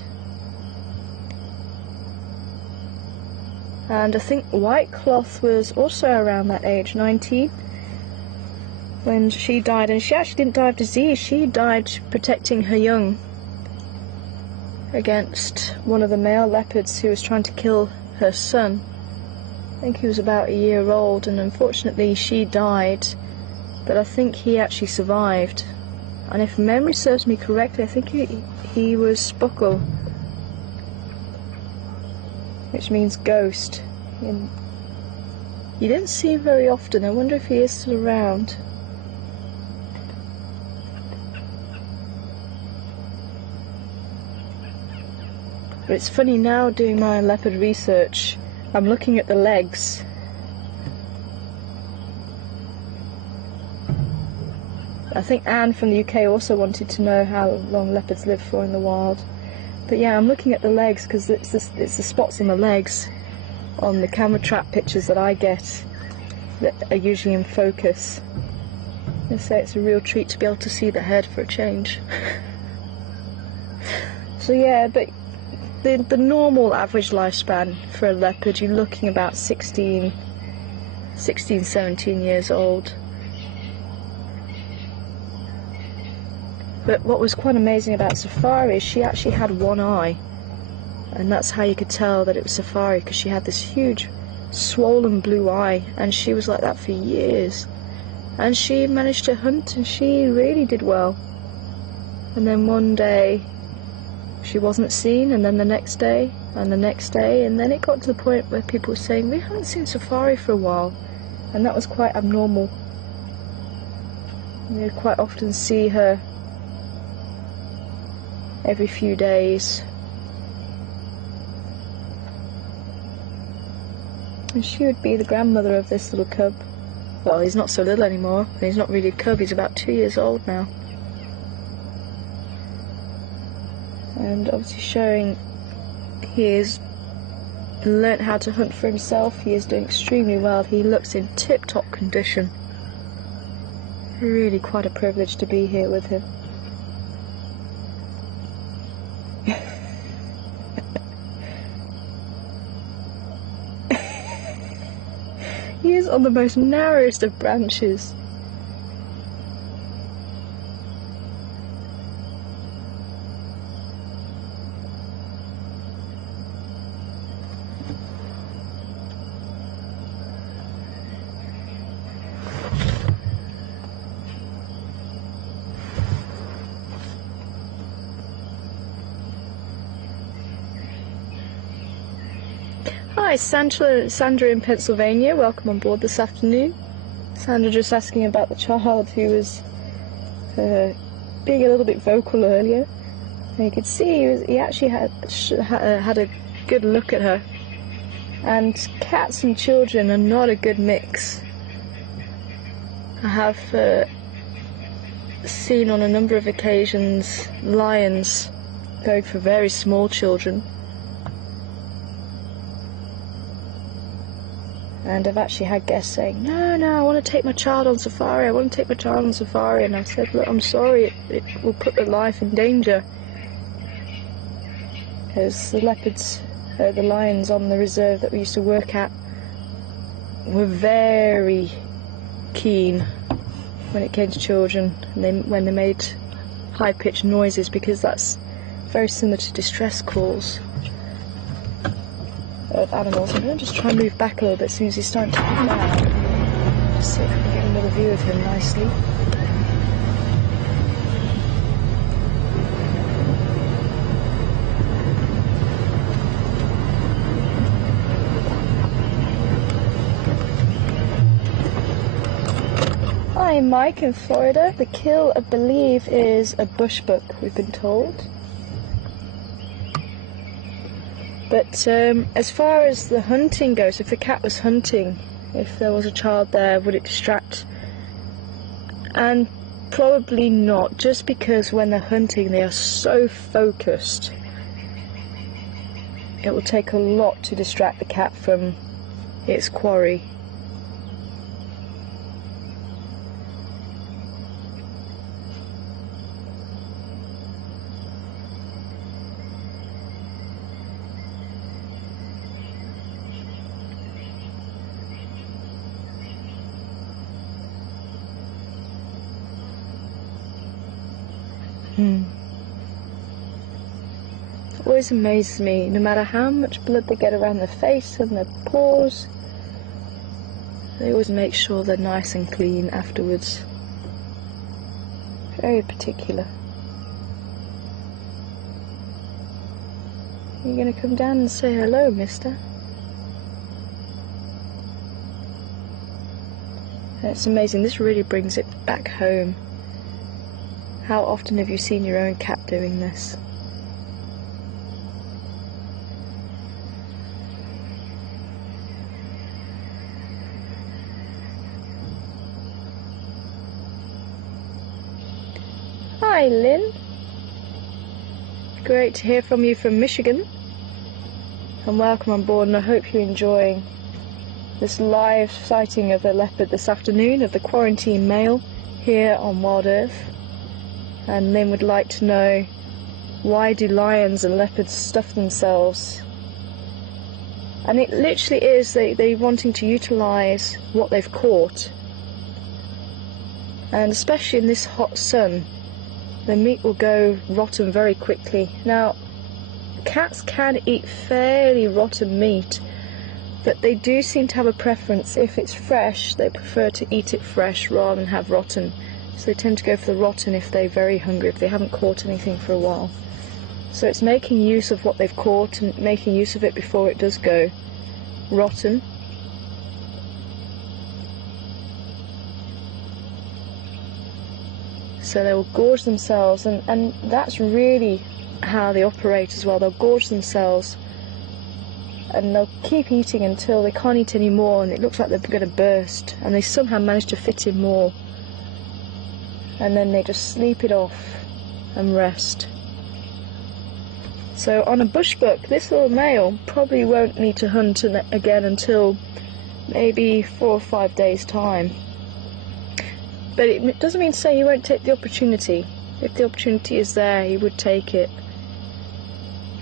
And I think White Cloth was also around that age, 19, when she died. And she actually didn't die of disease, she died protecting her young against one of the male leopards who was trying to kill her son. I think he was about a year old, and unfortunately she died, but I think he actually survived. And if memory serves me correctly, I think he was Spuckle, which means ghost. And you didn't see him very often. I wonder if he is still around. But it's funny now doing my leopard research, I'm looking at the legs. I think Anne from the UK also wanted to know how long leopards live for in the wild. But yeah, I'm looking at the legs because it's the spots on the legs on the camera trap pictures that I get that are usually in focus. They say it's a real treat to be able to see the head for a change. So yeah, but the normal average lifespan for a leopard, you're looking about 16, 17 years old. But what was quite amazing about Safari is she actually had one eye, and that's how you could tell that it was Safari, because she had this huge swollen blue eye, and she was like that for years. And she managed to hunt, and she really did well. And then one day she wasn't seen, and then the next day, and the next day, and then it got to the point where people were saying, we haven't seen Safari for a while, and that was quite abnormal. You'd quite often see her every few days. And she would be the grandmother of this little cub. Well, he's not so little anymore, and he's not really a cub, he's about 2 years old now. And obviously showing he has learnt how to hunt for himself. He is doing extremely well. He looks in tip-top condition. Really quite a privilege to be here with him. He is on the most narrowest of branches. Hi, Sandra in Pennsylvania, welcome on board this afternoon. Sandra just asking about the child who was being a little bit vocal earlier. And you could see he actually had a good look at her. And cats and children are not a good mix. I have seen on a number of occasions lions going for very small children. And I've actually had guests saying, no, I want to take my child on safari, I want to take my child on safari. And I said, look, I'm sorry, it will put their life in danger. Because the leopards, the lions on the reserve that we used to work at were very keen when it came to children, and when they made high-pitched noises, because that's very similar to distress calls of animals. I'm going to just try and move back a little bit as soon as he's starting to come down. Just see if we can get another view of him nicely. Hi Mike in Florida. The kill, I believe, is a bushbuck, we've been told. But as far as the hunting goes, if the cat was hunting, if there was a child there, would it distract? And probably not, just because when they're hunting they are so focused. It will take a lot to distract the cat from its quarry. It always amazes me, no matter how much blood they get around their face and their paws, they always make sure they're nice and clean afterwards. Very particular. Are you going to come down and say hello, mister? It's amazing, this really brings it back home. How often have you seen your own cat doing this? Hi, Lynn. Great to hear from you from Michigan. And welcome on board, and I hope you're enjoying this live sighting of the leopard this afternoon, of the quarantine male here on Wild Earth. And Lynn would like to know, why do lions and leopards stuff themselves? And it literally is they wanting to utilise what they've caught. And especially in this hot sun, the meat will go rotten very quickly. Now, cats can eat fairly rotten meat, but they do seem to have a preference. If it's fresh, they prefer to eat it fresh rather than have rotten. So they tend to go for the rotten if they're very hungry, if they haven't caught anything for a while. So it's making use of what they've caught and making use of it before it does go rotten. So they will gorge themselves, and that's really how they operate as well. They'll gorge themselves and they'll keep eating until they can't eat any more, and it looks like they're going to burst, and they somehow manage to fit in more. And then they just sleep it off and rest. So on a bushbuck, this little male probably won't need to hunt again until maybe 4 or 5 days' time. But it doesn't mean to say he won't take the opportunity. If the opportunity is there, he would take it.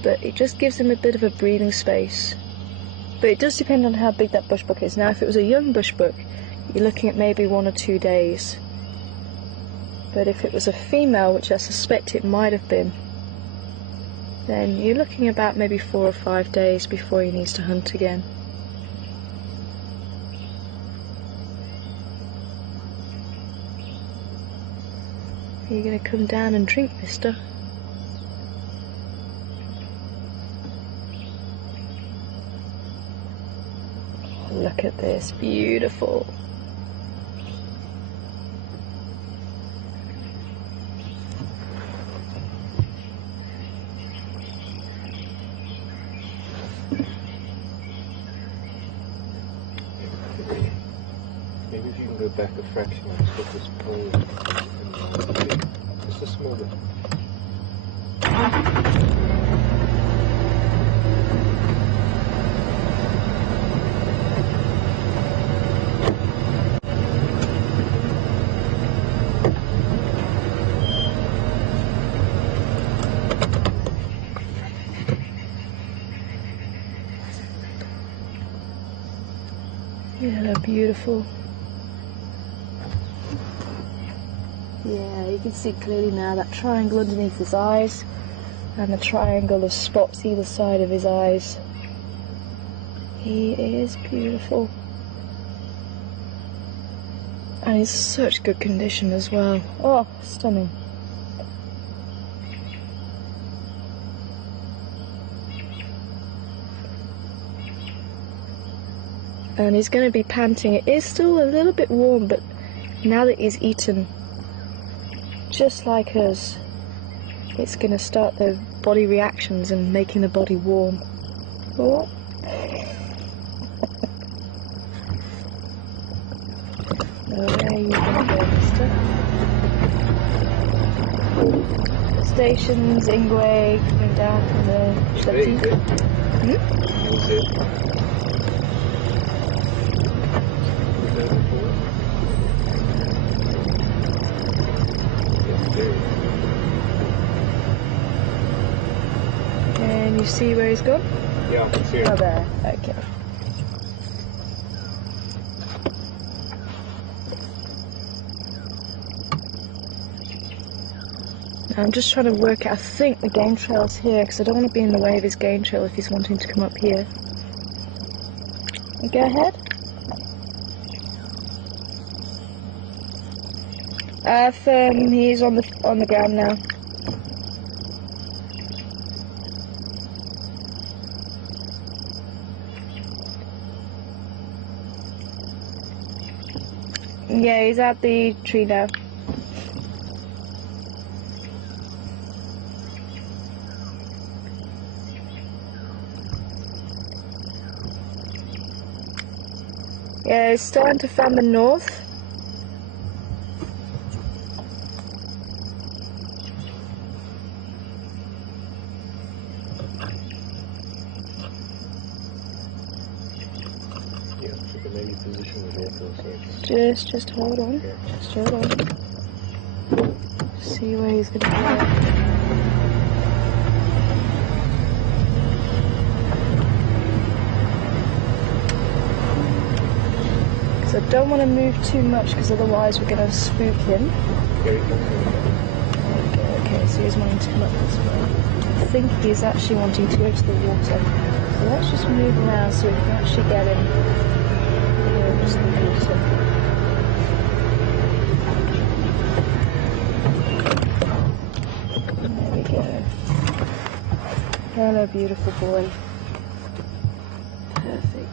But it just gives him a bit of a breathing space. But it does depend on how big that bushbuck is. Now, if it was a young bushbuck, you're looking at maybe 1 or 2 days. But if it was a female, which I suspect it might have been, then you're looking about maybe 4 or 5 days before he needs to hunt again. Are you going to come down and drink, mister? Oh, look at this, beautiful. Maybe if you can go back a fraction and put this pole just a small bit. Yeah, they're beautiful. Yeah, you can see clearly now that triangle underneath his eyes and the triangle of spots either side of his eyes. He is beautiful. And he's such good condition as well. Oh, stunning. And he's going to be panting. It is still a little bit warm, but now that he's eaten just like us, it's going to start the body reactions and making the body warm. Oh. Where are you going to go, mister? Stations, Ingwe, coming down from the Shati. Can you see where he's gone? Yeah, I can see it. Oh, there. Okay. I'm just trying to work out, I think the game trail's here, because I don't want to be in the way of his game trail if he's wanting to come up here. Go ahead. Firm, he's on the ground now. Yeah, he's at the tree now. Yeah, it's starting to fan the north. Yeah, so can maybe position the vehicle so it's... Just hold on. Yeah. Just hold on. See where he's gonna go. I don't want to move too much because otherwise we're going to spook him. Okay, so he's wanting to come up this way. I think he's actually wanting to go to the water. So let's just move around so we can actually get him here to the water. There we go. Hello, beautiful boy. Perfect.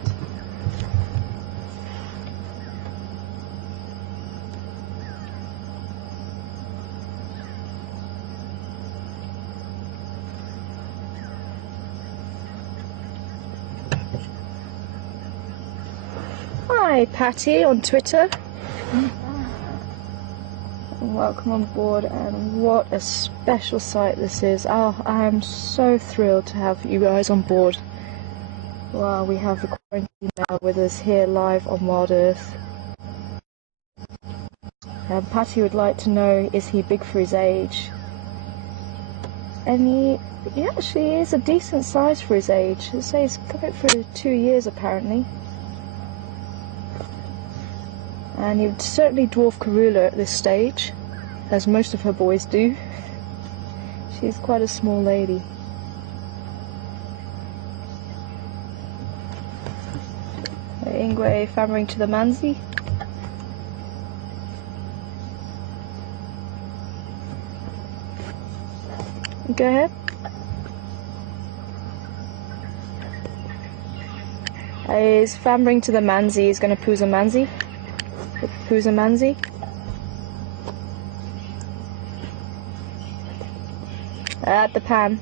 Hi Patty on Twitter. Welcome on board, and what a special sight this is. Oh, I am so thrilled to have you guys on board. Wow, we have the quarantine now with us here live on Wild Earth. Patty would like to know, is he big for his age? And he actually is a decent size for his age. I'd say he's got it for 2 years apparently. And he would certainly dwarf Karula at this stage, as most of her boys do. She's quite a small lady. Ingwe fammering to the Manzi. Go ahead. He's fammering to the Manzi. He's going to Puza Manzi. Puza Manzi. At the pan.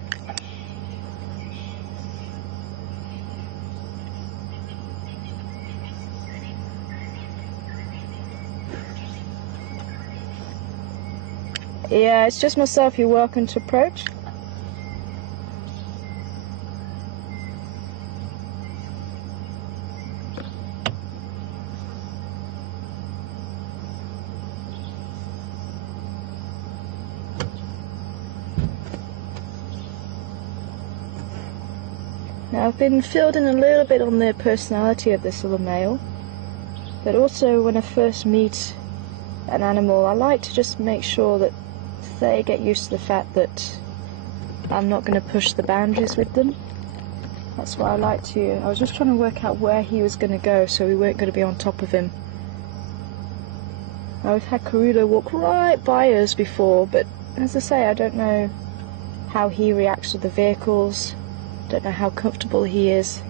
Yeah, it's just myself. You're welcome to approach. Now, I've been filled in a little bit on the personality of this little male, but also when I first meet an animal, I like to just make sure that they get used to the fact that I'm not going to push the boundaries with them. That's why I like to. I was just trying to work out where he was going to go so we weren't going to be on top of him. Now, we've had Karula walk right by us before, but as I say, I don't know how he reacts to the vehicles. Don't know how comfortable he is.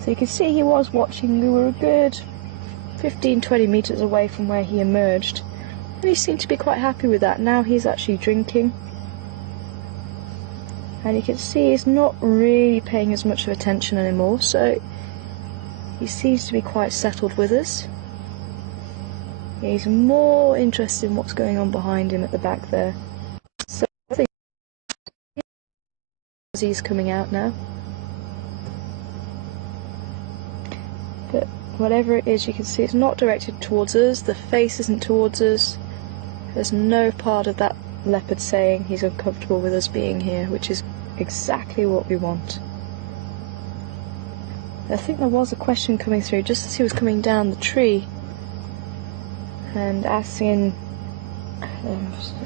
So you can see he was watching. We were a good 15-20 meters away from where he emerged, and he seemed to be quite happy with that. Now he's actually drinking, and you can see he's not really paying as much of attention anymore, so he seems to be quite settled with us. He's more interested in what's going on behind him at the back there. So I think he's coming out now. But whatever it is, you can see it's not directed towards us, the face isn't towards us. There's no part of that leopard saying he's uncomfortable with us being here, which is exactly what we want. I think there was a question coming through just as he was coming down the tree and asking,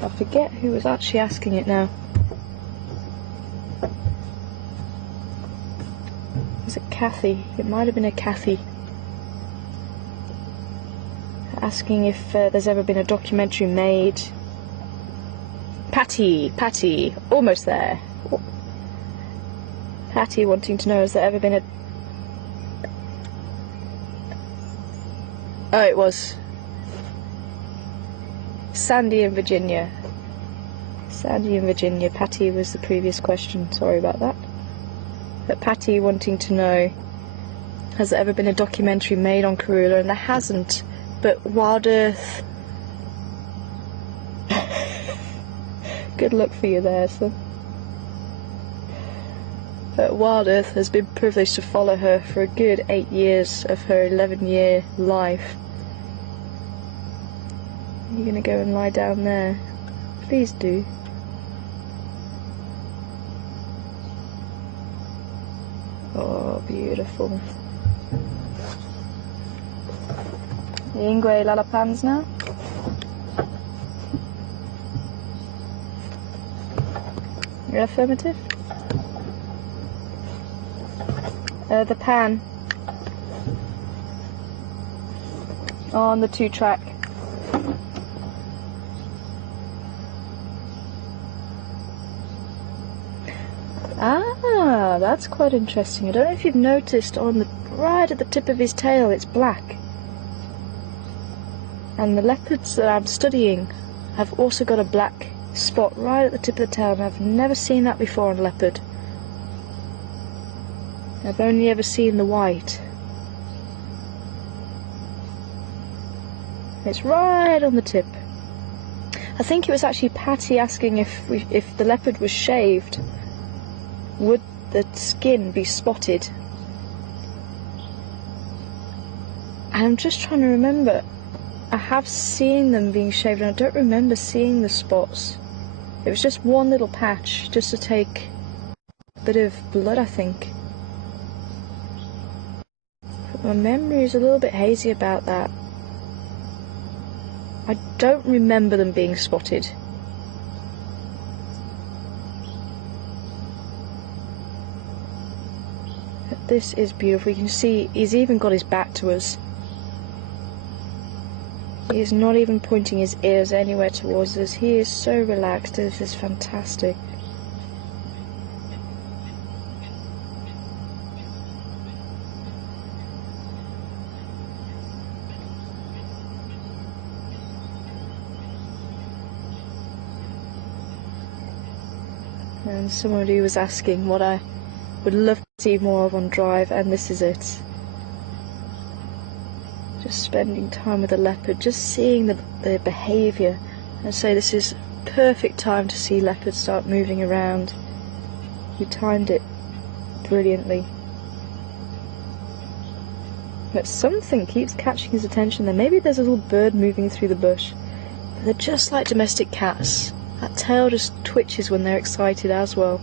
I forget who was actually asking it now. Was it Kathy? It might have been a Kathy. Asking if there's ever been a documentary made. Patty, almost there. Patty wanting to know, has there ever been a... Oh, it was Sandy in Virginia. Sandy in Virginia. Patty was the previous question. Sorry about that. But Patty wanting to know, has there ever been a documentary made on Karula? And there hasn't. But WildEarth... Good luck for you there, son. But WildEarth has been privileged to follow her for a good 8 years of her 11-year life. You're gonna go and lie down there? Please do. Oh, beautiful. Ingwe Lalapans now. You're affirmative? The pan. On the 2-track. Ah, that's quite interesting. I don't know if you've noticed on the right at the tip of his tail it's black. And the leopards that I'm studying have also got a black spot right at the tip of the tail, and I've never seen that before on a leopard. I've only ever seen the white. It's right on the tip. I think it was actually Patty asking if the leopard was shaved, would the skin be spotted? I'm just trying to remember. I have seen them being shaved, and I don't remember seeing the spots. It was just one little patch, just to take a bit of blood, I think. But my memory is a little bit hazy about that. I don't remember them being spotted. But this is beautiful. You can see he's even got his back to us. He is not even pointing his ears anywhere towards us. He is so relaxed. This is fantastic. And somebody was asking what I would love to see more of on Drive, and this is it. Just spending time with a leopard, just seeing the behaviour. I'd say this is perfect time to see leopards start moving around. We timed it brilliantly. But something keeps catching his attention there. Maybe there's a little bird moving through the bush. But they're just like domestic cats. That tail just twitches when they're excited as well.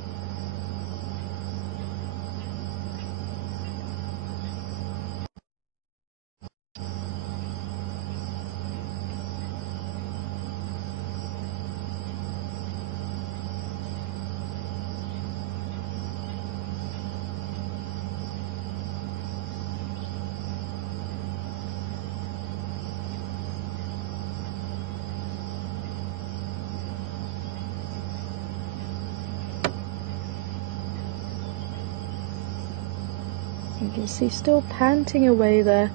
You can see still panting away there.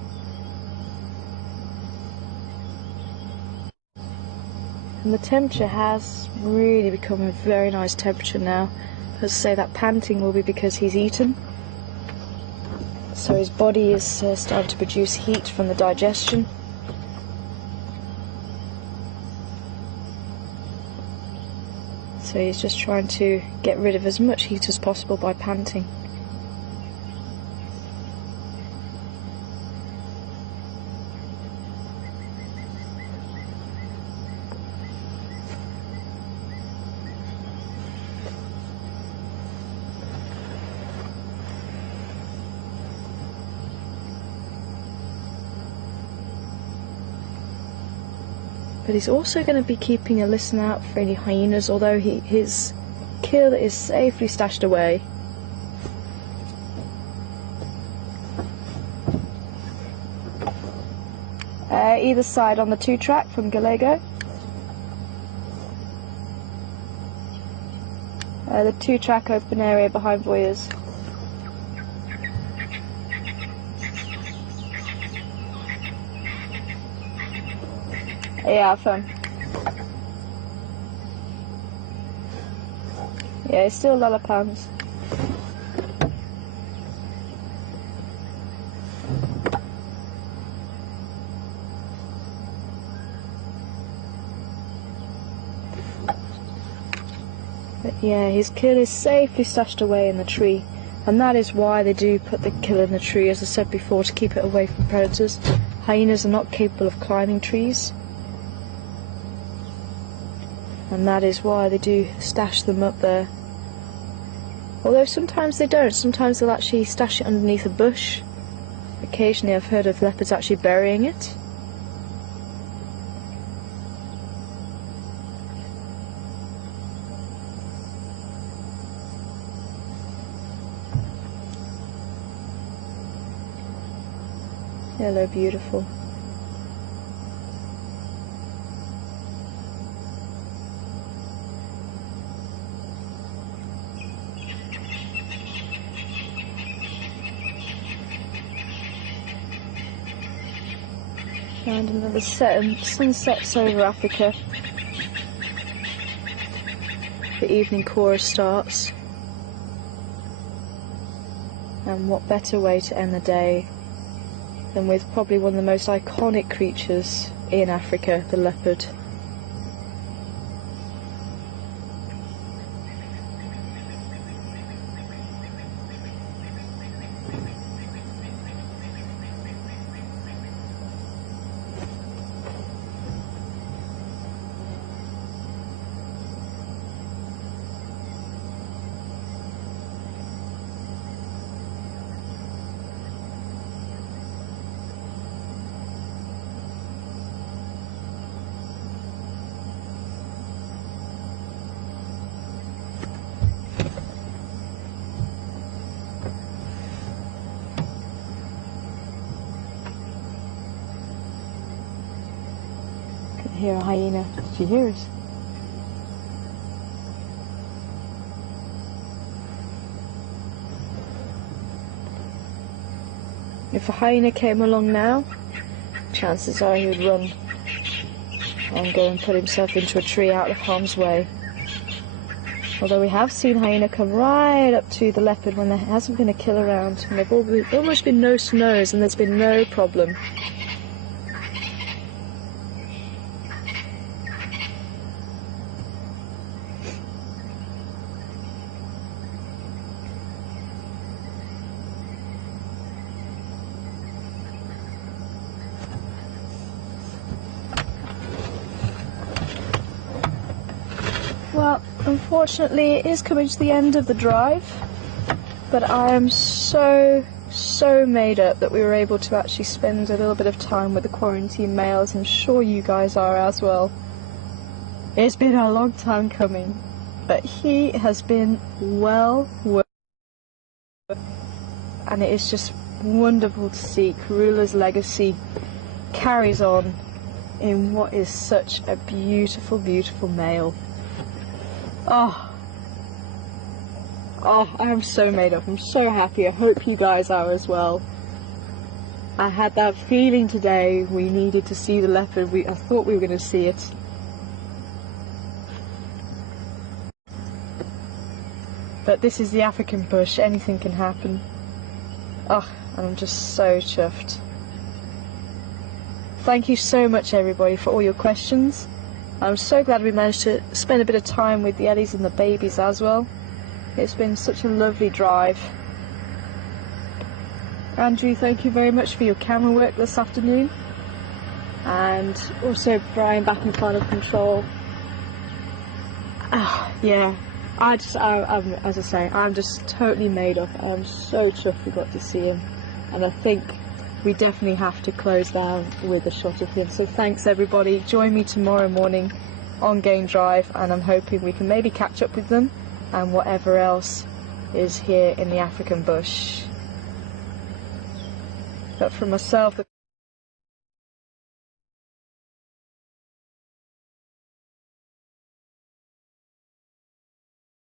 And the temperature has really become a very nice temperature now. As I say, that panting will be because he's eaten. So his body is starting to produce heat from the digestion. So he's just trying to get rid of as much heat as possible by panting. But he's also going to be keeping a listen out for any hyenas, although his kill is safely stashed away. Either side on the 2-track from Gallego. The 2-track open area behind Voyeurs. Yeah, fun. Yeah, it's still lullapams. But yeah, his kill is safely stashed away in the tree, and that is why they do put the kill in the tree, as I said before, to keep it away from predators. Hyenas are not capable of climbing trees. And that is why they do stash them up there. Although sometimes they don't. Sometimes they'll actually stash it underneath a bush. Occasionally I've heard of leopards actually burying it. Hello, beautiful. And another sunsets over Africa. The evening chorus starts. And what better way to end the day than with probably one of the most iconic creatures in Africa, the leopard. Hear a hyena. Did you hear us? If a hyena came along now, chances are he would run and go and put himself into a tree out of harm's way. Although we have seen hyena come right up to the leopard when there hasn't been a kill around, and there've almost been no snows and there's been no problem. Well, unfortunately it is coming to the end of the drive, but I am so made up that we were able to actually spend a little bit of time with the quarantine males. I'm sure you guys are as well. It's been a long time coming, but he has been well worth it, and it is just wonderful to see Karula's legacy carries on in what is such a beautiful, beautiful male. Oh, I am so made up. I'm so happy. I hope you guys are as well. I had that feeling today we needed to see the leopard. I thought we were going to see it. But this is the African bush, anything can happen. Oh, and I'm just so chuffed. Thank you so much everybody for all your questions. I'm so glad we managed to spend a bit of time with the Ellies and the babies as well. It's been such a lovely drive. Andrew, thank you very much for your camera work this afternoon. And also Brian back in final control. Yeah, as I say, I'm just totally made up. I'm so chuffed we got to see him. And I think we definitely have to close down with a shot of him. So thanks everybody. Join me tomorrow morning on Game Drive, and I'm hoping we can maybe catch up with them and whatever else is here in the African bush. But for myself,